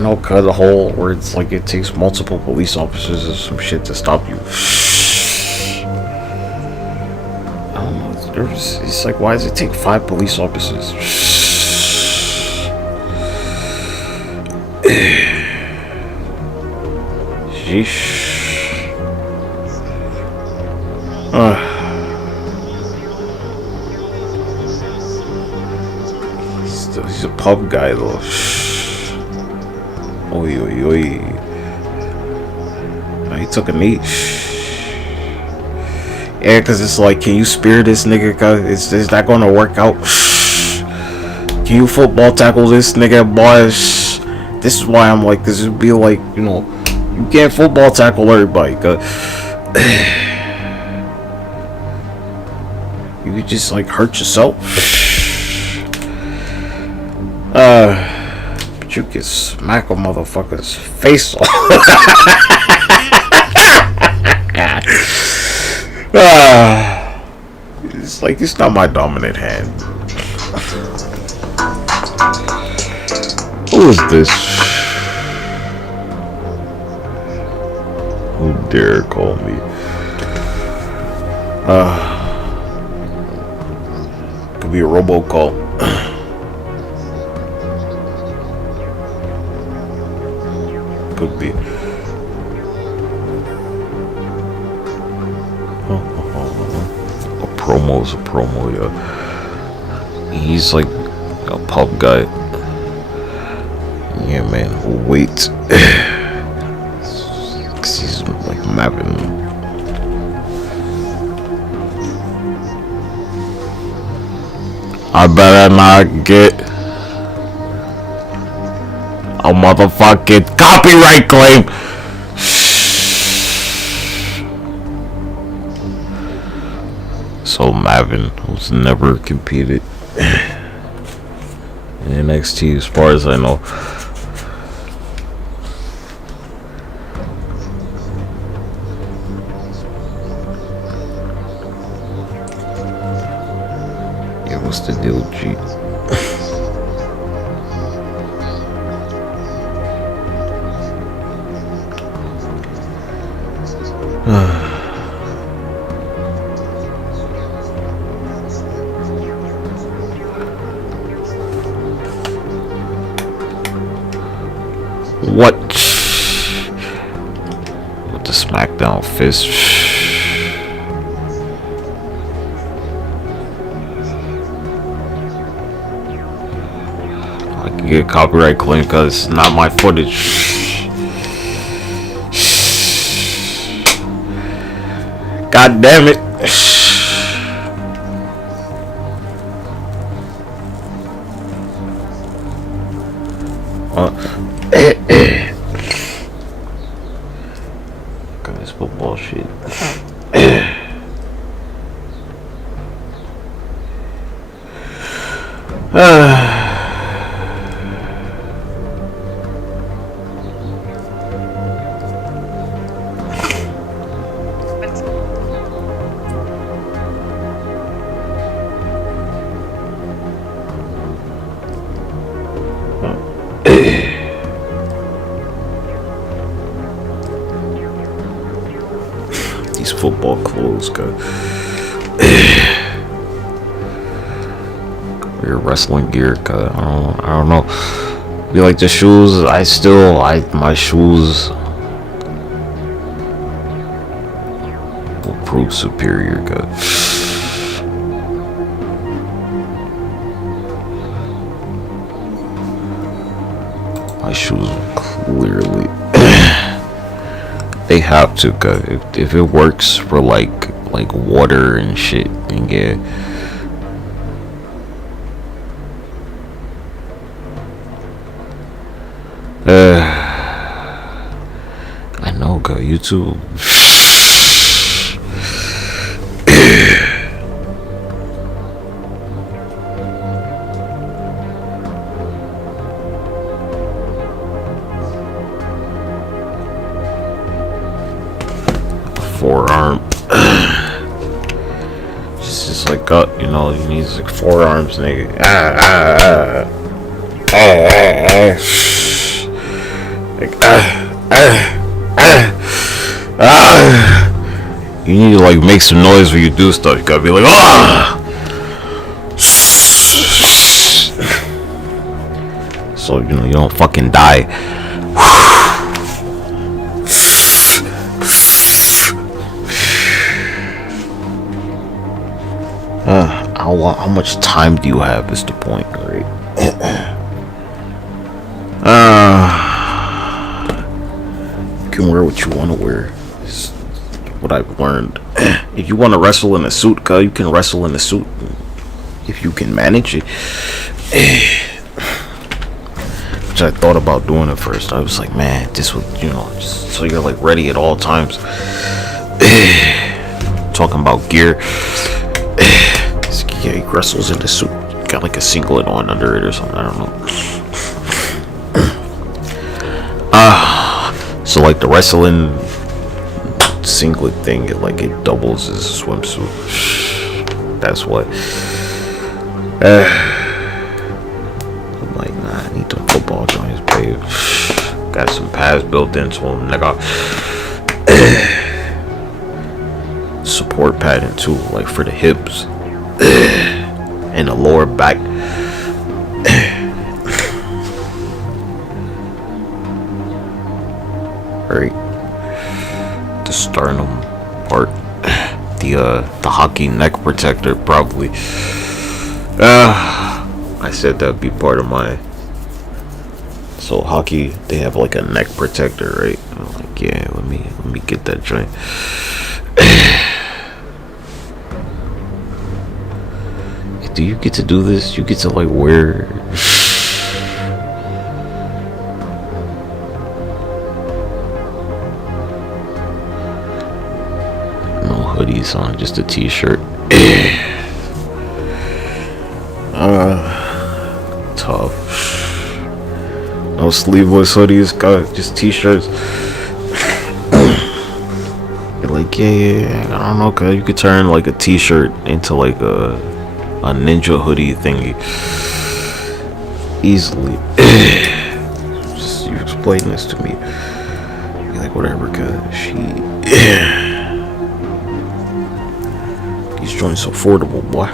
No cut a hole where it's like it takes multiple police officers or some shit to stop you. I don't know. It's like, why does it take 5 police officers? Sheesh. He's a pub guy though. Oi, oi, oi. He took a knee. Yeah, cause it's like, can you spear this nigga? Cause it's not gonna work out. Can you football tackle this nigga, boys? This is why I'm like, this would be like, you know, you can't football tackle everybody. you just like hurt yourself. But you can smack a motherfucker's face off. It's like, it's not my dominant hand. Who is this? Who dare call me? Could be a robocall. Could be. A promo's a promo, yeah. He's like a pub guy. Yeah, man. Wait. Cause he's like mapping. I better not get a motherfucking copyright claim. So Mavin was never competed in NXT as far as I know. Yeah, what's the deal, G? What? With the SmackDown fist. I can get a copyright claim because it's not my footage. God damn it. God, this football shit. These football clothes, God. Your wrestling gear, God. I don't know. Be like the shoes. My shoes will prove superior, God. My shoes clearly. They have to, cause if it works for like water and shit, then yeah. I know, go YouTube. Forearm. Just like you know, he needs like forearms, nigga. You need to like make some noise when you do stuff. You gotta be like, so you know you don't fucking die. How much time do you have is the point, right? You can wear what you want to wear. Is what I've learned. If you want to wrestle in a suit, you can wrestle in a suit if you can manage it. Which I thought about doing at first. I was like, man, this would, you know, just so you're like ready at all times. Talking about gear. Yeah, he wrestles in the suit. Got like a singlet on under it or something. I don't know. So like the wrestling singlet thing, it doubles as a swimsuit. That's what. I'm like, nah, I need the football joints, babe. Got some pads built into them, nigga. Support padding too, like for the hips and the lower back. Right, the sternum part, the hockey neck protector, probably. I said that'd be part of my. So hockey, they have like a neck protector, right? I'm like, yeah, let me get that joint. Do you get to do this? You get to like wear. No hoodies on, just a t-shirt. Tough. No sleeveless hoodies, got just t-shirts. You're like, yeah, I don't know, cause you could turn like a t-shirt into like a ninja hoodie thingy easily. Just you explain this to me. You're like, whatever, cause these joints affordable, boy.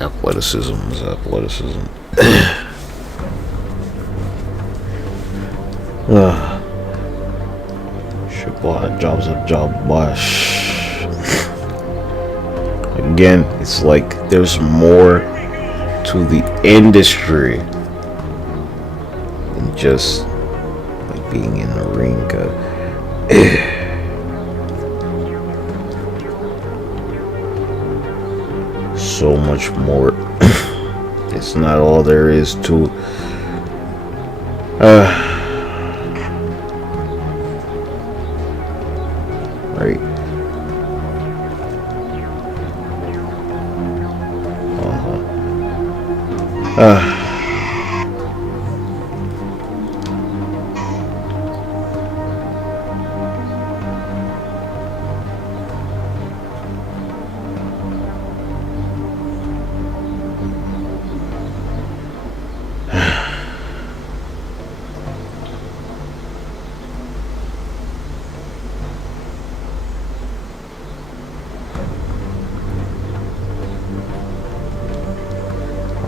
Athleticism is athleticism. Shit, boy, job's a job, boy. Again, it's like there's more to the industry than just like being in the ring. So much more. It's not all there is to right.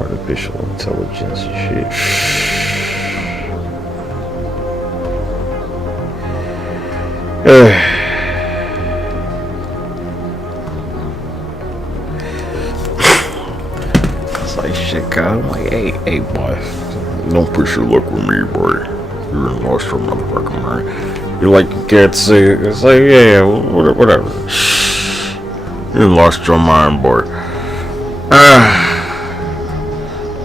Artificial intelligence and shit. It's like shit, God. I'm like, hey, boy, don't push your luck with me, boy. You're in lost from my fucking mind. You're like, you can't say it. It's like, yeah, whatever. You lost your mind, boy.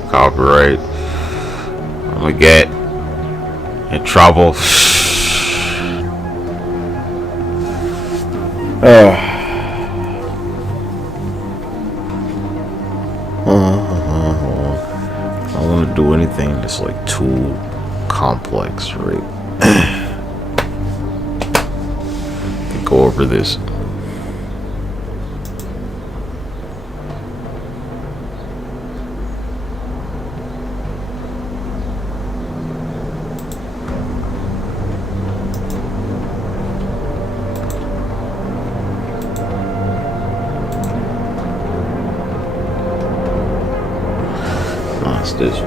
Copyright. I'm gonna get in trouble. I don't want to do anything that's like too complex, right? Go over this. This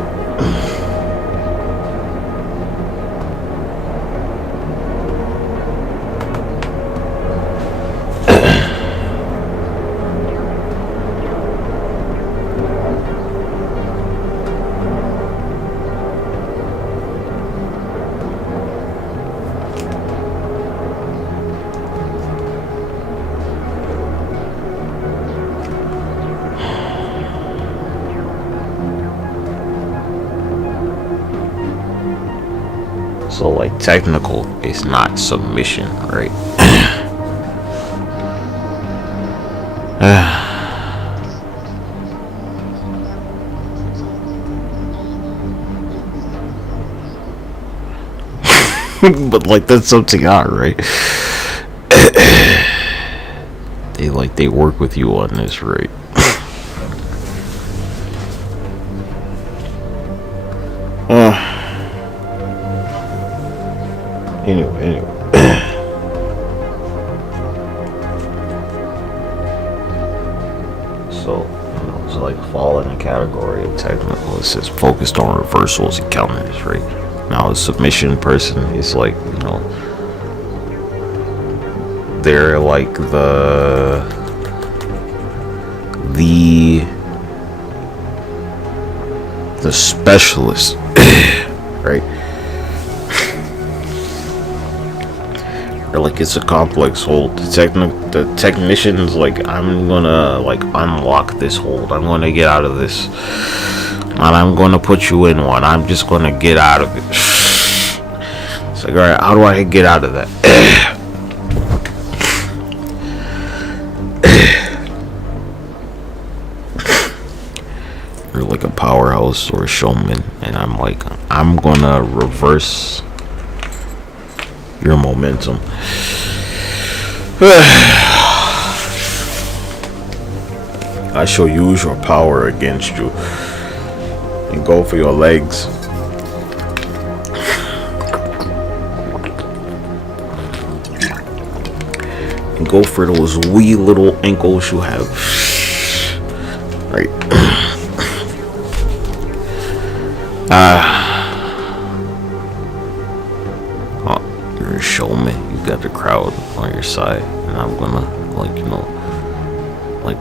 So like technical is not submission, right? But like that's something out, right? They work with you on this, right? Anyway. So, it's like fall in the category of technical. It says focused on reversals and counters, right? Now, a submission person is like, they're like the specialist, right? Or like it's a complex hold. The technician is like, I'm gonna like unlock this hold. I'm gonna get out of this, and I'm gonna put you in one. I'm just gonna get out of it. It's like, all right, how do I get out of that? You're like a powerhouse or a showman, and I'm like, I'm gonna reverse your momentum. I shall use your power against you and go for your legs. And go for those wee little ankles you have. Right. You're a showman. You got the crowd on your side, and I'm gonna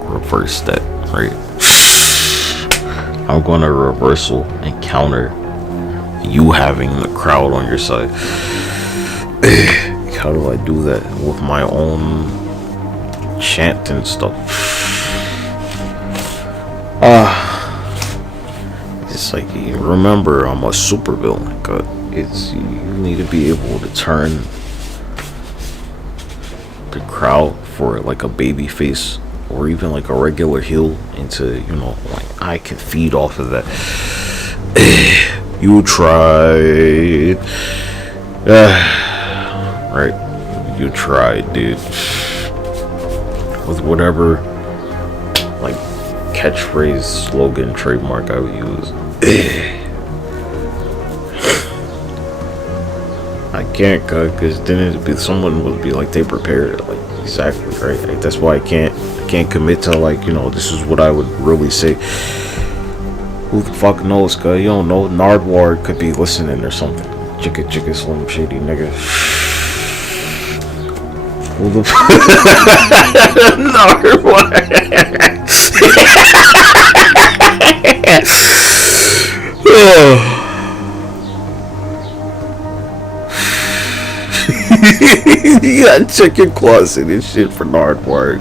reverse that, right? I'm gonna reversal and counter you having the crowd on your side. How do I do that? With my own chant and stuff. It's like, remember, I'm a super villain. You need to be able to turn the crowd for like a baby face or even like a regular heel into, like I can feed off of that. You tried. Right. You tried, dude. With whatever like catchphrase, slogan, trademark I would use. I can't, because then it'd be, someone would be like, they prepared, like, exactly, right? Like, that's why I can't commit to like, this is what I would really say. Who the fuck knows, cuz you don't know, Nardwar could be listening or something. Chicka Slim Shady nigga. Who the fuck? Nardwar. You gotta check your closet and shit for Nardwar.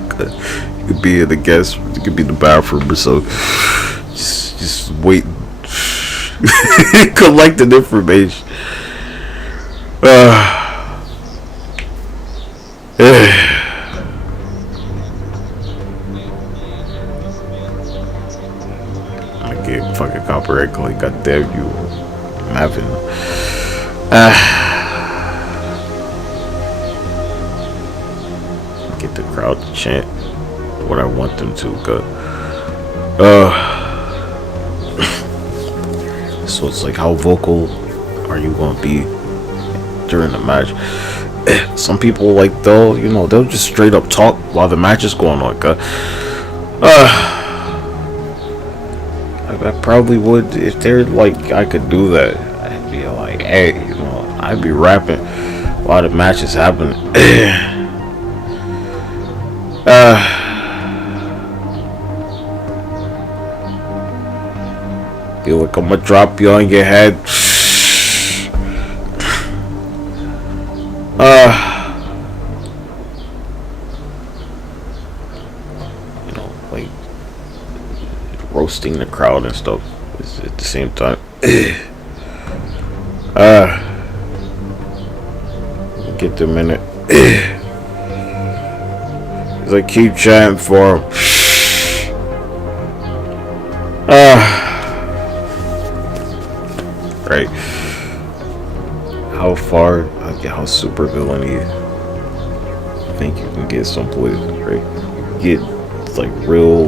You could be in the guest, you could be in the bathroom or so. Just wait. Collecting information. I get fucking copyright claim. God damn you, Mavin. Get the crowd to chant what I want them to. So it's like, how vocal are you gonna be during the match? Some people like they'll just straight up talk while the match is going on. I probably would if they're like, I could do that. I'd be like, hey, I'd be rapping while the match is happening. Feel like I'm gonna drop you on your head. Like roasting the crowd and stuff at the same time. get the minute. Cause I keep chatting for him. Right. How far? How super villainy I think you can get someplace, right? Get like real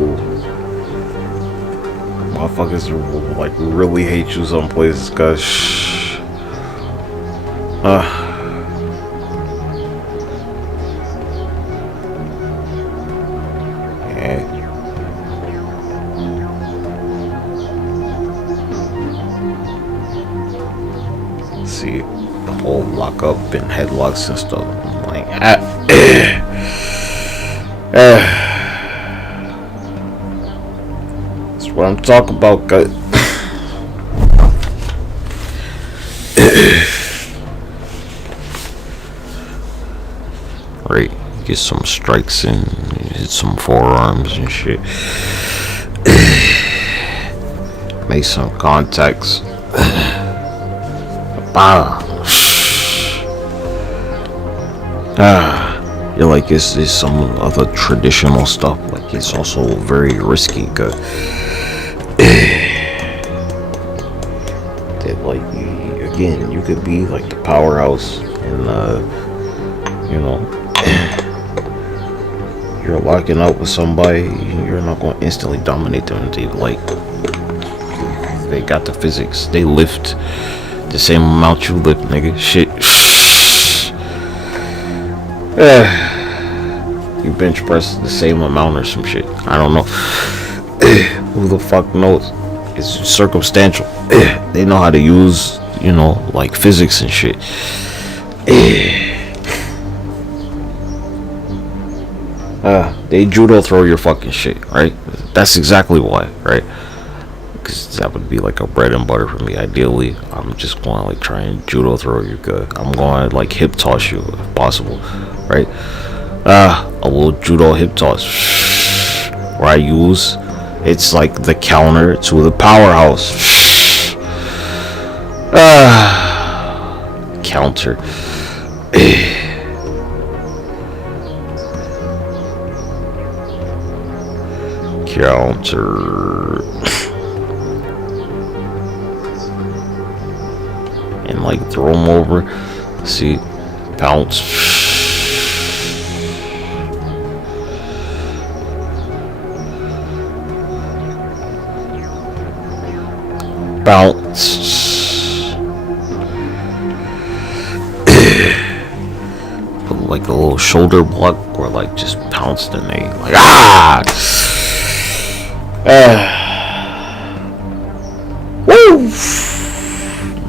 motherfuckers like really hate you some places, cause see the whole lock up and headlocks and stuff. I'm like, that's what I'm talking about, guys. Right, get some strikes and hit some forearms and shit. Make some contacts. You're like, it's some other traditional stuff. Like, it's also very risky. That like, again, you could be like the powerhouse, and you know, you're locking up with somebody. You're not going to instantly dominate them. They got the physics. They lift the same amount you lift, nigga. Shit. You bench press the same amount or some shit. I don't know. Who the fuck knows? It's circumstantial. They know how to use, you know, like physics and shit. They judo throw your fucking shit, right? That's exactly why, right? Because that would be like a bread and butter for me. Ideally, I'm just going to like try and judo throw you good. I'm going to like hip toss you if possible, right? A little judo hip toss where I use, it's like the counter to the powerhouse. Counter. Counter. And like throw them over. See, pounce. Bounce. Put like a little shoulder block, or like just pounced and they like woo,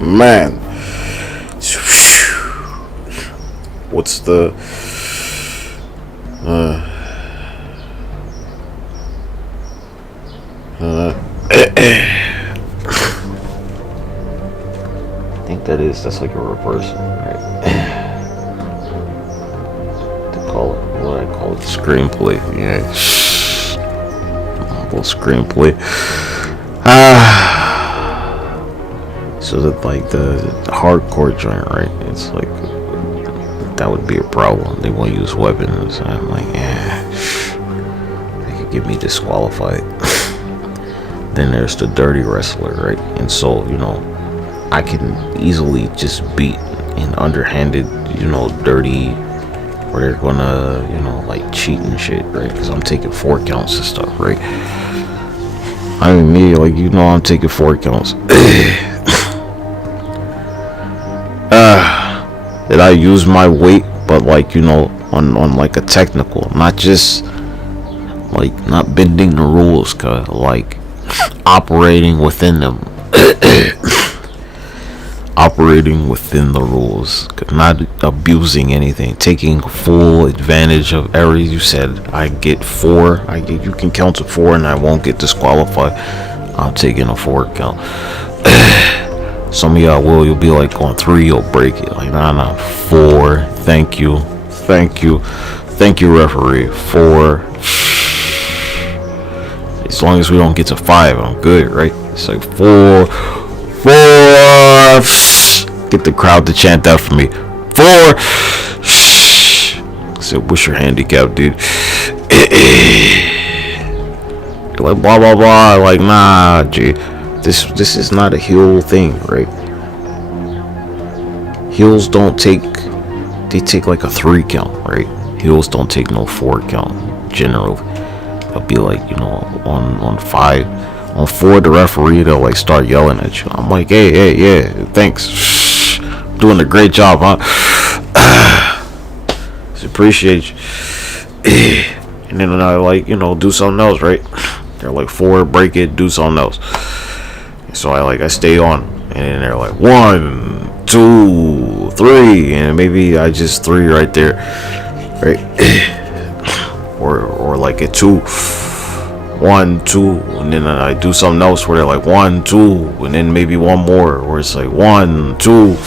man. What's the I think that's like a reversal, right? To call it, what I call it, screenplay. Yeah, a little screenplay. So that like the hardcore joint, right? It's like that would be a problem. They won't use weapons. And I'm like, they could get me disqualified. Then there's the dirty wrestler, right? And so, you know, I can easily just beat an underhanded, you know, dirty, where they're gonna, you know, like cheat and shit, right? Because I'm taking 4 counts and stuff, right? I mean, me, like, you know, I'm taking 4 counts. That I use my weight, but like, you know, on like a technical, not just like not bending the rules, cause like operating within them. Operating within the rules, not abusing anything, taking full advantage of every. You said I get 4, you can count to 4 and I won't get disqualified. I'm taking a 4 count. Some of y'all you'll be like on 3, you'll break it. Like nah, 4. Thank you, referee. 4. As long as we don't get to 5, I'm good, right? It's like 4. Get the crowd to chant that for me. 4. said, what's your handicap, dude? You're like, blah, blah, blah. Like, nah, G. This is not a heel thing, right? Heels don't take, they take like a 3 count, right? Heels don't take no 4 count, generally. They'll be like, you know, on 5. On 4, the referee, they'll like start yelling at you. I'm like, hey, yeah, thanks. Doing a great job, huh? Just appreciate you. And then I like, you know, do something else, right? They're like, 4, break it, do something else. So I stay on, and then they're like 1, 2, 3, and maybe I just 3 right there, right? or like a 2, 1, 2, and then I do something else where they're like 1, 2, and then maybe one more where it's like 1, 2,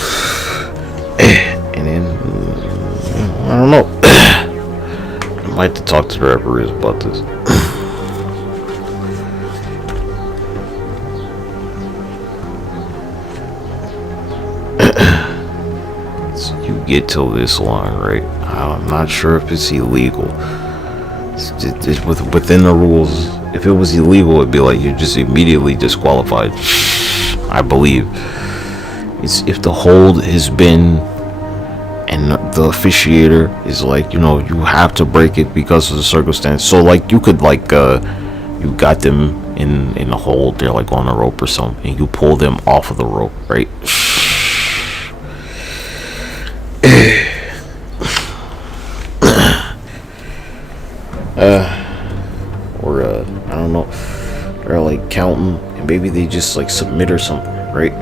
and then I don't know. I might have to talk to the referees about this. So you get to this line, right? I'm not sure if it's illegal. It's within the rules. If it was illegal, it'd be like you're just immediately disqualified. I believe it's if the hold has been, and the officiator is like, you know, you have to break it because of the circumstance. So like you could like you got them in the hold, they're like on a rope or something, and you pull them off of the rope, right? Or I don't know, they're like counting, and maybe they just like submit or something, right?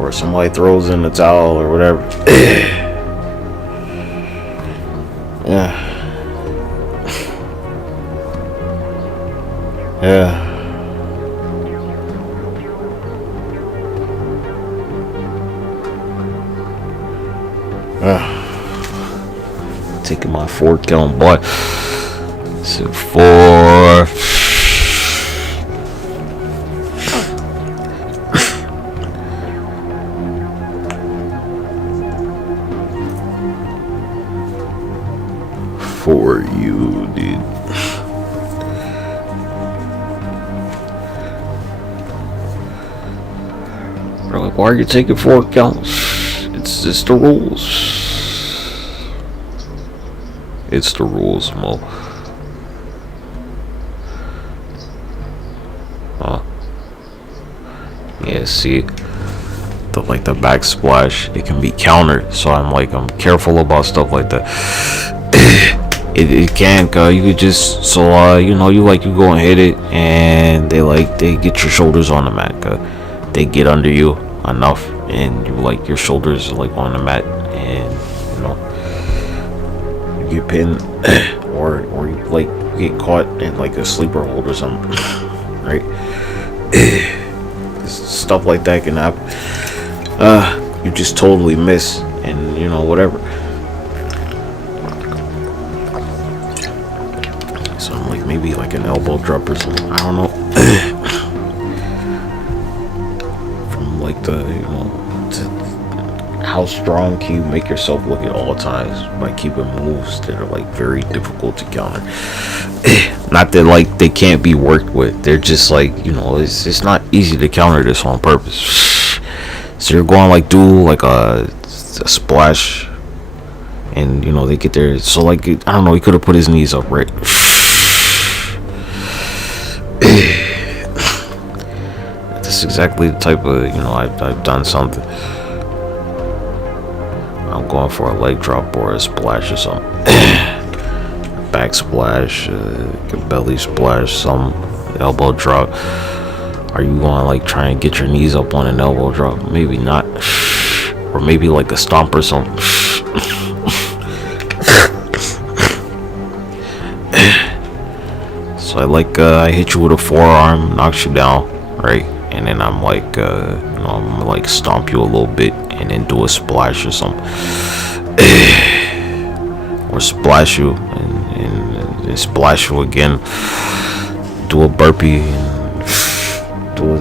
Or somebody throws in the towel or whatever. Yeah. Taking my 4 count, boy. So 4. For you, dude. They're like, why are you taking 4 counts? It's just the rules. It's the rules, Mo. Yeah, see, the backsplash, it can be countered. So I'm careful about stuff like that. It can't go. You could just you know, you go and hit it, and they get your shoulders on the mat. They get under you enough, and you your shoulders are on the mat, and you know you get pinned, or you get caught in a sleeper hold or something, right? Stuff like that can happen. You just totally miss, and you know whatever. So I'm maybe an elbow drop or something. I don't know. From you know, how strong can you make yourself look at all times by keeping moves that are very difficult to counter. Not that they can't be worked with. They're just you know, it's not easy to counter this on purpose. So you're going do a splash, and you know they get there. So I don't know, he could have put his knees up, right? That's exactly the type of, you know, I've done something. I'm going for a leg drop or a splash or something. Back splash, a belly splash, some elbow drop. Are you going try and get your knees up on an elbow drop? Maybe not. Or maybe a stomp or something. So I hit you with a forearm, knocks you down, right? And then I'm you know, I'm stomp you a little bit, and then do a splash or something. Or splash you and splash you again. Do a burpee, and do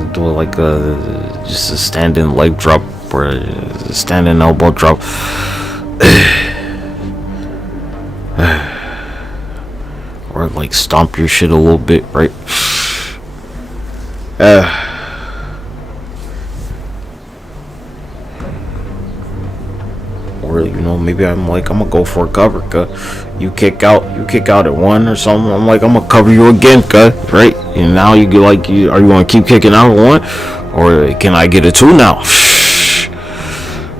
just a standing leg drop or a standing elbow drop. Or like stomp your shit a little bit, right? Or you know, maybe I'm like, I'm gonna go for a cover, cuz you kick out at 1 or something. I'm like, I'm gonna cover you again, cuz, right? And now you get like, are you gonna keep kicking out at 1, or can I get a 2 now?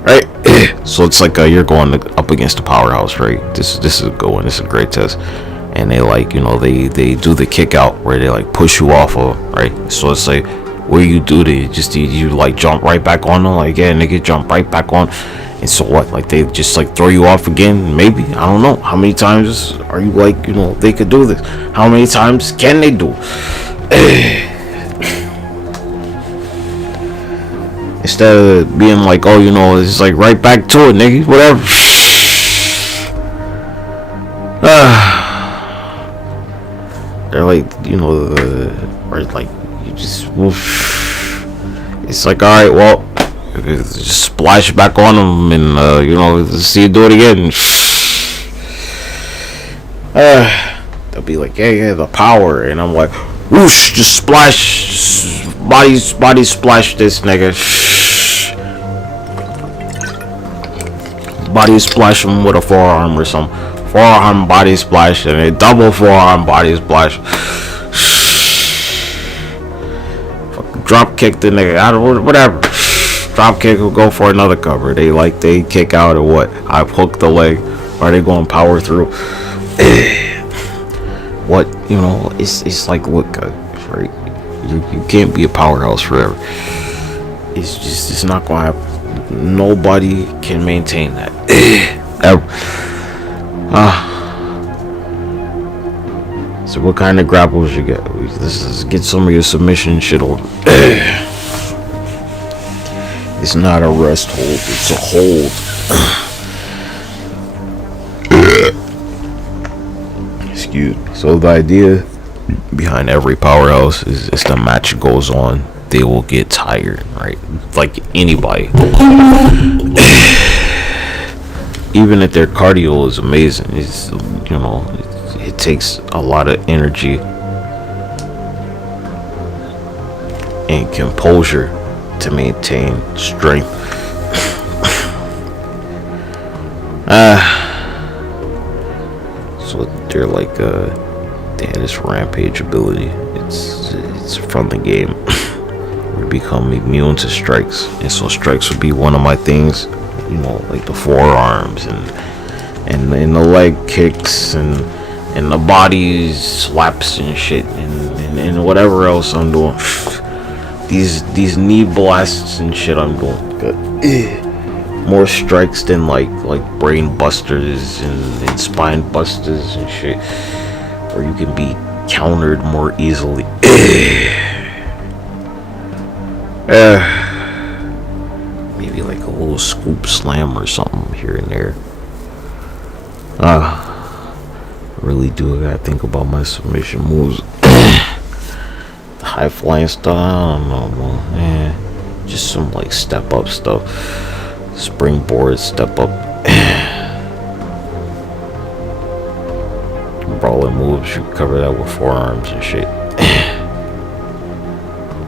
Right? So it's like you're going up against the powerhouse, right? This is a good one. This is a great test. And they like, you know, they do the kick out where they like push you off of, right? So it's like, where you do you like jump right back on them, like, yeah, nigga, jump right back on. And so what, like they just like throw you off again? Maybe, I don't know. How many times are you like, you know, they could do this? How many times can they do? Instead of being like, oh, you know, it's like right back to it, nigga, whatever. They're like, you know, right, like you just, it's like, all right, well, just splash back on them, and you know, see you do it again. They'll be like, yeah, the power, and I'm like, whoosh, just splash, body splash this nigga. Body splash him with a forearm or something. Forearm body splash, and a double forearm body splash. Fucking drop kick the nigga out of whatever. Drop kick will go for another cover. They kick out or what? I hook the leg. Or they going power through. What, you know? It's like, look, right? You can't be a powerhouse forever. It's not gonna happen. Nobody can maintain that. Ever. So what kind of grapples you get? This is get some of your submission shit on. It's not a rest hold, it's a hold. Excuse me. So the idea behind every powerhouse is the match goes on, they will get tired, right? Like anybody. Even if their cardio is amazing, it's, you know, it takes a lot of energy and composure to maintain strength. So they're like, they had this rampage ability. It's from the game. We become immune to strikes, and so strikes would be one of my things. You know, like the forearms and the leg kicks and the body slaps and shit and whatever else I'm doing. These knee blasts and shit I'm doing. Good. More strikes than like brain busters and spine busters and shit, where you can be countered more easily. Maybe like a little scoop slam or something here and there. Really do gotta think about my submission moves. The high flying stuff, I don't know, man. Just some like step up stuff. Springboard step up. Brawling moves, you cover that with forearms and shit.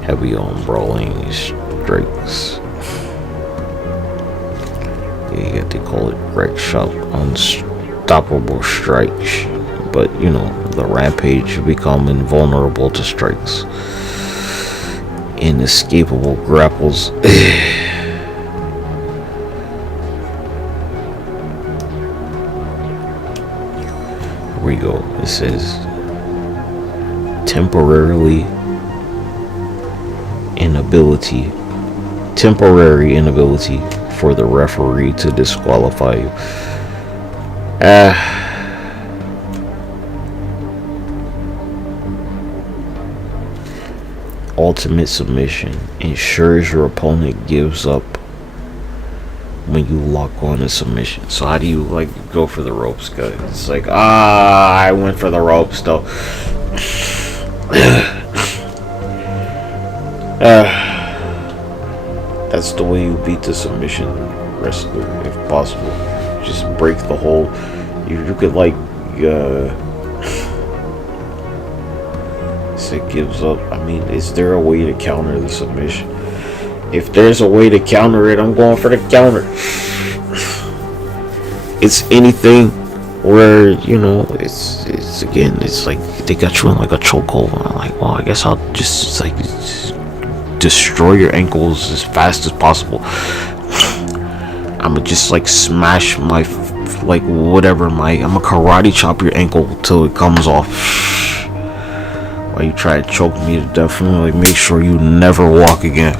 Heavy on brawling strikes. Yeah, they call it Rex Shop, unstoppable strikes. But you know, the rampage, you become invulnerable to strikes. Inescapable grapples. Here we go. It says temporary inability for the referee to disqualify you. Ultimate submission ensures your opponent gives up when you lock on a submission. So how do you like go for the ropes, guys? It's like, I went for the ropes though. That's the way you beat the submission wrestler, if possible. just break the hold. You could like it gives up. I mean, is there a way to counter the submission? If there's a way to counter it, I'm going for the counter. It's anything where, you know, it's again, it's like they got you in like a chokehold. I'm like, well, I guess I'll just like destroy your ankles as fast as possible. I'ma just like smash my like whatever I'ma karate chop your ankle till it comes off. While you try to choke me to death, and like make sure you never walk again.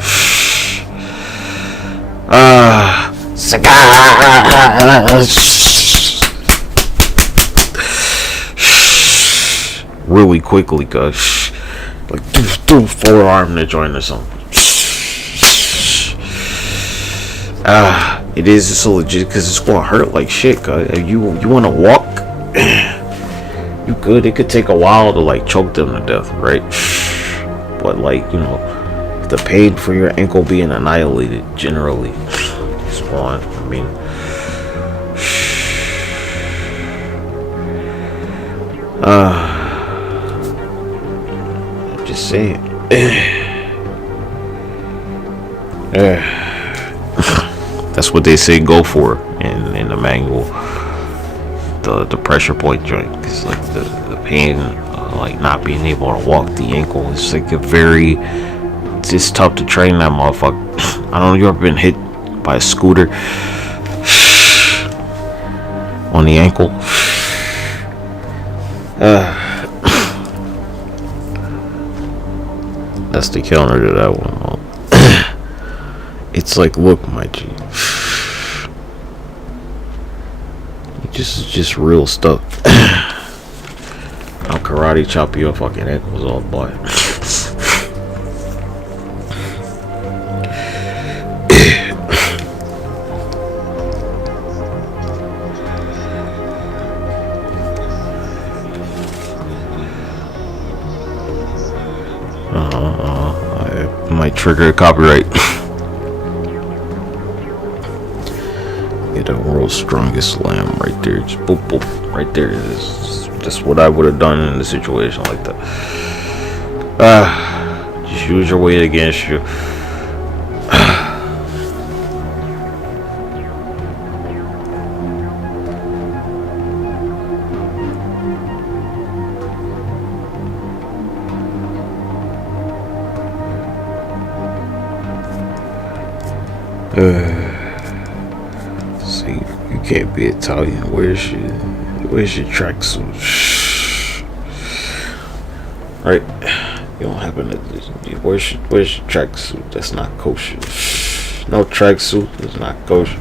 Really quickly, cuz like do forearm to join or something. It is so legit because it's gonna hurt like shit. Cuz if you want to walk, you could. It could take a while to like choke them to death, right? But like, you know, the pain for your ankle being annihilated generally is one. I mean, I'm just saying. That's what they say go for in the manual. The pressure point joint, because like the pain, like not being able to walk the ankle is like it's tough to train that motherfucker. I don't know, you ever been hit by a scooter on the ankle? That's the counter to that one. It's like, look, my G, just real stuff. I'll karate chop your fucking ankles off, boy. I might trigger copyright. The world's strongest slam right there, just boop boop right there. That's what I would have done in a situation like that. Just use your weight against you. See, you can't be Italian. Where's your tracksuit? Right? You don't happen to. Where's your tracksuit? That's not kosher. No tracksuit is not kosher.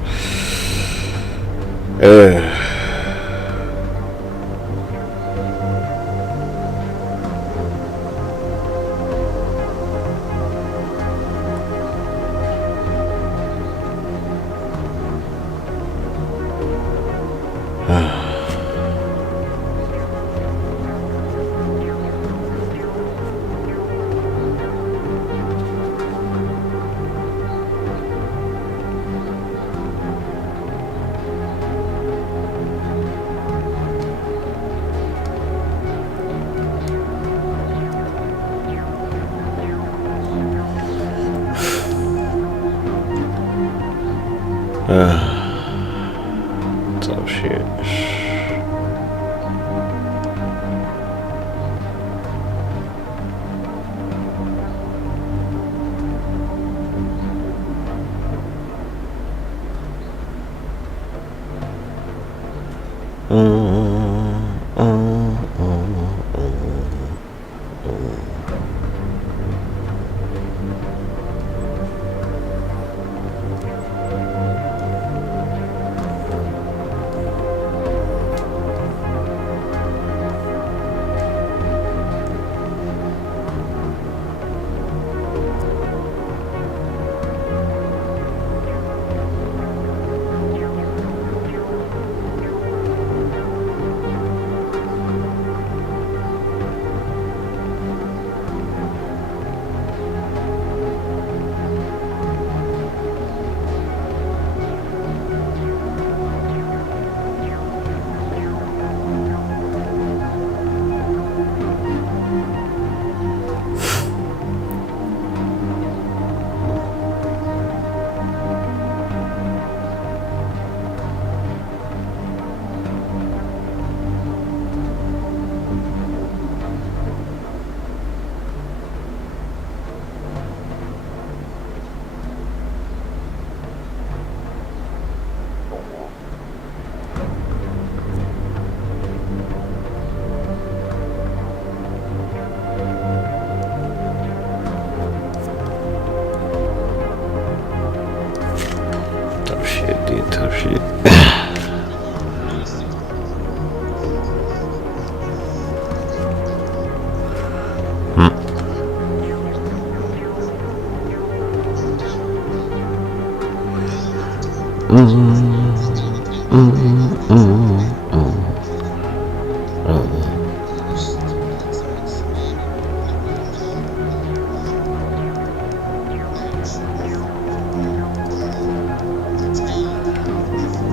Tough shit. Tough shit, dude. Tough shit.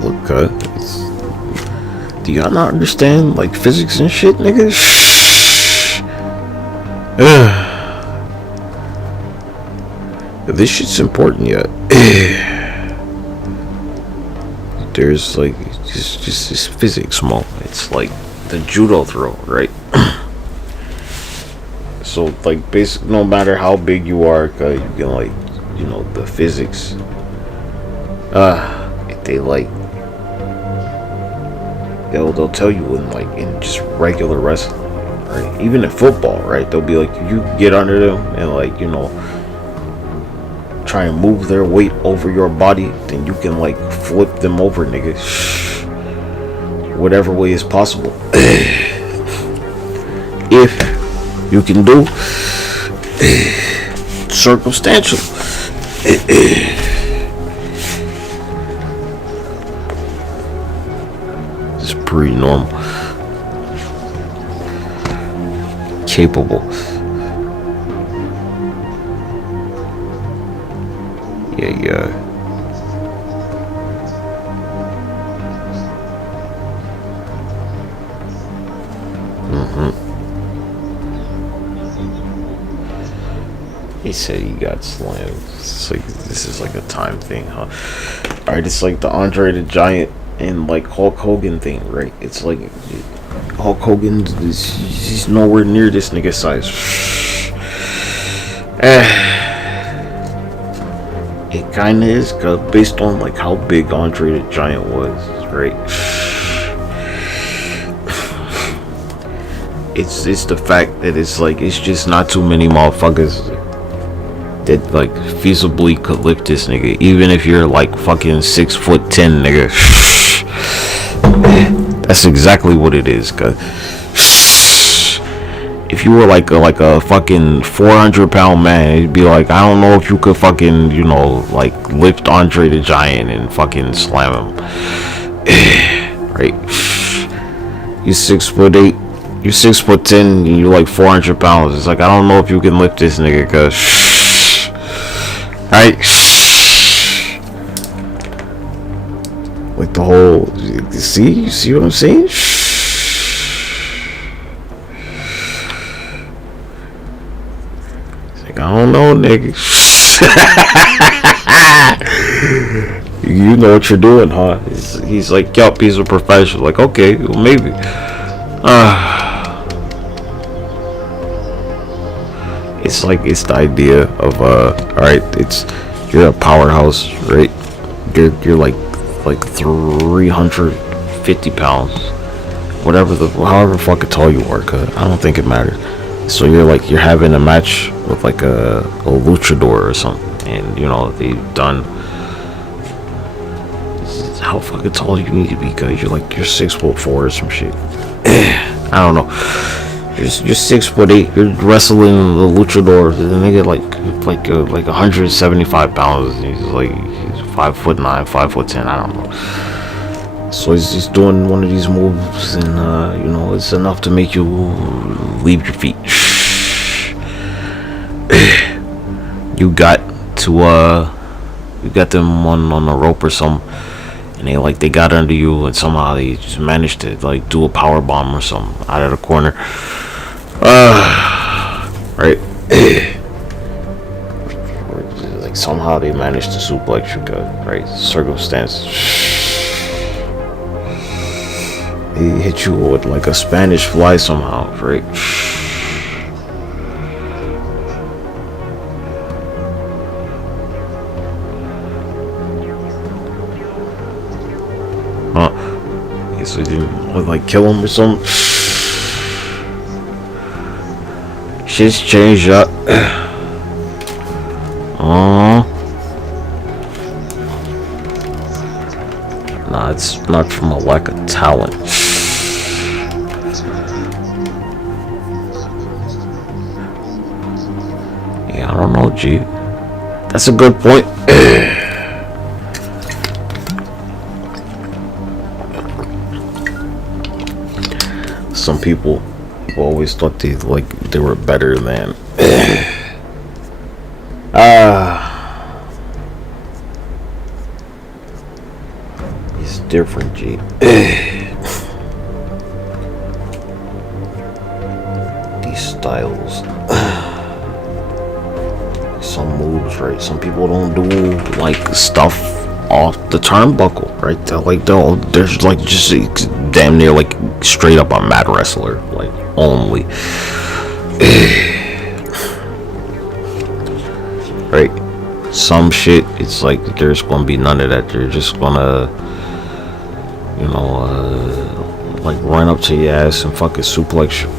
Look, do y'all not understand like physics and shit, nigga? This shit's important yet. There's like just this physics mo. It's like the judo throw, right? So like basically, no matter how big you are, you can like, you know, the physics. They like, they'll tell you in just regular wrestling, right? Even in football, right? They'll be like, you get under them and like, you know, try and move their weight over your body, then you can like flip them over, nigga. Whatever way is possible. If you can do circumstantial. It's pretty normal. Capable. Yeah. He said he got slammed. It's like, this is like a time thing, huh? Alright, it's like the Andre the Giant and like Hulk Hogan thing, right? It's like Hulk Hogan, he's nowhere near this nigga size. It kinda is, cause based on like how big Andre the Giant was, right? It's the fact that it's like, it's just not too many motherfuckers that like feasibly could lift this nigga, even if you're like fucking 6'10", nigga. That's exactly what it is, cause if you were like a fucking 400-pound man, it'd be like, I don't know if you could fucking, you know, like lift Andre the Giant and fucking slam him. Right? You 6'8", you 6'10", and you like 400 pounds. It's like, I don't know if you can lift this nigga, cause right? Like the whole, you see what I'm saying? It's like, I don't know, nigga. You know what you're doing, huh? He's like, yup, he's a professional. Like, okay, well, maybe. It's like, it's the idea of alright, it's, you're a powerhouse, right? You're like 350 pounds, however fucking tall you are, cause I don't think it matters. So you're having a match with like a luchador or something, and you know they've done, how fucking tall you need to be, cause you're 6'4" or some shit. I don't know. You're 6'8". You're wrestling the luchador. The nigga like 175 pounds. He's 5'9", 5'10". I don't know. So he's just doing one of these moves, and you know, it's enough to make you leave your feet. You got them on a rope or something, and they got under you, and somehow they just managed to like do a power bomb or something out of the corner. Right. Like somehow they managed to suplex you, right? Circumstance. He hit you with like a Spanish fly somehow, right? Huh? So you didn't like kill him or something? Shit's changed up. Nah, it's not from a lack of talent. Yeah, I don't know, G. That's a good point. Some people always thought they were better than. It's different, G. These styles. Some moves, right? Some people don't do like stuff off the turnbuckle, right? There's like just damn near like straight up a mat wrestler, like only. Right? Some shit, it's like there's gonna be none of that. You're just gonna, you know, like run up to your ass and fucking suplex you.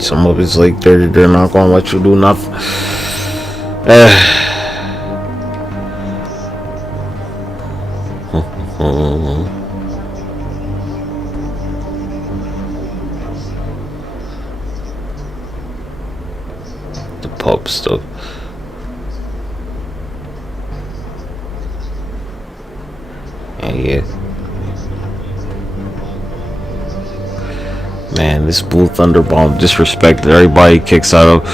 Some of it's like they're not gonna let you do nothing. The pub stuff. Yeah. Man, this Blue Thunder Bomb disrespected everybody. Kicks out of.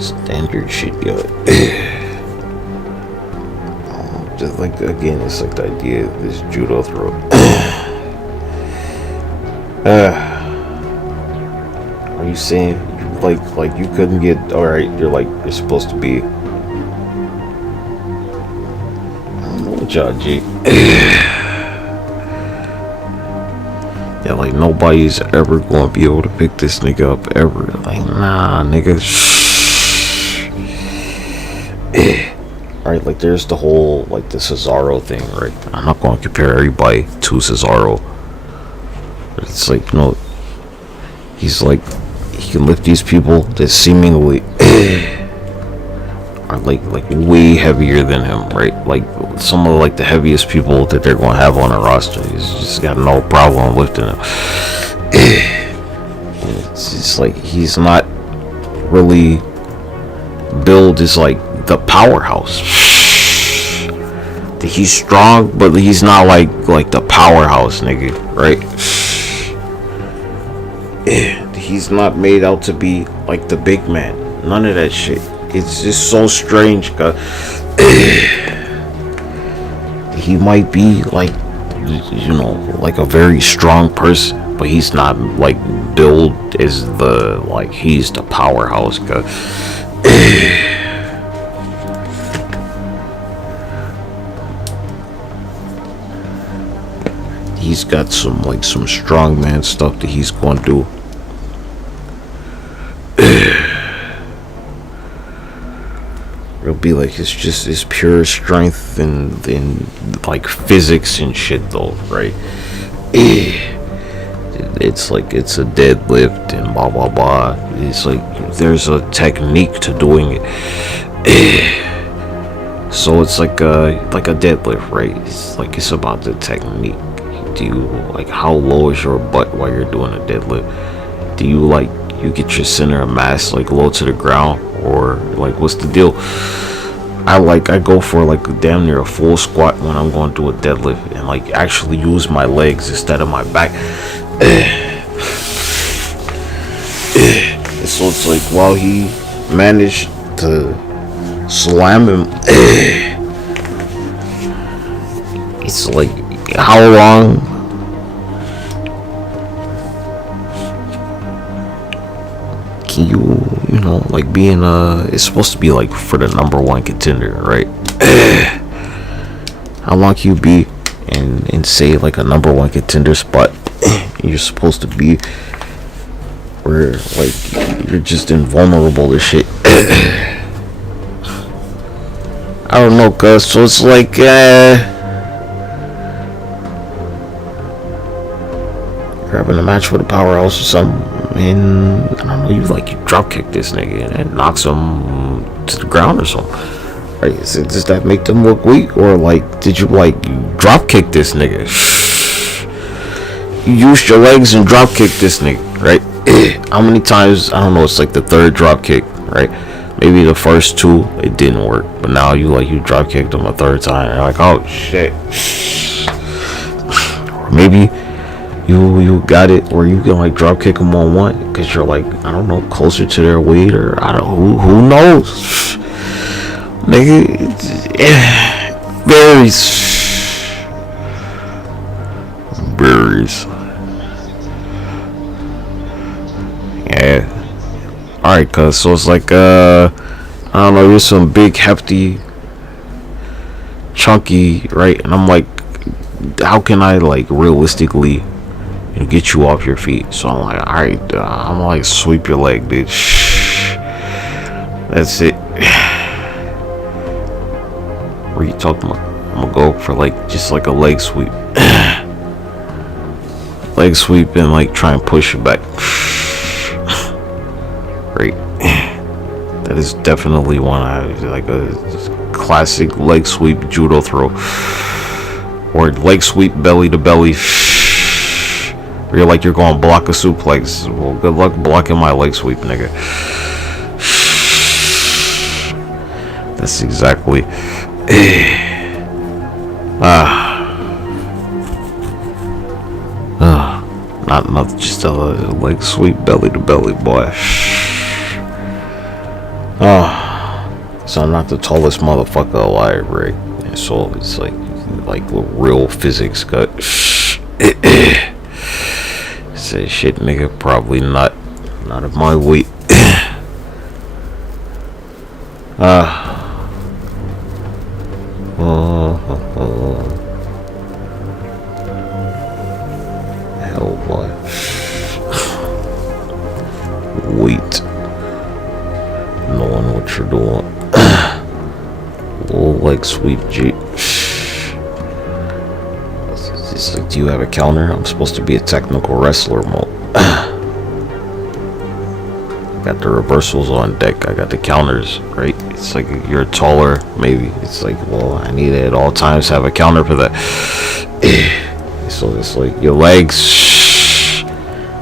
Standard shit, yo. Just like, again, it's like the idea of this judo throw. Are you saying like you couldn't get, alright, you're supposed to be, I don't know what y'all, G. Yeah, like nobody's ever gonna be able to pick this nigga up ever. Like, nah, nigga. Right, like there's the whole like the CERO thing, right? I'm not gonna compare everybody to CERO. It's like, you know, he's like, he can lift these people that seemingly are like way heavier than him, right? Like some of like the heaviest people that they're gonna have on a roster. He's just got no problem lifting them. It's just like he's not really billed as like the powerhouse. He's strong, but he's not like the powerhouse, nigga, right? He's not made out to be like the big man. None of that shit. It's just so strange, cause he might be like, you know, like a very strong person, but he's not like billed as the like he's the powerhouse, cause he's got some strongman stuff that he's going to do. It'll be like it's pure strength and like physics and shit though, right? It's like it's a deadlift and blah blah blah. It's like there's a technique to doing it. So it's like a deadlift, right? It's like it's about the technique. Do you like how low is your butt while you're doing a deadlift? Do you like you get your center of mass like low to the ground, or like what's the deal? I go for like damn near a full squat when I'm going to do a deadlift and like actually use my legs instead of my back. So it's like while he managed to slam him, it's like how long can you know, like being it's supposed to be like for the #1 contender, right? How long can you be and say like a #1 contender spot? you're supposed to be, where like you're just invulnerable to shit. I don't know, cuz, so it's like you're having a match with a powerhouse or something, and I don't know, you drop kick this nigga and it knocks him to the ground or something. Right? So does that make them look weak, or like did you drop kick this nigga? You used your legs and drop kick this nigga, right? How many times? I don't know. It's like the third drop kick, right? Maybe the first two it didn't work, but now you drop kicked him a third time. You're like, oh shit. Or maybe you got it where you can drop kick them on one because you're I don't know, closer to their weight, or I don't who knows, nigga. Varies. Yeah. Alright, cuz, so it's I don't know, you're some big, hefty, chunky, right? And I'm how can I realistically get you off your feet? So I'm alright, I'm sweep your leg, dude. That's it. What are you talking about? I'm gonna go for just a leg sweep. Leg sweep and try and push it back. Right. That is definitely one a classic leg sweep judo throw, or leg sweep belly to belly, where you're going to block a suplex. Well, good luck blocking my leg sweep, nigga. That's exactly not just a leg sweep belly to belly, boy. So I'm not the tallest motherfucker alive, right? And so it's real physics cut. Say shit, nigga, probably not at my weight. Hell, boy. Wait. Knowing what you're doing. Little leg sweep, G. It's do you have a counter? I'm supposed to be a technical wrestler mode. Got the reversals on deck. I got the counters, right? It's you're taller, maybe. It's well, I need to at all times have a counter for that. So it's your legs,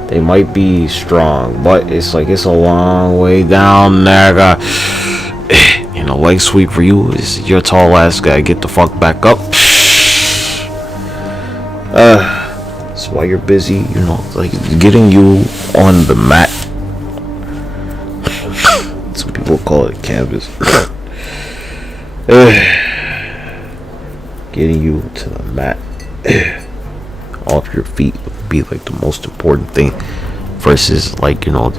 they might be strong, but it's it's a long way down, nigga. And a leg sweep for you is your tall ass guy get the fuck back up. That's why you're busy, getting you on the mat. Some people call it canvas. Getting you to the mat off your feet would be the most important thing, versus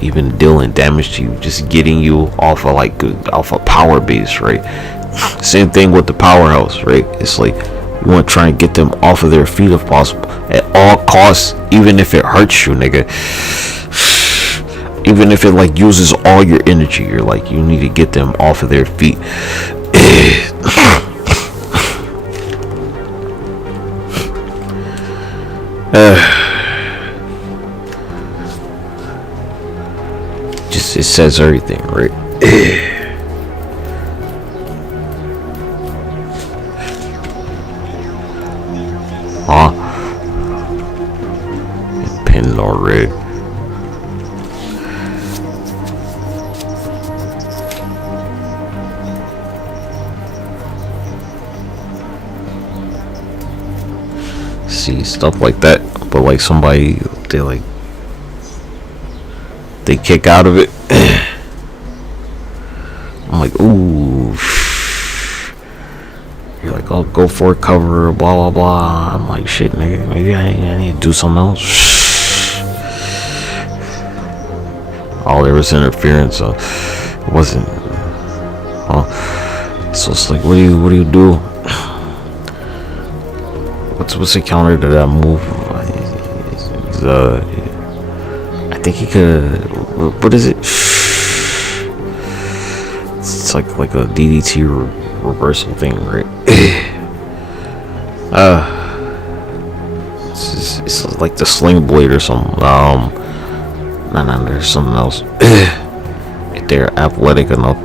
even dealing damage to you. Just getting you off a power base, right? Same thing with the powerhouse, right? It's you want to try and get them off of their feet if possible at all costs, even if it hurts you, nigga. Even if it uses all your energy, you're you need to get them off of their feet. Just it says everything, right? Pin or red. See stuff like that, but somebody they kick out of it. I'm ooh. You're oh, go for a cover, blah blah blah. I'm shit, nigga, maybe I need to do something else. Oh, there was interference, so it wasn't. So it's what do you do? What's the counter to that move? I think he could. What is it? It's like a DDT reversal thing, right? It's like the sling blade or something. No, there's something else. If they're athletic enough.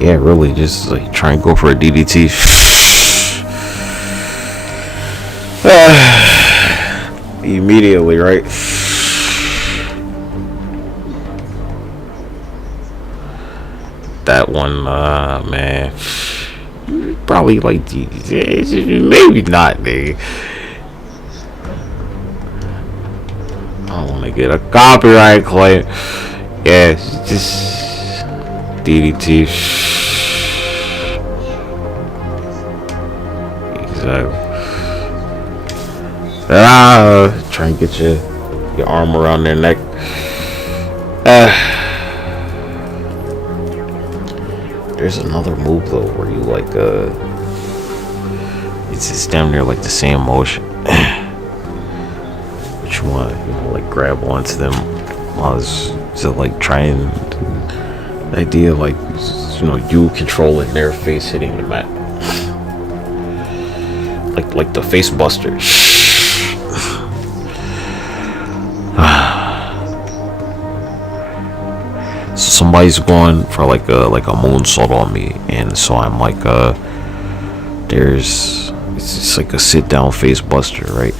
Yeah, really, just like try and go for a DDT. Immediately, right? That one, man. Probably like maybe not, nigga. I don't want to get a copyright claim. Yeah, just DDT. Exactly. Try and get your arm around their neck. There's another move though where you like it's damn near like the same motion. But you want, like grab onto them while to like try and the idea like you controlling their face hitting the mat. Like the face buster. So somebody's going for like a moonsault on me, and so I'm like it's just like a sit down face buster, right?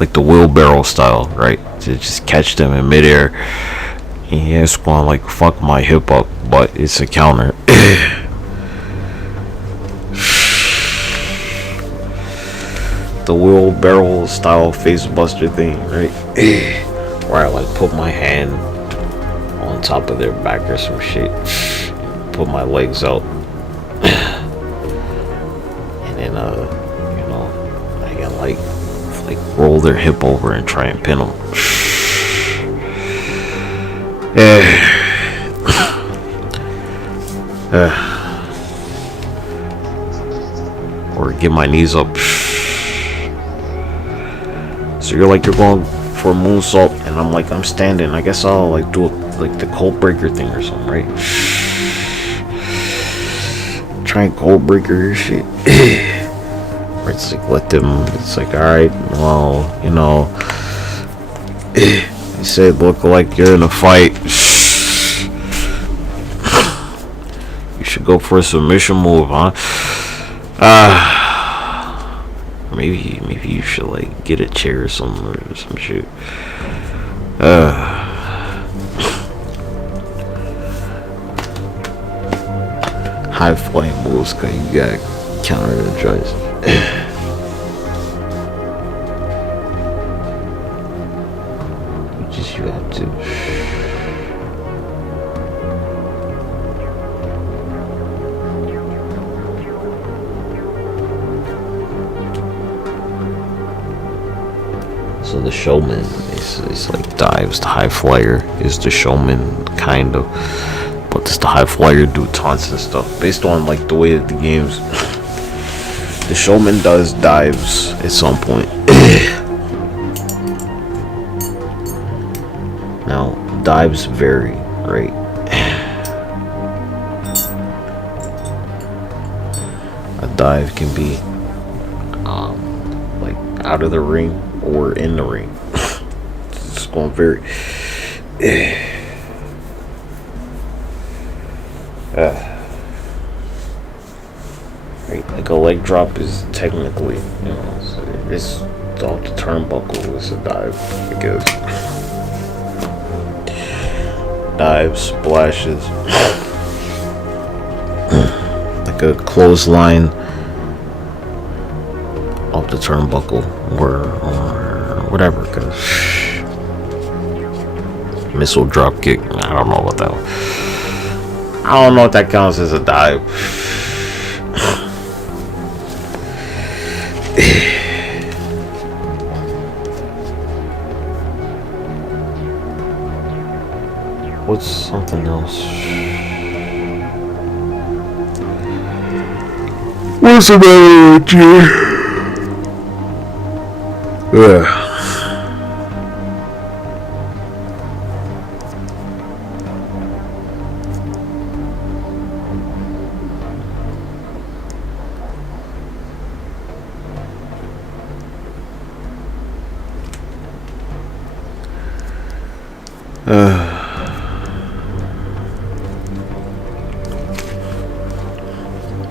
Like the wheelbarrow style, right? To just catch them in midair. And yeah, it's going like fuck my hip up, but it's a counter. The wheelbarrow style face buster thing, right? Where I like put my hand on top of their back or some shit, put my legs out, and then I can like roll their hip over and try and pin them. Or get my knees up. So you're going for a moonsault, and I'm standing. I guess I'll like do like the cold breaker thing or something, right? Try and cold breaker your shit. Or it's like let them. It's like, all right, well, you said look like you're in a fight. You should go for a submission move, huh? Maybe you should like get a chair or something or some shit. High flying moves, cause you got counter the joints. You have to. So the showman is like dives. The high flyer is the showman, kind of. But does the high flyer do taunts and stuff? Based on like the way that the games, the showman does dives at some point. Now dives vary, right? A dive can be like out of the ring or in the ring. It's going to vary. Right, like a leg drop is technically, so it's off the turnbuckle. It's a dive, I guess. Dive, splashes, like a clothesline off the turnbuckle or whatever, cause missile drop kick, I don't know what that was. I don't know if that counts as a dive. What's something else? What's the matter with you?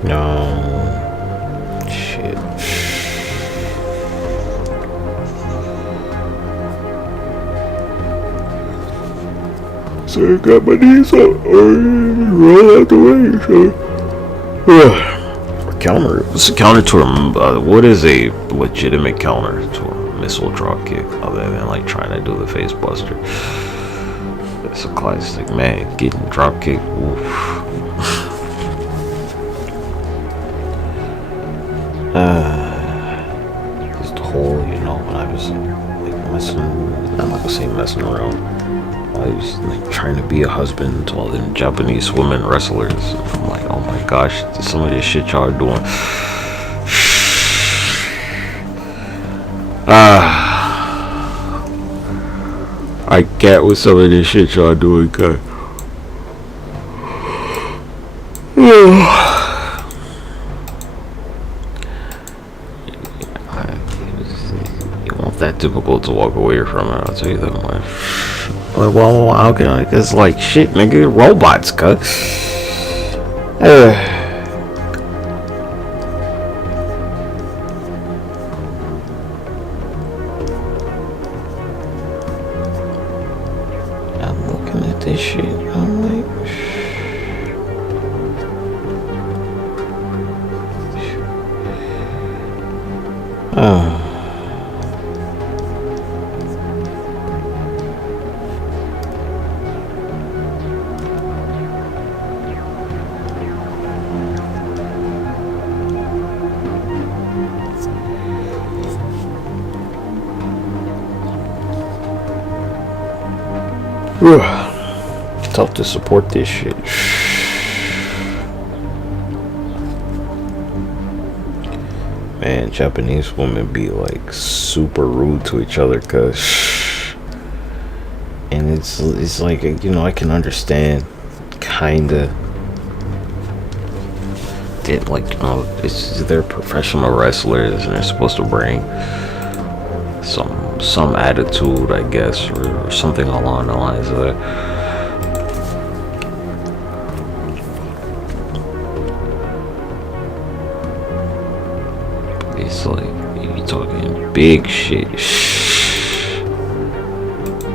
No. Shit. So I got my knees up or roll out the way, so. Counter. What's a counter to a, what is a legitimate counter to a missile drop kick other than like trying to do the face buster? It's a classic, man. Getting drop kick. Oof. Just the whole, you know, when I was like messing, I'm not gonna say messing around. I was like trying to be a husband to all them Japanese women wrestlers. I'm like, oh my gosh, some of this shit y'all are doing. I get with some of this shit y'all doing, cuz. That difficult to walk away from it, I'll tell you that much. Well, how can I? It's like shit, nigga. Robots, cut. I'm looking at this shit. I'm like, tough to support this shit. Man, Japanese women be like super rude to each other, cause, and it's like, you know, I can understand, kinda. It like, you know, they're professional wrestlers and they're supposed to bring some attitude, I guess, or something along the lines of that. It's like you talking big shit.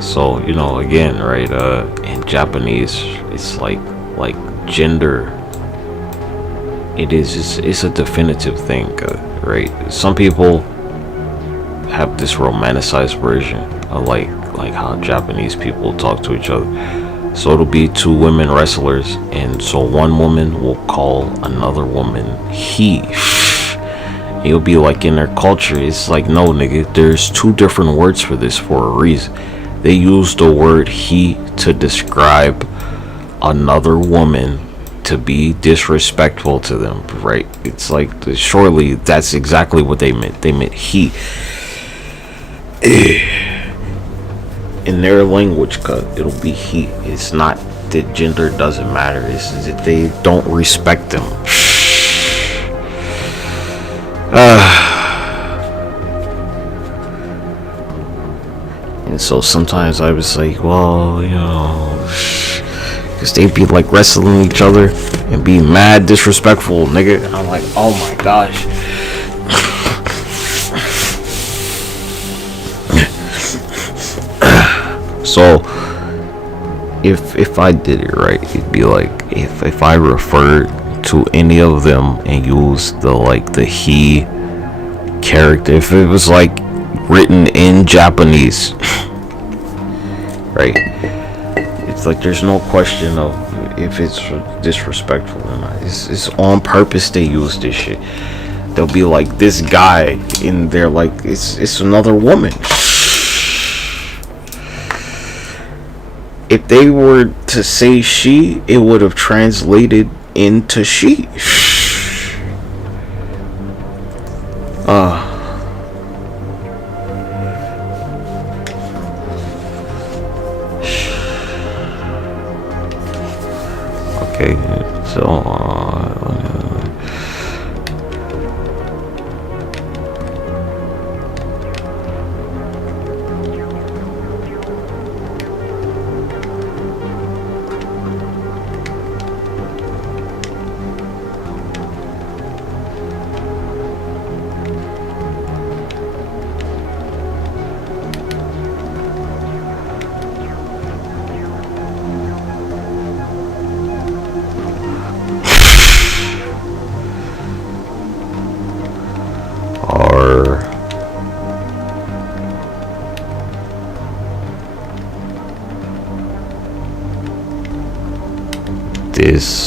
So, you know, again, right? In Japanese, it's like gender. It's a definitive thing, right? Some people have this romanticized version of like how Japanese people talk to each other. So it'll be two women wrestlers, and so one woman will call another woman he. It'll be like in their culture, it's like, no nigga, there's two different words for this for a reason. They use the word he to describe another woman to be disrespectful to them, right? It's like, surely that's exactly what they meant. They meant he. In their language, it'll be he. It's not that gender doesn't matter. It's that they don't respect them. And so sometimes I was like, well, you know, because they'd be like wrestling each other and be mad disrespectful, nigga. And I'm like, oh my gosh. So if I did it right, it'd be like if I referred to any of them and used the he character, if it was like written in Japanese, right? It's like there's no question of if it's disrespectful or not. It's on purpose they use this shit. They'll be like this guy in there, like it's another woman. If they were to say she, it would have translated into she. So, disrespect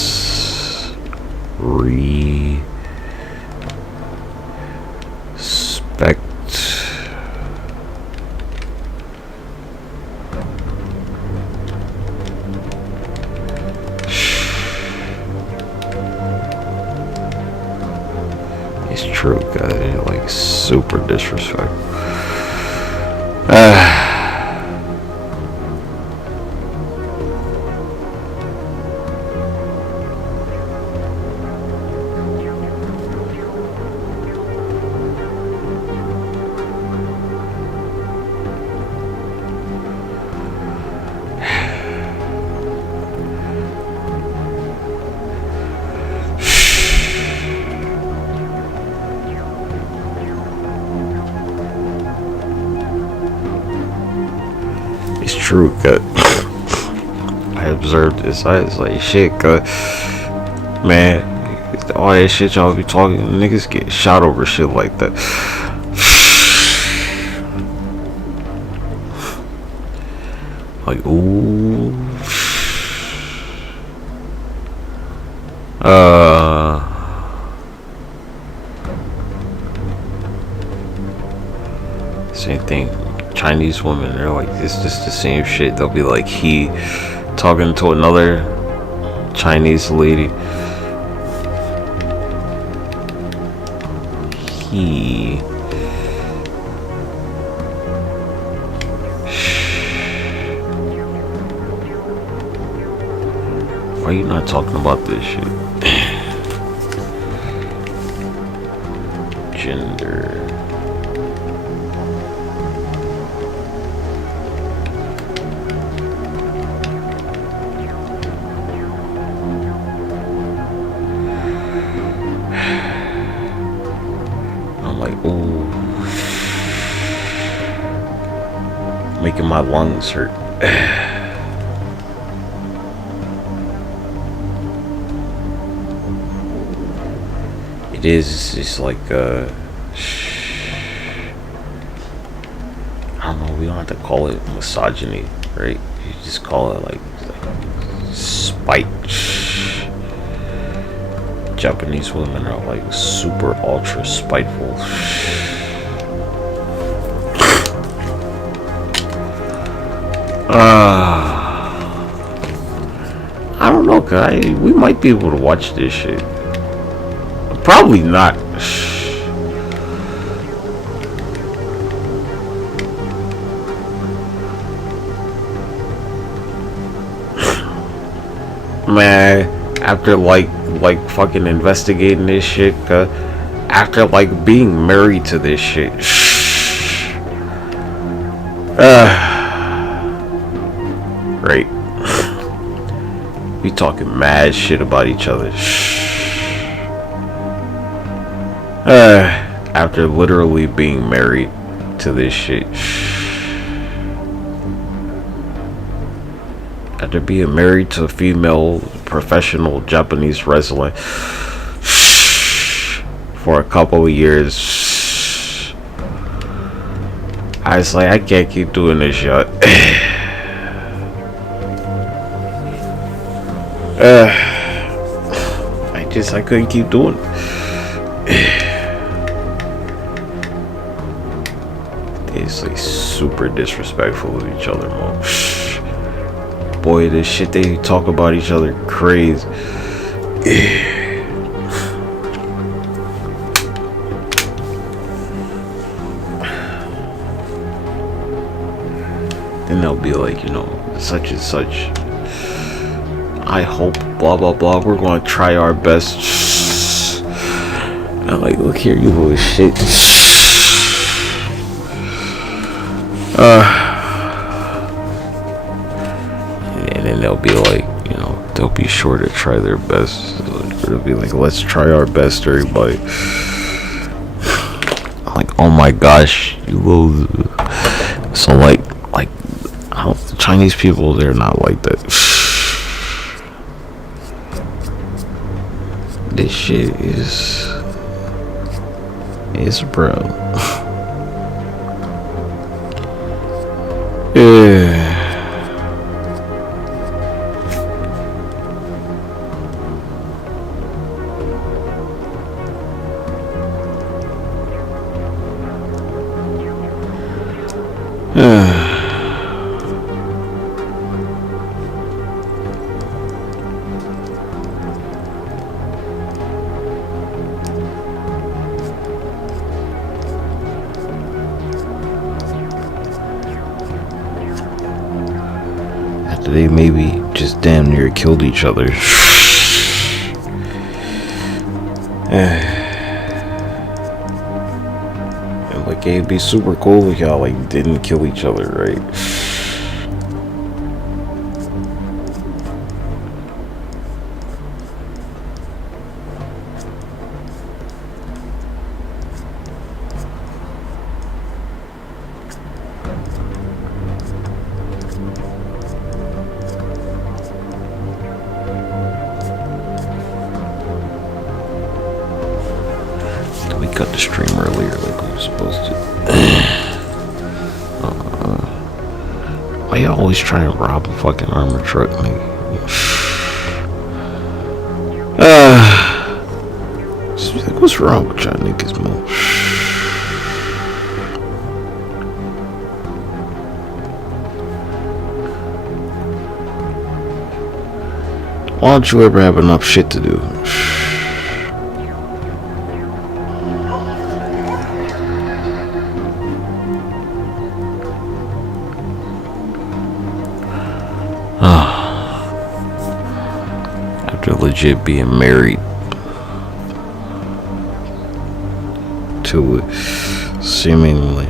it's true, guys. Like super disrespect. It's true, cut. I observed this. I was like, shit, cut. Man, all that shit y'all be talking, niggas get shot over shit like that. Like, ooh. Same thing. Chinese women, they're like, it's just the same shit. They'll be like, he talking to another Chinese lady. He. Why are you not talking about this shit? Gender. I'm like, ooh. Making my lungs hurt. It is just like I don't know, we don't have to call it misogyny, right? You just call it like spite. Japanese women are like super ultra spiteful. I don't know, guy. We might be able to watch this shit. Probably not. Man, after like fucking investigating this shit, after like being married to this shit. Right. We talking mad shit about each other. After literally being married to this shit. After being married to a female professional Japanese wrestler for a couple of years, I was like, I can't keep doing this shit. I couldn't keep doing it. It's like super disrespectful of each other, man. Boy, this shit they talk about each other crazy. Then they'll be like, you know, such and such. I hope, blah blah blah, we're gonna try our best. I'm like, look here, you little shit. And then they'll be like, you know, they'll be sure to try their best. They'll be like, let's try our best, everybody. I'm like, oh my gosh, you little. So like Chinese people, they're not like that. This shit is bro. Yeah. After they maybe just damn near killed each other. And like, it'd be super cool if y'all like didn't kill each other, right? We cut the stream earlier like we were supposed to. Why y'all always try to rob a fucking armored truck? Like, what's wrong with y'all niggas, man? Why don't you ever have enough shit to do? After legit being married to seemingly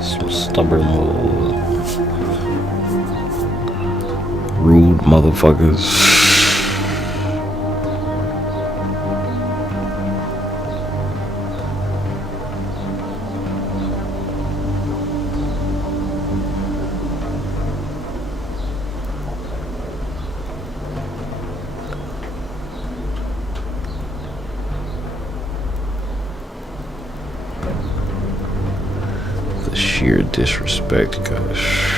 some stubborn little rude motherfuckers. Sheer disrespect, gosh.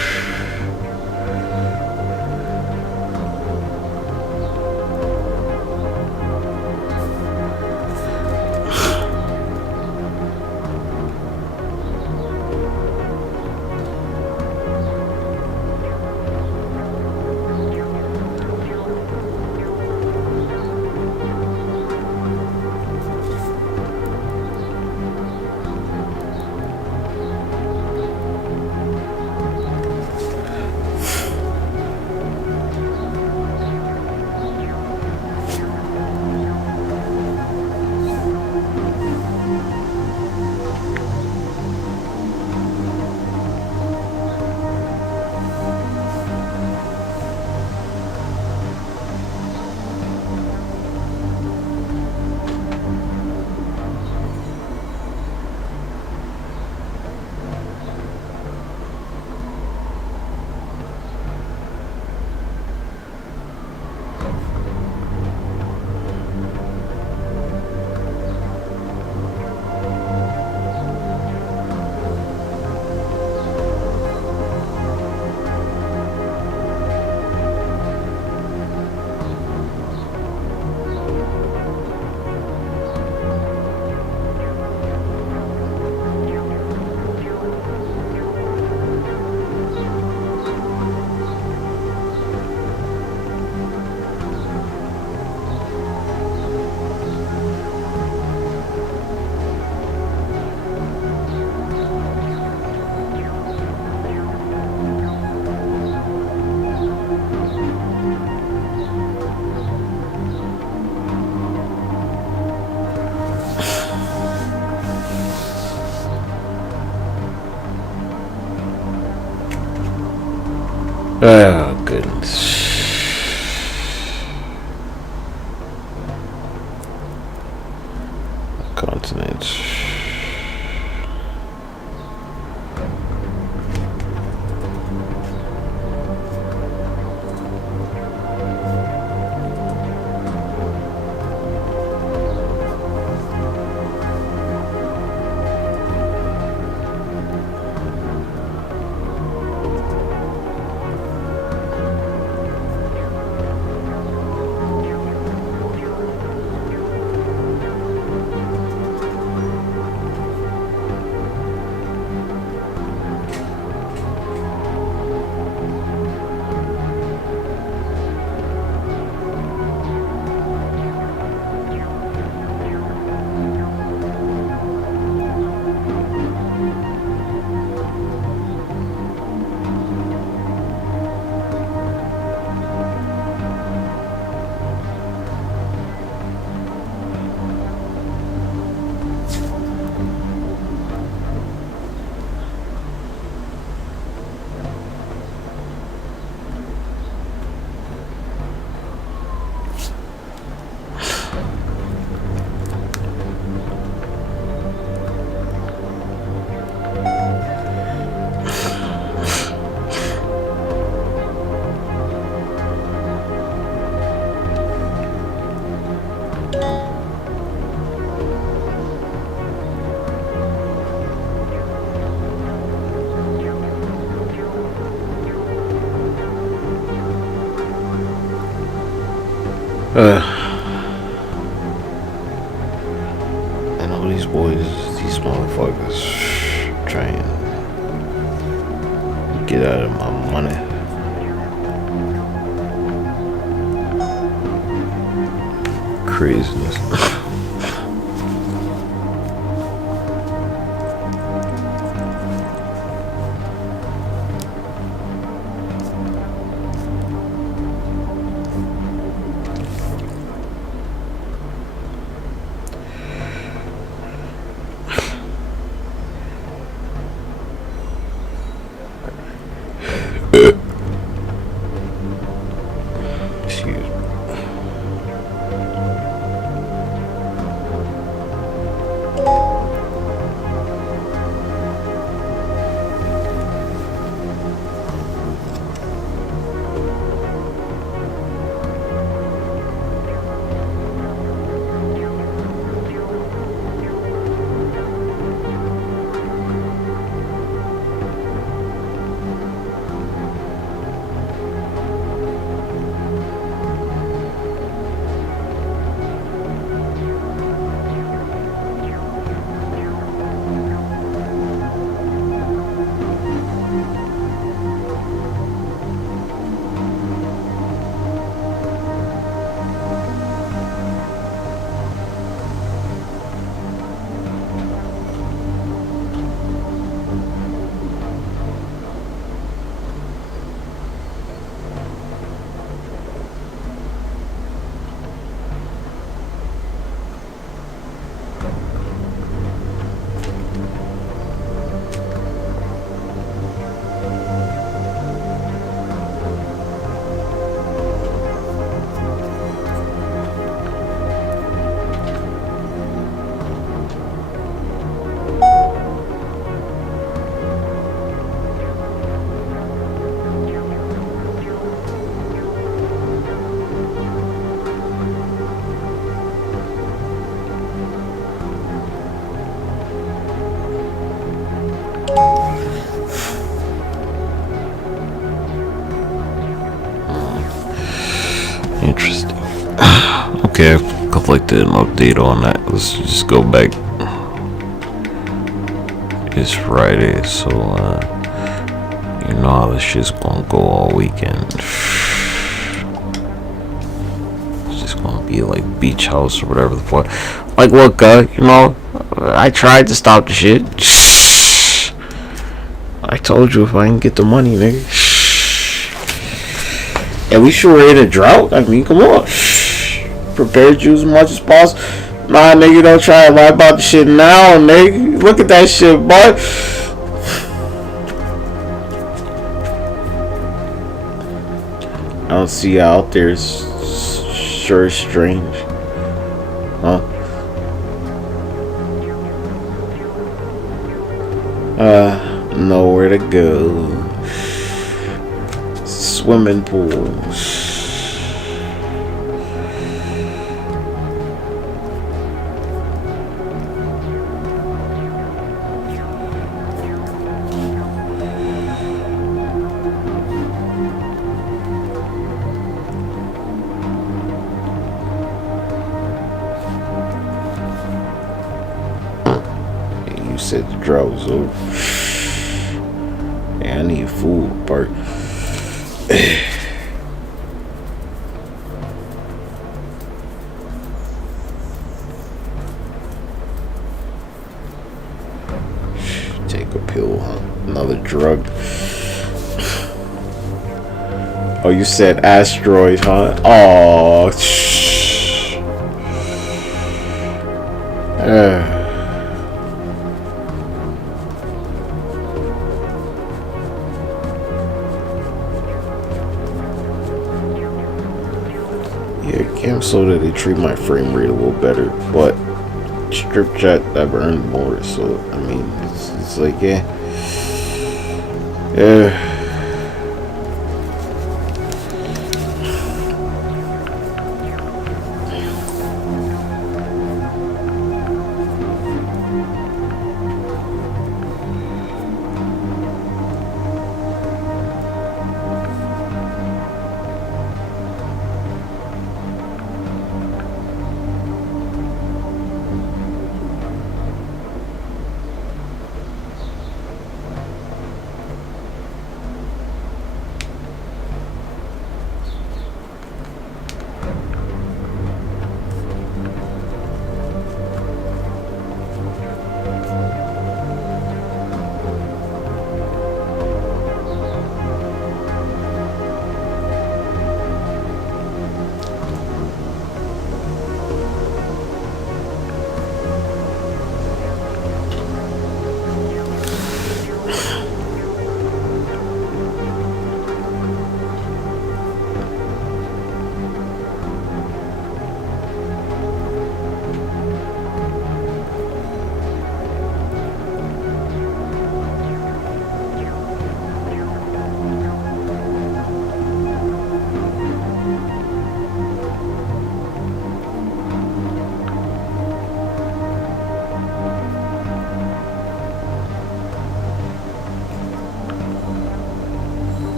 Oh, goodness. Continents. I know these boys, these motherfuckers, trying to get out of my money. Craziness. Excuse me. Interesting. Okay, I've collected an update on that. Let's just go back. It's Friday, so you know how this shit's gonna go all weekend. It's just gonna be like beach house or whatever the fuck. Like what, guy? You know, I tried to stop the shit. I told you if I can get the money, nigga. And we sure in a drought. I mean, come on. Prepare you as much as possible. Nah, nigga, don't try to lie about the shit now, nigga. Look at that shit, boy. don't see you out there. It's sure strange. Huh? Nowhere to go. Swimming pools. You said the drought was over. Yeah, I need food, Bart. Take a pill, huh? Another drug. Oh, you said asteroid, huh? Oh, yeah, so that they treat my frame rate a little better, but strip chat I've earned more, so I mean it's like yeah.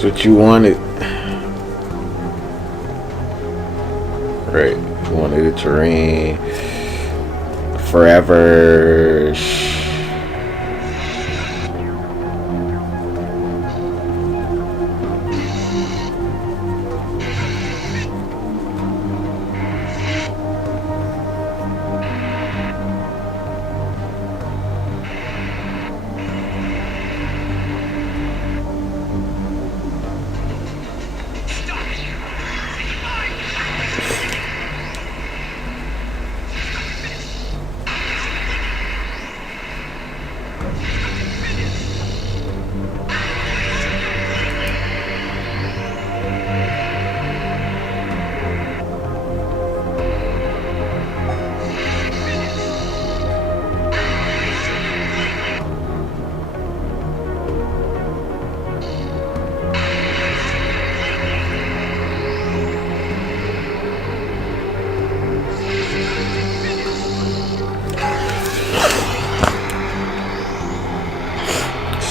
That's what you wanted. Right. You wanted it to rain forever.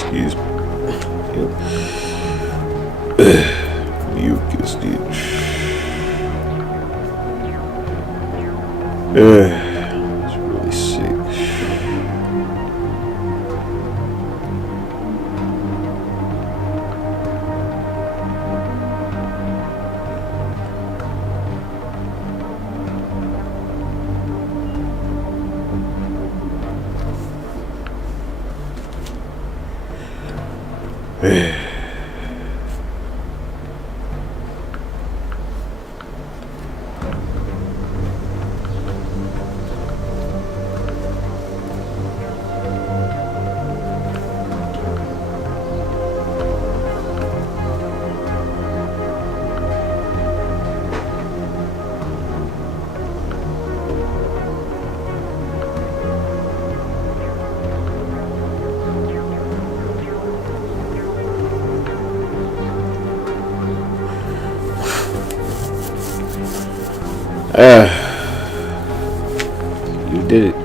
Excuse me. Mucus, dude. You did it.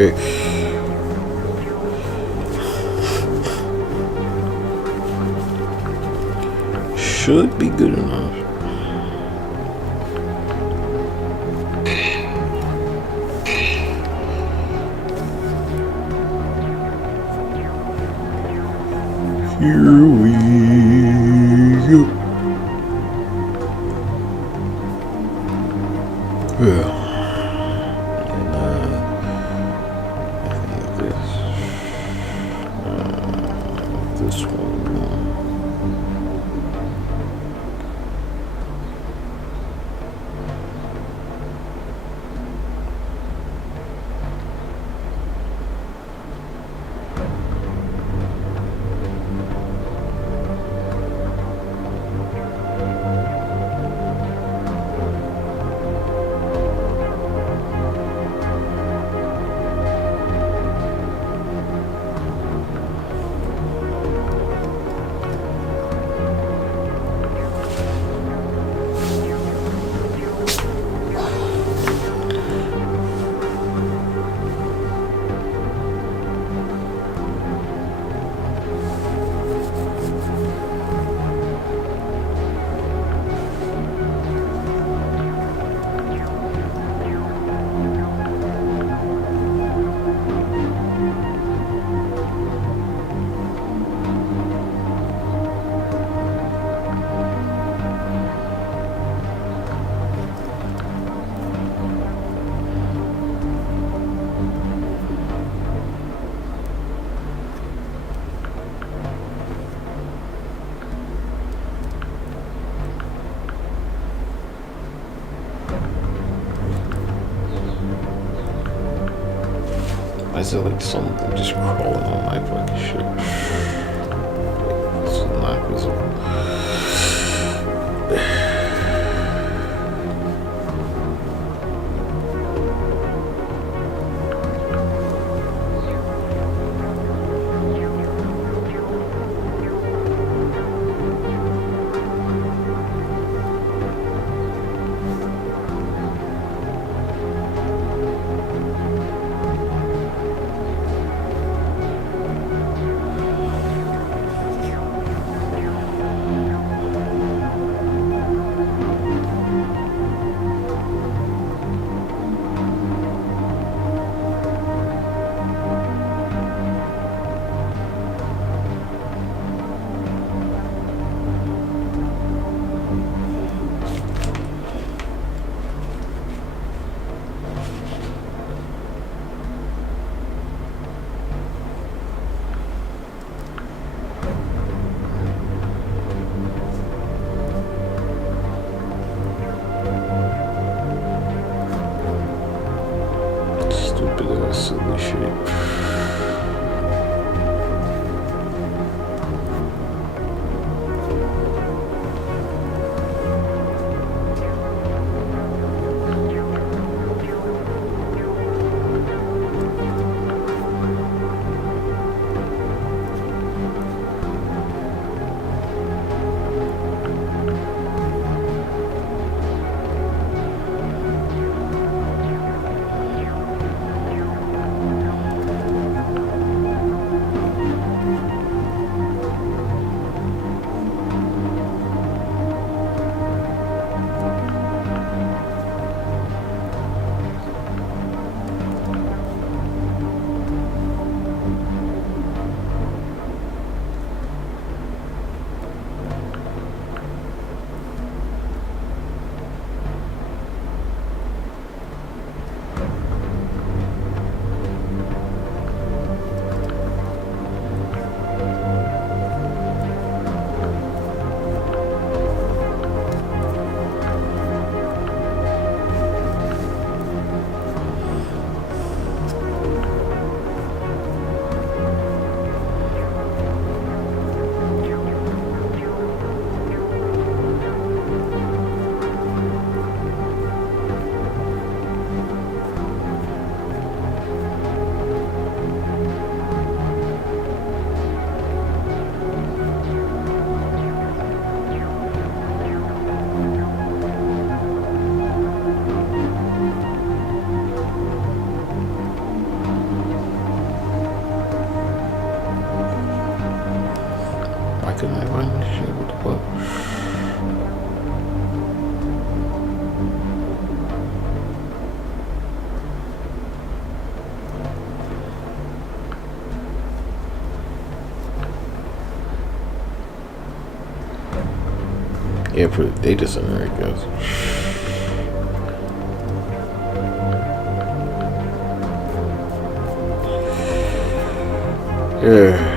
Okay. Should be good enough. Here we go. Yeah. This one. Why is it like something just crawling on my fucking shit? It's not visible. Stupid ass silly shit. Couldn't I find this shit? What the fuck? Yeah, for the data center, I guess. Yeah.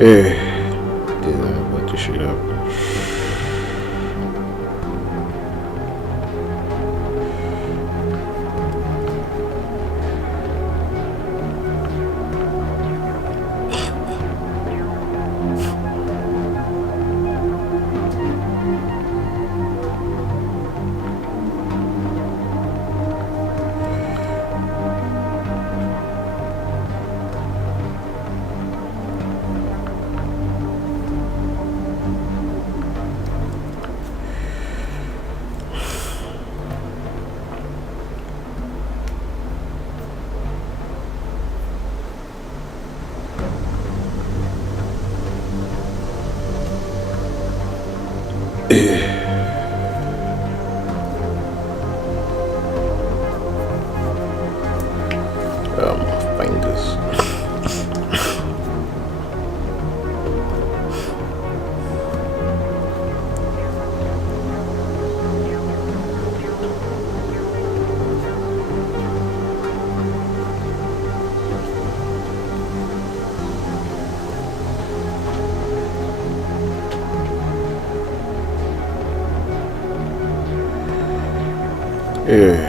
Yeah, a bunch of shit up. Yeah.